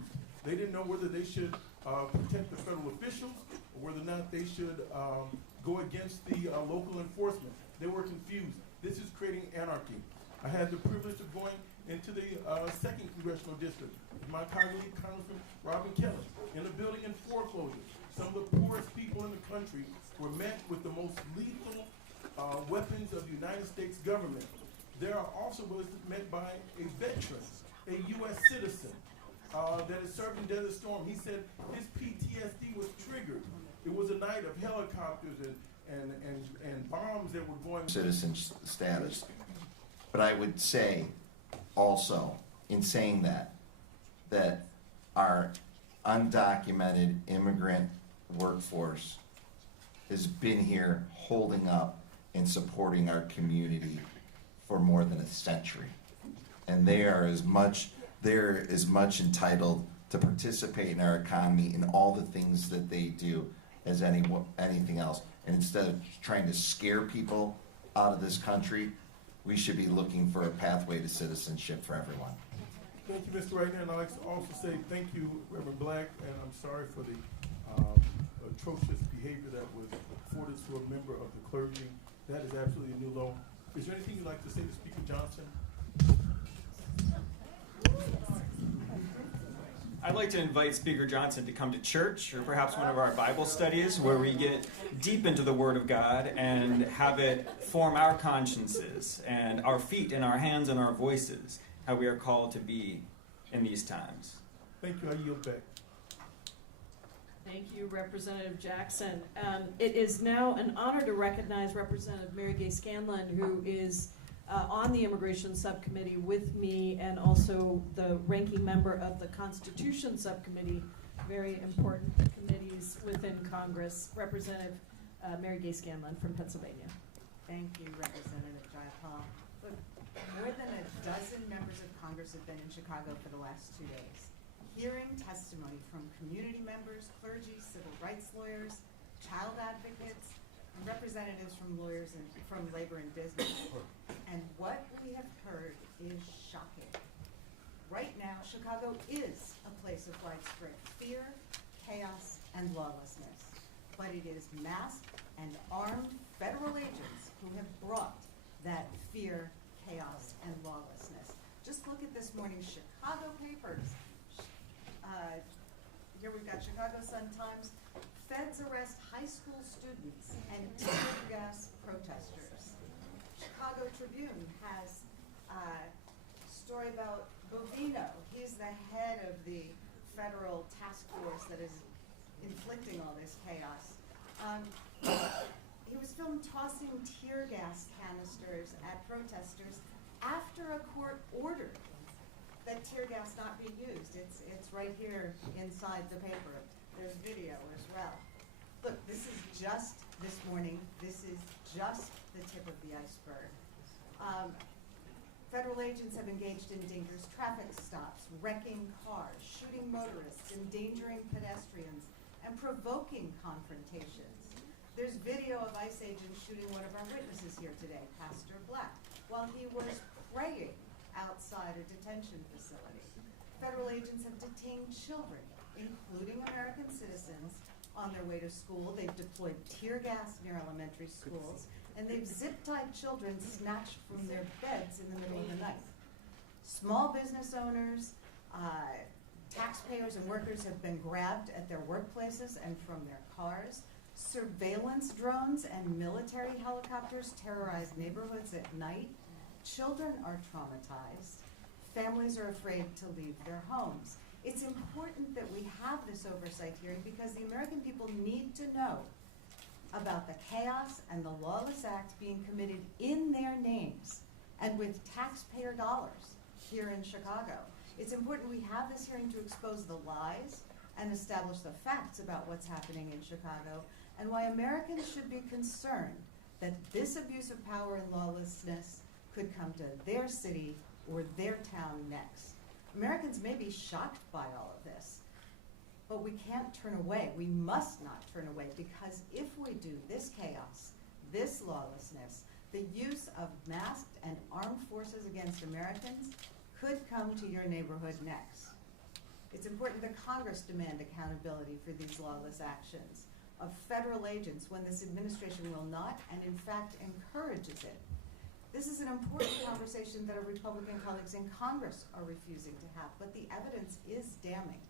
They didn't know whether they should protect the federal officials or whether or not they should go against the local enforcement. They were confused. This is creating anarchy. I had the privilege of going into the 2nd Congressional District with my colleague, Congressman Robin Kelly, in a building in foreclosure. Some of the poorest people in the country were met with the most lethal weapons of the United States government. There are also was met by a veteran, a U.S. citizen, that is serving Desert Storm. He said his PTSD was triggered. It was a night of helicopters and bombs that were going. Citizen status. But I would say also, in saying that our undocumented immigrant workforce has been here holding up and supporting our community for more than a century. And they are as much entitled to participate in our economy in all the things that they do as anything else. And instead of trying to scare people out of this country, we should be looking for a pathway to citizenship for everyone. Thank you, Mr. Ryder, and I'd like to also say thank you, Reverend Black, and I'm sorry for the atrocious behavior that was afforded to a member of the clergy. That is absolutely a new low. Is there anything you'd like to say to Speaker Johnson? I'd like to invite Speaker Johnson to come to church or perhaps one of our Bible studies where we get deep into the Word of God and have it form our consciences and our feet and our hands and our voices, how we are called to be in these times. Thank you. I yield back. Thank you, Representative Jackson. It is now an honor to recognize Representative Mary Gay Scanlon, who is on the Immigration Subcommittee with me, and also the ranking member of the Constitution Subcommittee, very important committees within Congress. Representative Mary Gay Scanlon from Pennsylvania. Thank you, Representative Jayapal. Look, more than a dozen members of Congress have been in Chicago for the last 2 days, hearing testimony from community members, clergy, civil rights lawyers, child advocates, and representatives from lawyers and from labor and business. And what we have heard is shocking. Right now, Chicago is a place of widespread fear, chaos, and lawlessness. But it is masked and armed federal agents who have brought that fear, chaos, and lawlessness. Just look at this morning's Chicago papers. Here we've got Chicago Sun-Times. Feds arrest high school students and tear gas protesters. Chicago Tribune has a story about Bonito. He's the head of the federal task force that is inflicting all this chaos. He was filmed tossing tear gas canisters at protesters after a court ordered that tear gas not be used. It's right here inside the paper. There's video as well. Look, this is just this morning. This is just the tip of the iceberg. Federal agents have engaged in dangerous traffic stops, wrecking cars, shooting motorists, endangering pedestrians, and provoking confrontations. There's video of ICE agents shooting one of our witnesses here today, Pastor Black, while he was praying outside a detention facility. Federal agents have detained children, including American citizens, on their way to school. They've deployed tear gas near elementary schools, and they've zip-tied children snatched from their beds in the middle of the night. Small business owners, taxpayers and workers have been grabbed at their workplaces and from their cars. Surveillance drones and military helicopters terrorize neighborhoods at night. Children are traumatized. Families are afraid to leave their homes. It's important that we have this oversight hearing because the American people need to know about the chaos and the lawless acts being committed in their names and with taxpayer dollars here in Chicago. It's important we have this hearing to expose the lies and establish the facts about what's happening in Chicago and why Americans should be concerned that this abuse of power and lawlessness could come to their city or their town next. Americans may be shocked by all of this, but we can't turn away. We must not turn away, because if we do, this chaos, this lawlessness, the use of masked and armed forces against Americans could come to your neighborhood next. It's important that Congress demand accountability for these lawless actions of federal agents when this administration will not, and in fact encourages it. This is an important conversation that our Republican colleagues in Congress are refusing to have, but the evidence is damning.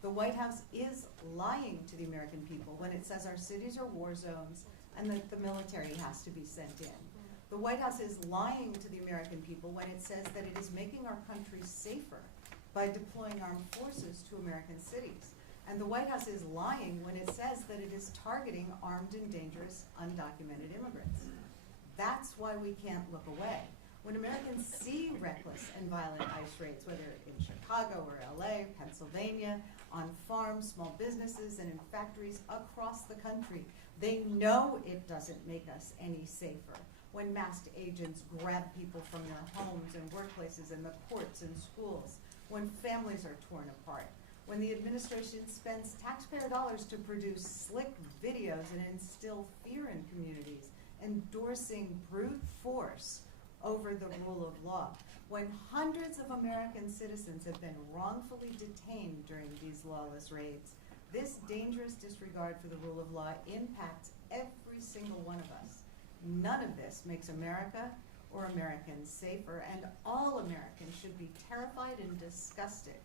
The White House is lying to the American people when it says our cities are war zones and that the military has to be sent in. The White House is lying to the American people when it says that it is making our country safer by deploying armed forces to American cities. And the White House is lying when it says that it is targeting armed and dangerous undocumented immigrants. That's why we can't look away. When Americans see reckless and violent ICE raids, whether in Chicago or LA, Pennsylvania, on farms, small businesses, and in factories across the country, they know it doesn't make us any safer. When masked agents grab people from their homes and workplaces and the courts and schools, when families are torn apart, when the administration spends taxpayer dollars to produce slick videos and instill fear in communities, endorsing brute force over the rule of law, when hundreds of American citizens have been wrongfully detained during these lawless raids, this dangerous disregard for the rule of law impacts every single one of us. None of this makes America or Americans safer, and all Americans should be terrified and disgusted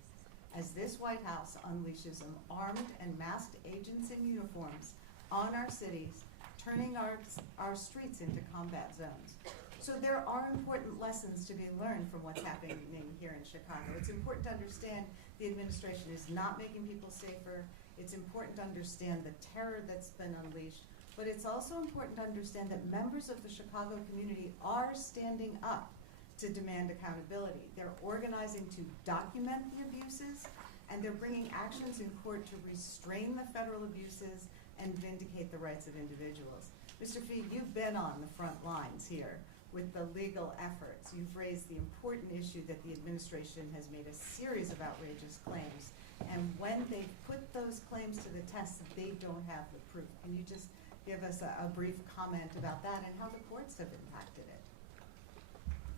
as this White House unleashes armed and masked agents in uniforms on our cities, turning our streets into combat zones. So there are important lessons to be learned from what's happening here in Chicago. It's important to understand the administration is not making people safer. It's important to understand the terror that's been unleashed. But it's also important to understand that members of the Chicago community are standing up to demand accountability. They're organizing to document the abuses, and they're bringing actions in court to restrain the federal abuses and vindicate the rights of individuals. Mr. Fee, you've been on the front lines here with the legal efforts. You've raised the important issue that the administration has made a series of outrageous claims, and when they put those claims to the test, they don't have the proof. Can you just give us a brief comment about that and how the courts have impacted it?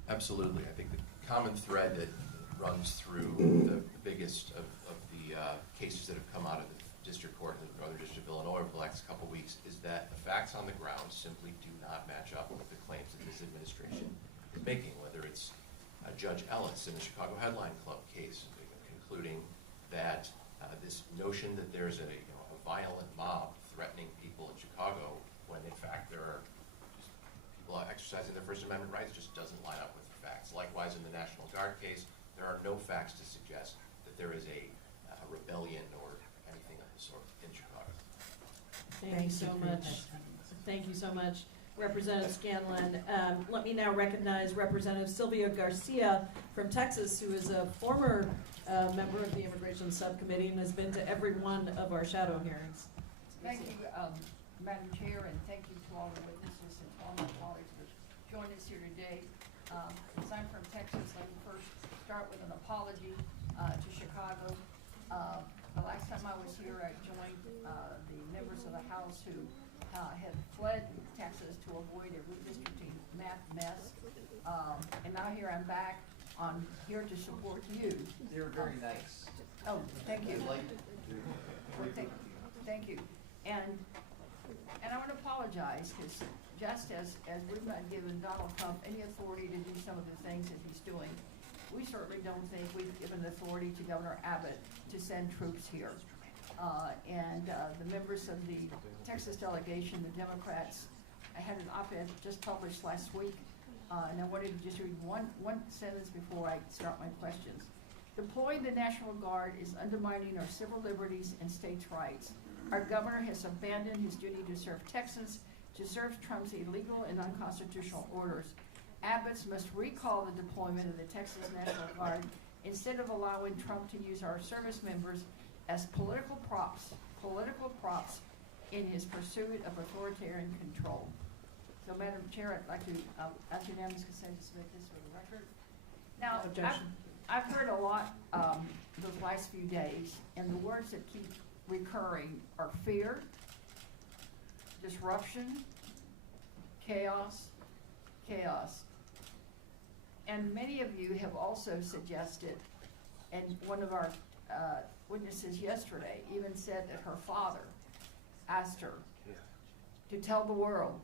Absolutely. I think the common thread that runs through the biggest of the cases that have come out of the district court in the Northern District of Illinois over the last couple of weeks is that the facts on the ground simply do not match up with the claims that this administration is making, whether it's Judge Ellis in the Chicago Headline Club case, concluding that this notion that there's a violent mob threatening people in Chicago when in fact there are just people exercising their First Amendment rights just doesn't line up with the facts. Likewise, in the National Guard case, there are no facts to suggest that there is a rebellion or anything of the sort in Chicago. Thank you so much. Thank you so much, Representative Scanlon. Let me now recognize Representative Sylvia Garcia from Texas, who is a former member of the Immigration Subcommittee and has been to every one of our shadow hearings. Thank you, Madam Chair, and thank you to all the witnesses and to all my colleagues for joining us here today. As I'm from Texas, let me first start with an apology to Chicago. The last time I was here, I joined the members of the House who had fled Texas to avoid a redistricting mess. And now here I'm back here to support you. They're very nice. Oh, thank you. Thank you. And I want to apologize because just as we've not given Donald Trump any authority to do some of the things that he's doing, we certainly don't think we've given authority to Governor Abbott to send troops here. The members of the Texas delegation, the Democrats, I had an op-ed just published last week, and I wanted to just read one sentence before I start my questions. Deploying the National Guard is undermining our civil liberties and states' rights. Our governor has abandoned his duty to serve Texans, to serve Trump's illegal and unconstitutional orders. Abbott's must recall the deployment of the Texas National Guard instead of allowing Trump to use our service members as political props in his pursuit of authoritarian control. So, Madam Chair, I'd like to ask unanimous consent to submit this for the record. Now, I've heard a lot those last few days, and the words that keep recurring are fear, disruption, chaos. And many of you have also suggested, and one of our witnesses yesterday even said that her father asked her to tell the world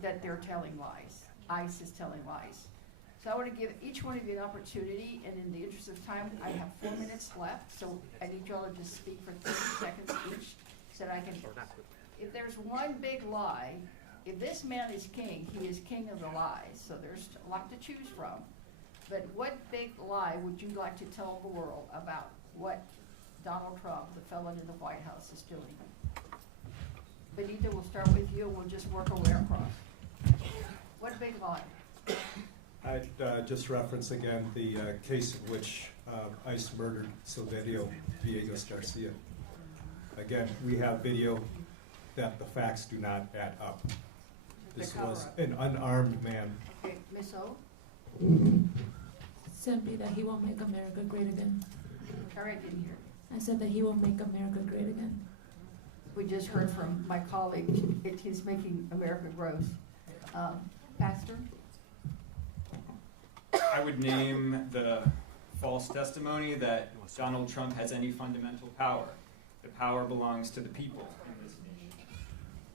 that they're telling lies. ICE is telling lies. So I want to give each one of you an opportunity, and in the interest of time, I have 4 minutes left, so I need y'all to just speak for 30 seconds each, so that I can, if there's one big lie, if this man is king, he is king of the lies, so there's a lot to choose from. But what big lie would you like to tell the world about what Donald Trump, the felon in the White House, is doing? Bonito, we'll start with you, and we'll just work our way across. What big lie? I'd just reference again the case in which ICE murdered Silverio Villegas Garcia. Again, we have video that the facts do not add up. This was an unarmed man. Okay, Ms. O? Simply that he won't make America great again. Sorry, I didn't hear. I said that he won't make America great again. We just heard from my colleague, he's making America gross. Pastor? I would name the false testimony that Donald Trump has any fundamental power. The power belongs to the people in this nation.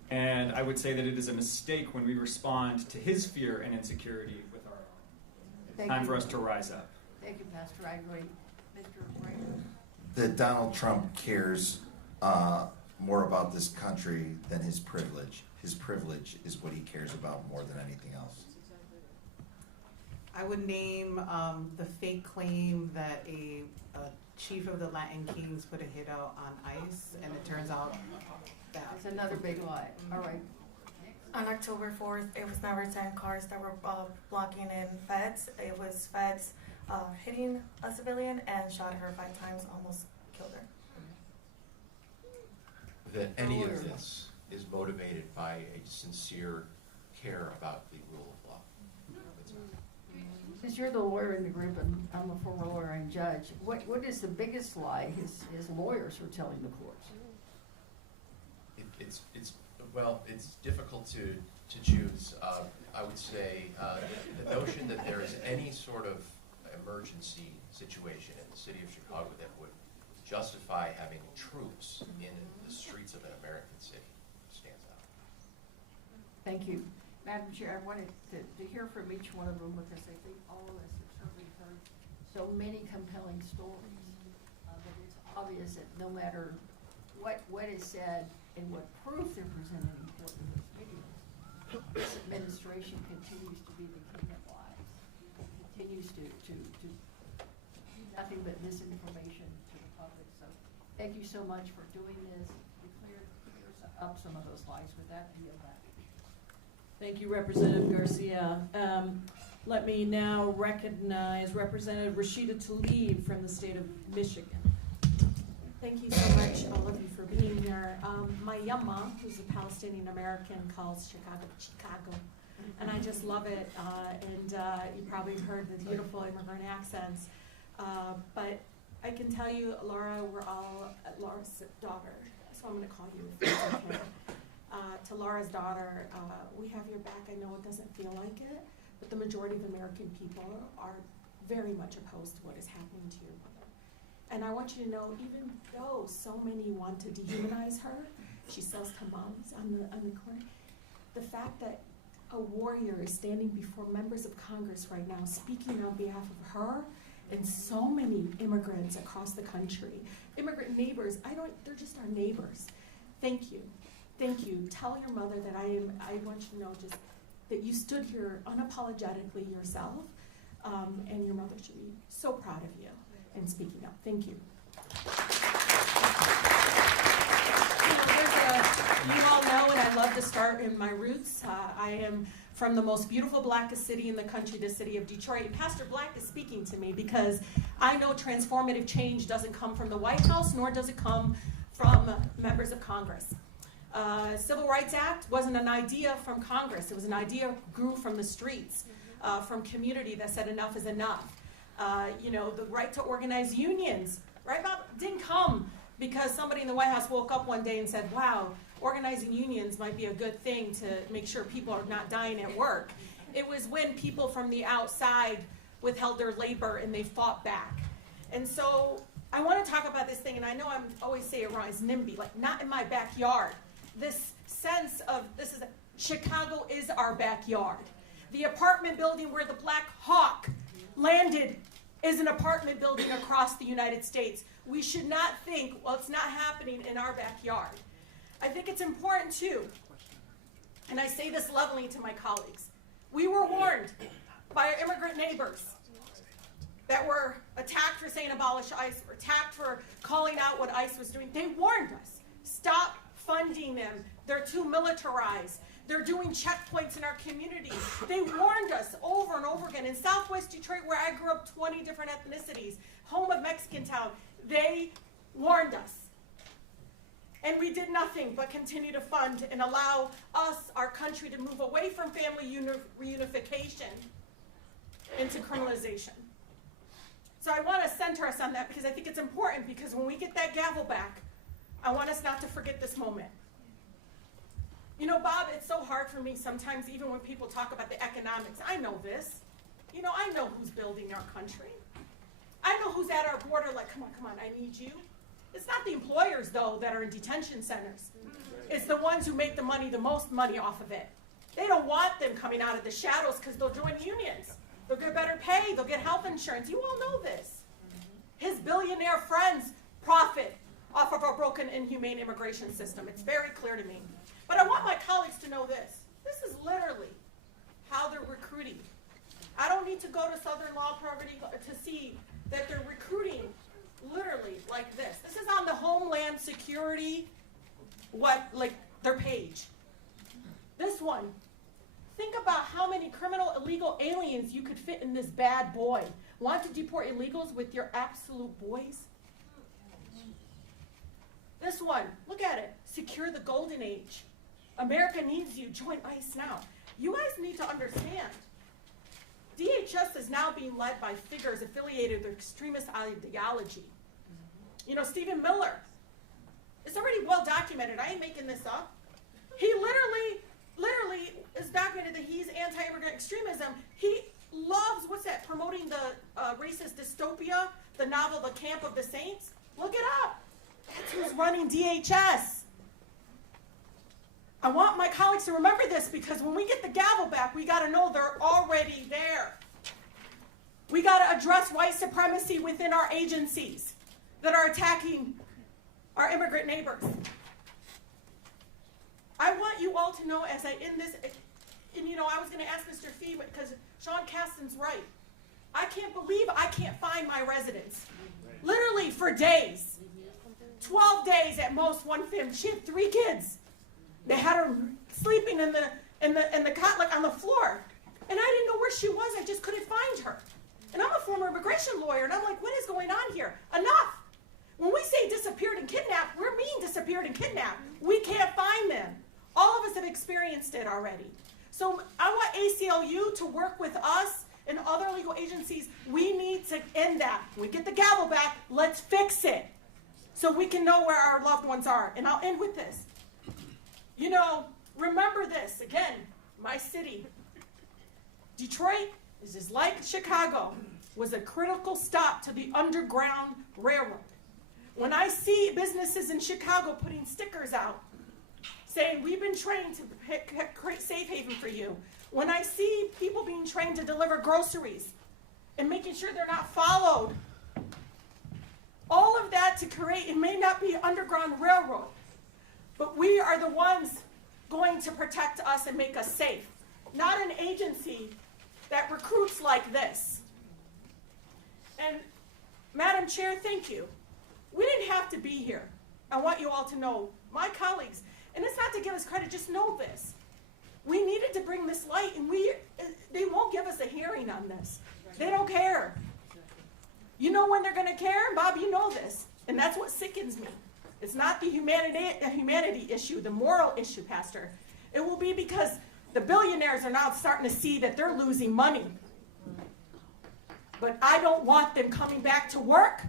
And I would say that it is a mistake when we respond to his fear and insecurity with our own. It's time for us to rise up. Thank you, Pastor. I agree. Mr. Ryder? That Donald Trump cares more about this country than his privilege. His privilege is what he cares about more than anything else. I would name the fake claim that a chief of the Latin Kings put a hit out on ICE, and it turns out that It's another big lie. All right. On October 4th, it was never 10 cars that were blocking in feds. It was feds hitting a civilian and shot her 5 times, almost killed her. That any of this is motivated by a sincere care about the rule of law. That's all. Since you're the lawyer in the group, and I'm a former lawyer and judge, what is the biggest lie his lawyers are telling the courts? It's difficult to choose. I would say the notion that there is any sort of emergency situation in the city of Chicago that would justify having troops in the streets of an American city stands out. Thank you. Madam Chair, I wanted to hear from each one of them because I think all of us have certainly heard so many compelling stories. But it's obvious that no matter what is said and what proof they're presenting in court in those videos, this administration continues to be the king of lies. It continues to do nothing but misinformation to the public. So thank you so much for doing this. You cleared up some of those lies. With that, I yield back. Thank you, Representative Garcia. Let me now recognize Representative Rashida Tlaib from the state of Michigan. Thank you so much, all of you, for being here. My yumma, who's a Palestinian American, calls Chicago, and I just love it. And you probably heard the beautiful immigrant accents. But I can tell you, Laura, we're all Laura's daughter, so I'm going to call you if it's okay. To Laura's daughter, we have your back. I know it doesn't feel like it, but the majority of American people are very much opposed to what is happening to your mother. And I want you to know, even though so many want to dehumanize her, she sells tamales on the corner, the fact that a warrior is standing before members of Congress right now speaking on behalf of her and so many immigrants across the country, immigrant neighbors, they're just our neighbors. Thank you. Thank you. Tell your mother that I want you to know just that you stood here unapologetically yourself, and your mother should be so proud of you and speaking up. Thank you. You all know, and I love to start in my roots. I am from the most beautiful, blackest city in the country, the city of Detroit. And Pastor Black is speaking to me because I know transformative change doesn't come from the White House, nor does it come from members of Congress. Civil Rights Act wasn't an idea from Congress. It was an idea grew from the streets, from community that said enough is enough. The right to organize unions, right, Bob, didn't come because somebody in the White House woke up one day and said, wow, organizing unions might be a good thing to make sure people are not dying at work. It was when people from the outside withheld their labor and they fought back. And so I want to talk about this thing, and I know I always say it wrong, it's NIMBY, like not in my backyard. This sense of Chicago is our backyard. The apartment building where the Black Hawk landed is an apartment building across the United States. We should not think, well, it's not happening in our backyard. I think it's important too, and I say this lovingly to my colleagues, we were warned by our immigrant neighbors that were attacked for saying abolish ICE, or attacked for calling out what ICE was doing. They warned us, stop funding them. They're too militarized. They're doing checkpoints in our community. They warned us over and over again. In Southwest Detroit, where I grew up, 20 different ethnicities, home of Mexican town, they warned us. And we did nothing but continue to fund and allow us, our country, to move away from family reunification into criminalization. So I want to center us on that because I think it's important, because when we get that gavel back, I want us not to forget this moment. You know, Bob, it's so hard for me sometimes, even when people talk about the economics. I know this. You know, I know who's building our country. I know who's at our border like, come on, I need you. It's not the employers, though, that are in detention centers. It's the ones who make the most money off of it. They don't want them coming out of the shadows because they'll join unions. They'll get better pay. They'll get health insurance. You all know this. His billionaire friends profit off of our broken, inhumane immigration system. It's very clear to me. But I want my colleagues to know this. This is literally how they're recruiting. I don't need to go to Southern Law Poverty to see that they're recruiting literally like this. This is on the Homeland Security, their page. This one. Think about how many criminal illegal aliens you could fit in this bad boy. Want to deport illegals with your absolute boys? This one, look at it. Secure the golden age. America needs you. Join ICE now. You guys need to understand. DHS is now being led by figures affiliated with extremist ideology. You know, Stephen Miller. It's already well documented. I ain't making this up. He literally is documented that he's anti-immigrant extremism. He loves, promoting the racist dystopia, the novel The Camp of the Saints. Look it up. That's who's running DHS. I want my colleagues to remember this, because when we get the gavel back, we got to know they're already there. We got to address white supremacy within our agencies that are attacking our immigrant neighbors. I want you all to know, as I end this, and I was going to ask Mr. Fee, because Sean Caston's right. I can't believe I can't find my residents. Literally for days. 12 days at most, one family. She had 3 kids. They had her sleeping in the cot, on the floor. And I didn't know where she was. I just couldn't find her. And I'm a former immigration lawyer, and I'm like, what is going on here? Enough. When we say disappeared and kidnapped, we're mean disappeared and kidnapped. We can't find them. All of us have experienced it already. So I want ACLU to work with us and other legal agencies. We need to end that. When we get the gavel back, let's fix it so we can know where our loved ones are. And I'll end with this. Remember this. Again, my city. Detroit is just like Chicago, was a critical stop to the Underground Railroad. When I see businesses in Chicago putting stickers out saying, we've been trained to create safe haven for you. When I see people being trained to deliver groceries and making sure they're not followed, all of that to create, it may not be Underground Railroad, but we are the ones going to protect us and make us safe, not an agency that recruits like this. And Madam Chair, thank you. We didn't have to be here. I want you all to know, my colleagues, and it's not to give us credit, just know this. We needed to bring this light, and they won't give us a hearing on this. They don't care. You know when they're going to care? Bob, you know this. And that's what sickens me. It's not the humanity issue, the moral issue, Pastor. It will be because the billionaires are now starting to see that they're losing money. But I don't want them coming back to work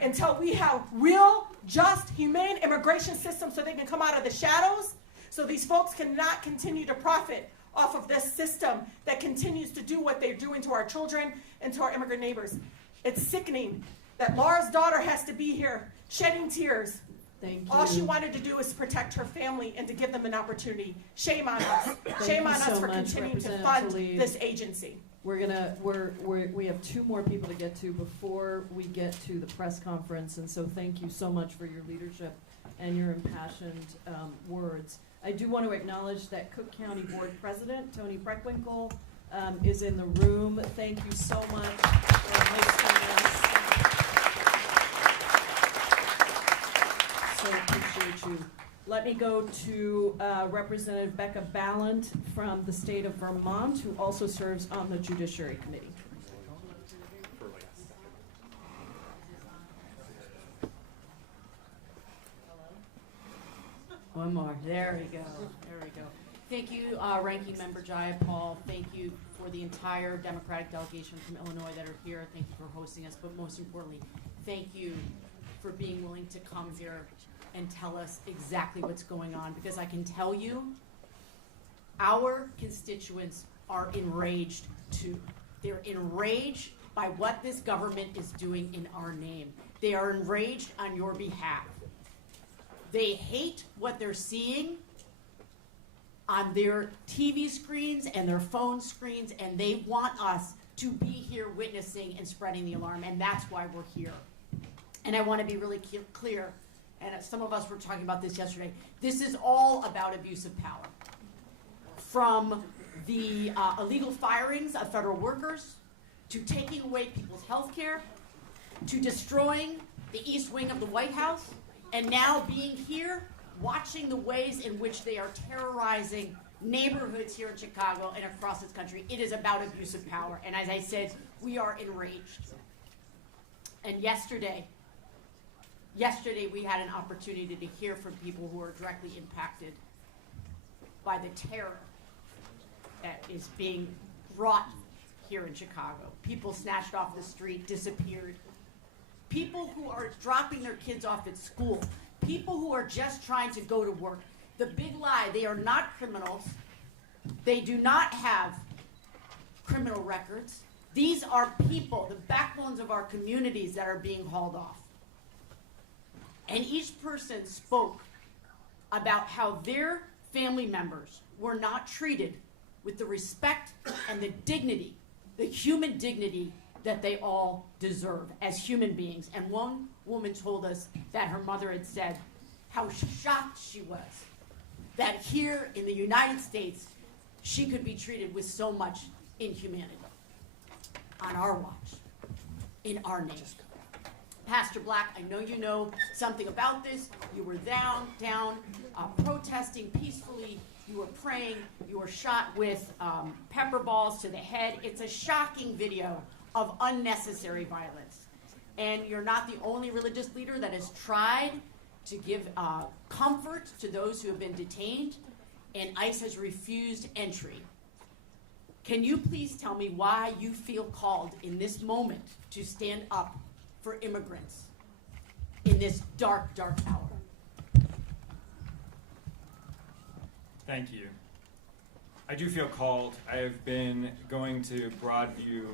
until we have real, just, humane immigration system so they can come out of the shadows, so these folks cannot continue to profit off of this system that continues to do what they're doing to our children and to our immigrant neighbors. It's sickening that Laura's daughter has to be here shedding tears Thank you. All she wanted to do was protect her family and to give them an opportunity. Shame on us. Shame on us for continuing to fund this agency. We have two more people to get to before we get to the press conference, and so thank you so much for your leadership and your impassioned words. I do want to acknowledge that Cook County Board President Tony Preckwinkle is in the room. Thank you so much for hosting us. So appreciate you. Let me go to Representative Becca Ballant from the state of Vermont, who also serves on the Judiciary Committee. One more. There we go. There we go. Thank you, Ranking Member Jayapal. Thank you for the entire Democratic delegation from Illinois that are here. Thank you for hosting us. But most importantly, thank you for being willing to come here and tell us exactly what's going on. Because I can tell you, our constituents are enraged too. They're enraged by what this government is doing in our name. They are enraged on your behalf. They hate what they're seeing on their TV screens and their phone screens, and they want us to be here witnessing and spreading the alarm, and that's why we're here. And I want to be really clear, and some of us were talking about this yesterday, this is all about abuse of power. From the illegal firings of federal workers, to taking away people's health care, to destroying the East Wing of the White House, and now being here, watching the ways in which they are terrorizing neighborhoods here in Chicago and across this country. It is about abuse of power. And as I said, we are enraged. And yesterday we had an opportunity to hear from people who are directly impacted by the terror that is being wrought here in Chicago. People snatched off the street, disappeared. People who are dropping their kids off at school. People who are just trying to go to work. The big lie, they are not criminals. They do not have criminal records. These are people, the backbones of our communities that are being hauled off. And each person spoke about how their family members were not treated with the respect and the dignity, the human dignity that they all deserve as human beings. And one woman told us that her mother had said how shocked she was that here in the United States she could be treated with so much inhumanity on our watch, in our name. Pastor Black, I know you know something about this. You were down, protesting peacefully. You were praying. You were shot with pepper balls to the head. It's a shocking video of unnecessary violence. And you're not the only religious leader that has tried to give comfort to those who have been detained, and ICE has refused entry. Can you please tell me why you feel called in this moment to stand up for immigrants in this dark, dark hour? Thank you. I do feel called. I have been going to Broadview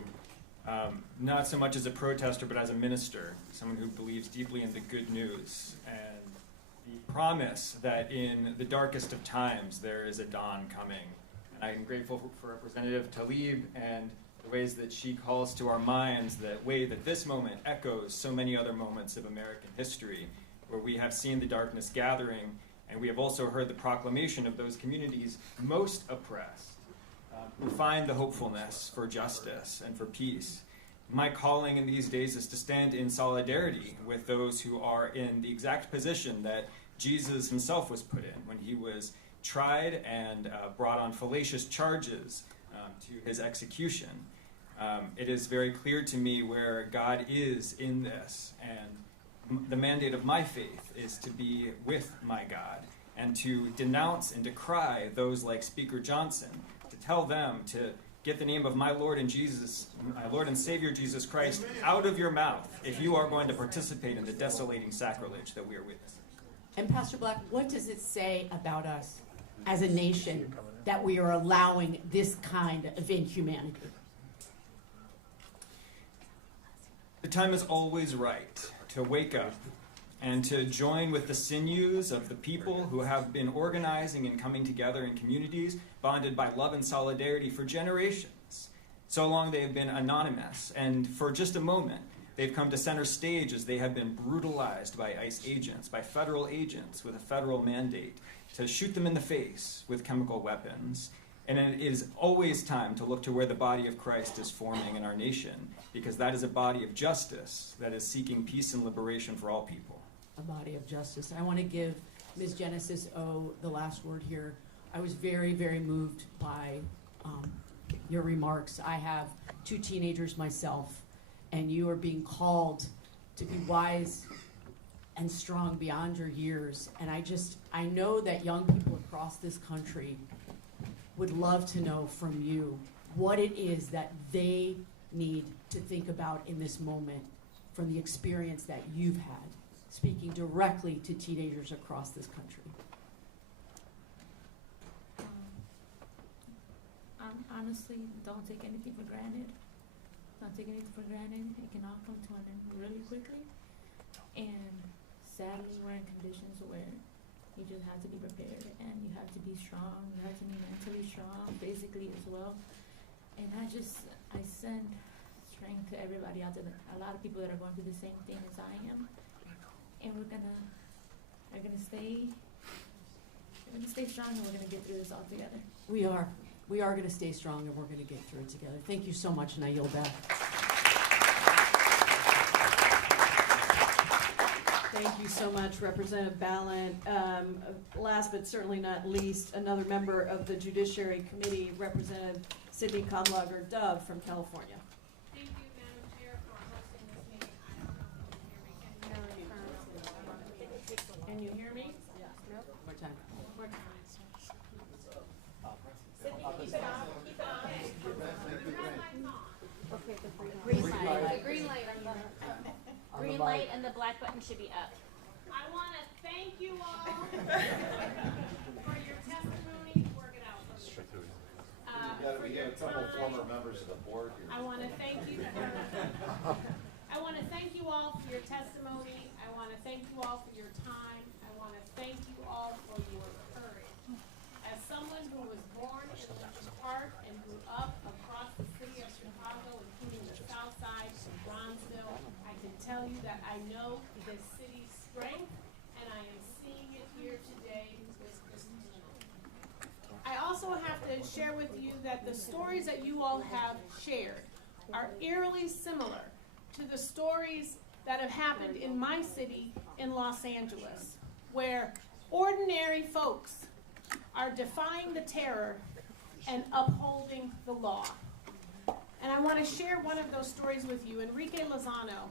not so much as a protester, but as a minister, someone who believes deeply in the good news and the promise that in the darkest of times there is a dawn coming. And I'm grateful for Representative Tlaib and the ways that she calls to our minds that way that this moment echoes so many other moments of American history, where we have seen the darkness gathering, and we have also heard the proclamation of those communities most oppressed, who find the hopefulness for justice and for peace. My calling in these days is to stand in solidarity with those who are in the exact position that Jesus himself was put in when he was tried and brought on fallacious charges to his execution. It is very clear to me where God is in this, and the mandate of my faith is to be with my God and to denounce and decry those like Speaker Johnson, to tell them to get the name of my Lord and Savior Jesus Christ out of your mouth if you are going to participate in the desolating sacrilege that we are witnessing. And Pastor Black, what does it say about us as a nation that we are allowing this kind of inhumanity? The time is always right to wake up and to join with the sinews of the people who have been organizing and coming together in communities bonded by love and solidarity for generations. So long they have been anonymous, and for just a moment, they've come to center stage as they have been brutalized by ICE agents, by federal agents with a federal mandate to shoot them in the face with chemical weapons. And it is always time to look to where the body of Christ is forming in our nation, because that is a body of justice that is seeking peace and liberation for all people. A body of justice. I want to give Ms. Genesis O the last word here. I was very, very moved by your remarks. I have 2 teenagers myself, and you are being called to be wise and strong beyond your years. And I know that young people across this country would love to know from you what it is that they need to think about in this moment from the experience that you've had, speaking directly to teenagers across this country. Honestly, don't take anything for granted. Don't take anything for granted. It can all come to an end really quickly. And sadly, we're in conditions where you just have to be prepared, and you have to be strong. You have to be mentally strong, physically as well. And I send strength to everybody out there. A lot of people that are going through the same thing as I am. And we're gonna stay strong, and we're gonna get through this all together. We are going to stay strong, and we're going to get through it together. Thank you so much, and I yield back. Thank you so much, Representative Ballant. Last but certainly not least, another member of the Judiciary Committee, Representative Sidney Kodlager Dove from California. Thank you, Madam Chair, for hosting this meeting. I don't know if you can hear me. Can you hear me? Yes. Nope. More time. More time. Sidney, keep it on. Keep it on. The red light's on. Okay, the Green light. The green light on the green light and the black button should be up. I want to thank you all for your testimony. Work it out for me. We have a couple former members of the board here. I want to thank you all for your testimony. I want to thank you all for your time. I want to thank you all for your courage. As someone who was born in Lincoln Park and grew up across the city of Chicago, including the South Side and Bronzeville, I can tell you that I know this city's strength, and I am seeing it here today with this community. I also have to share with you that the stories that you all have shared are eerily similar to the stories that have happened in my city in Los Angeles, where ordinary folks are defying the terror and upholding the law. And I want to share one of those stories with you. Enrique Lozano,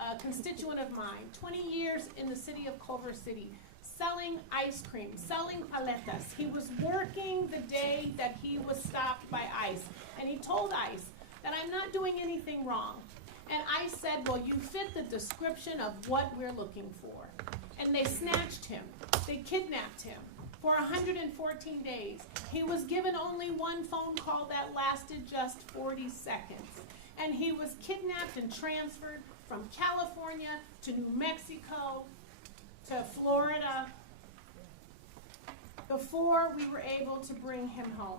a constituent of mine, 20 years in the city of Culver City, selling ice cream, selling paletas. He was working the day that he was stopped by ICE. And he told ICE that I'm not doing anything wrong. And ICE said, well, you fit the description of what we're looking for. And they snatched him. They kidnapped him for 114 days. He was given only one phone call that lasted just 40 seconds. And he was kidnapped and transferred from California to New Mexico to Florida before we were able to bring him home.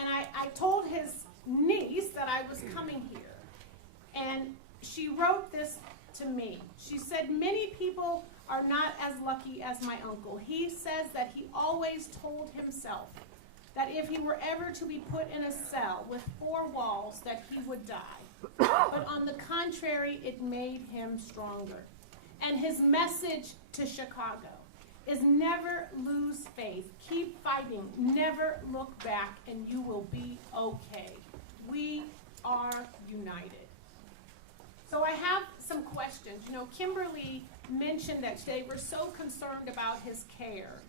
And I told his niece that I was coming here. And she wrote this to me. She said, many people are not as lucky as my uncle. He says that he always told himself that if he were ever to be put in a cell with 4 walls, that he would die. But on the contrary, it made him stronger. And his message to Chicago is never lose faith. Keep fighting. Never look back, and you will be okay. We are united. So I have some questions. You know, Kimberly mentioned that they were so concerned about his care.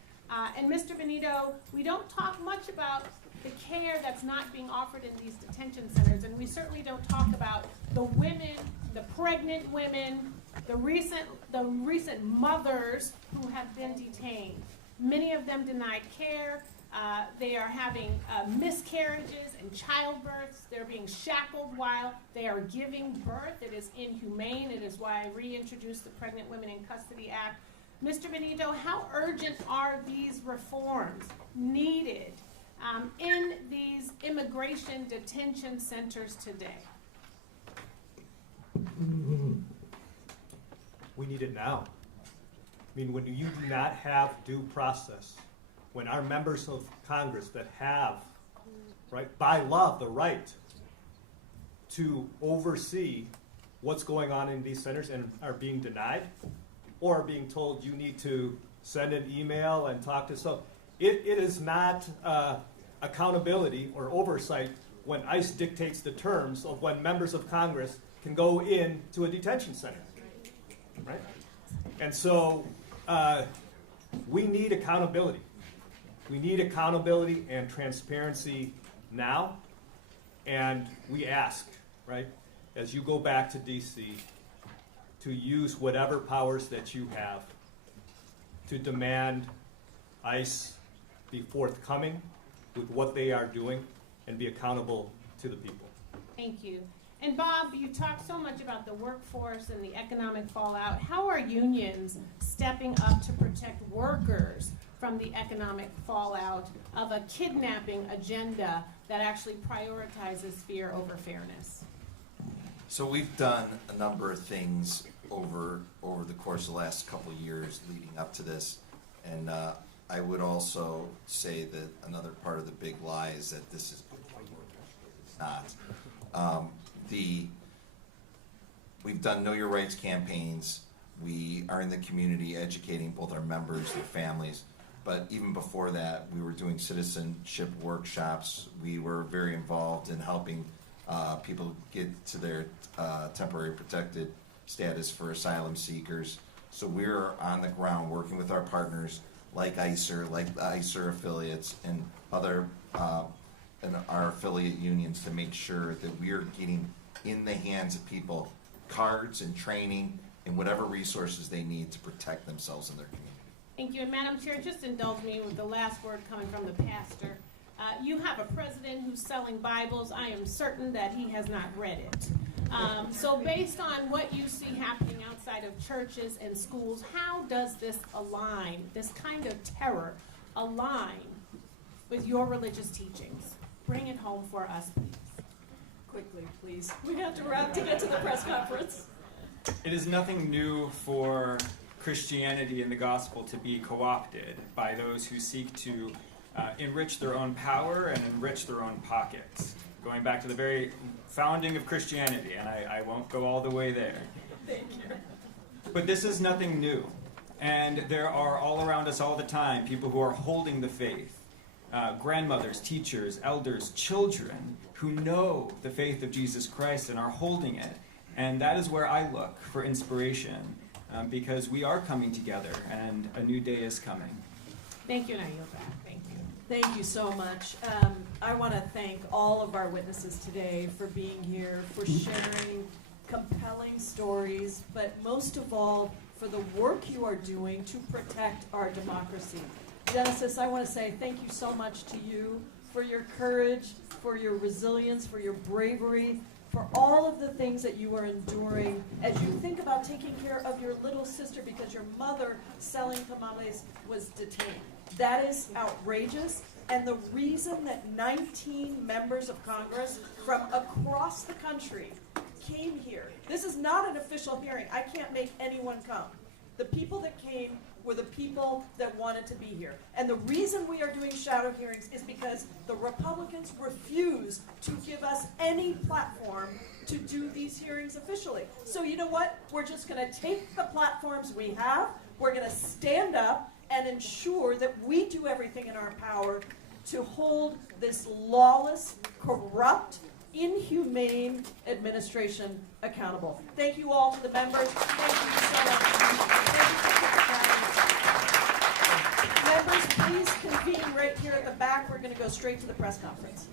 And Mr. Bonito, we don't talk much about the care that's not being offered in these detention centers, and we certainly don't talk about the women, the pregnant women, the recent mothers who have been detained. Many of them denied care. They are having miscarriages and childbirths. They're being shackled while they are giving birth. It is inhumane. It is why I reintroduced the Pregnant Women in Custody Act. Mr. Bonito, how urgent are these reforms needed in these immigration detention centers today? We need it now. I mean, when you do not have due process, when our members of Congress that have, right, by law, the right to oversee what's going on in these centers and are being denied, or being told you need to send an email and talk to some, it is not accountability or oversight when ICE dictates the terms of when members of Congress can go into a detention center, right? And so we need accountability. We need accountability and transparency now, and we ask, right, as you go back to DC, to use whatever powers that you have to demand ICE be forthcoming with what they are doing and be accountable to the people. Thank you. And Bob, you talked so much about the workforce and the economic fallout. How are unions stepping up to protect workers from the economic fallout of a kidnapping agenda that actually prioritizes fear over fairness? So we've done a number of things over the course of the last couple of years leading up to this, and I would also say that another part of the big lie is that this is not. We've done Know Your Rights campaigns. We are in the community educating both our members, their families, but even before that, we were doing citizenship workshops. We were very involved in helping people get to their temporary protected status for asylum seekers. So we're on the ground working with our partners like ICER, like the ICER affiliates, and other and our affiliate unions to make sure that we are getting in the hands of people cards and training and whatever resources they need to protect themselves and their community. Thank you. And Madam Chair, just indulge me with the last word coming from the pastor. You have a president who's selling Bibles. I am certain that he has not read it. So based on what you see happening outside of churches and schools, how does this align, this kind of terror align with your religious teachings? Bring it home for us, please. Quickly, please. We have to wrap to get to the press conference. It is nothing new for Christianity and the gospel to be co-opted by those who seek to enrich their own power and enrich their own pockets. Going back to the very founding of Christianity, and I won't go all the way there. Thank you. But this is nothing new. And there are all around us all the time people who are holding the faith. Grandmothers, teachers, elders, children who know the faith of Jesus Christ and are holding it. And that is where I look for inspiration, because we are coming together and a new day is coming. Thank you, and I yield back. Thank you. Thank you so much. I want to thank all of our witnesses today for being here, for sharing compelling stories, but most of all, for the work you are doing to protect our democracy. Genesis, I want to say thank you so much to you for your courage, for your resilience, for your bravery, for all of the things that you are enduring as you think about taking care of your little sister because your mother selling tamales was detained. That is outrageous. And the reason that 19 members of Congress from across the country came here, this is not an official hearing. I can't make anyone come. The people that came were the people that wanted to be here. And the reason we are doing shadow hearings is because the Republicans refuse to give us any platform to do these hearings officially. So you know what? We're just going to take the platforms we have, we're going to stand up and ensure that we do everything in our power to hold this lawless, corrupt, inhumane administration accountable. Thank you all to the members. Thank you so much. Members, please convene right here at the back. We're going to go straight to the press conference.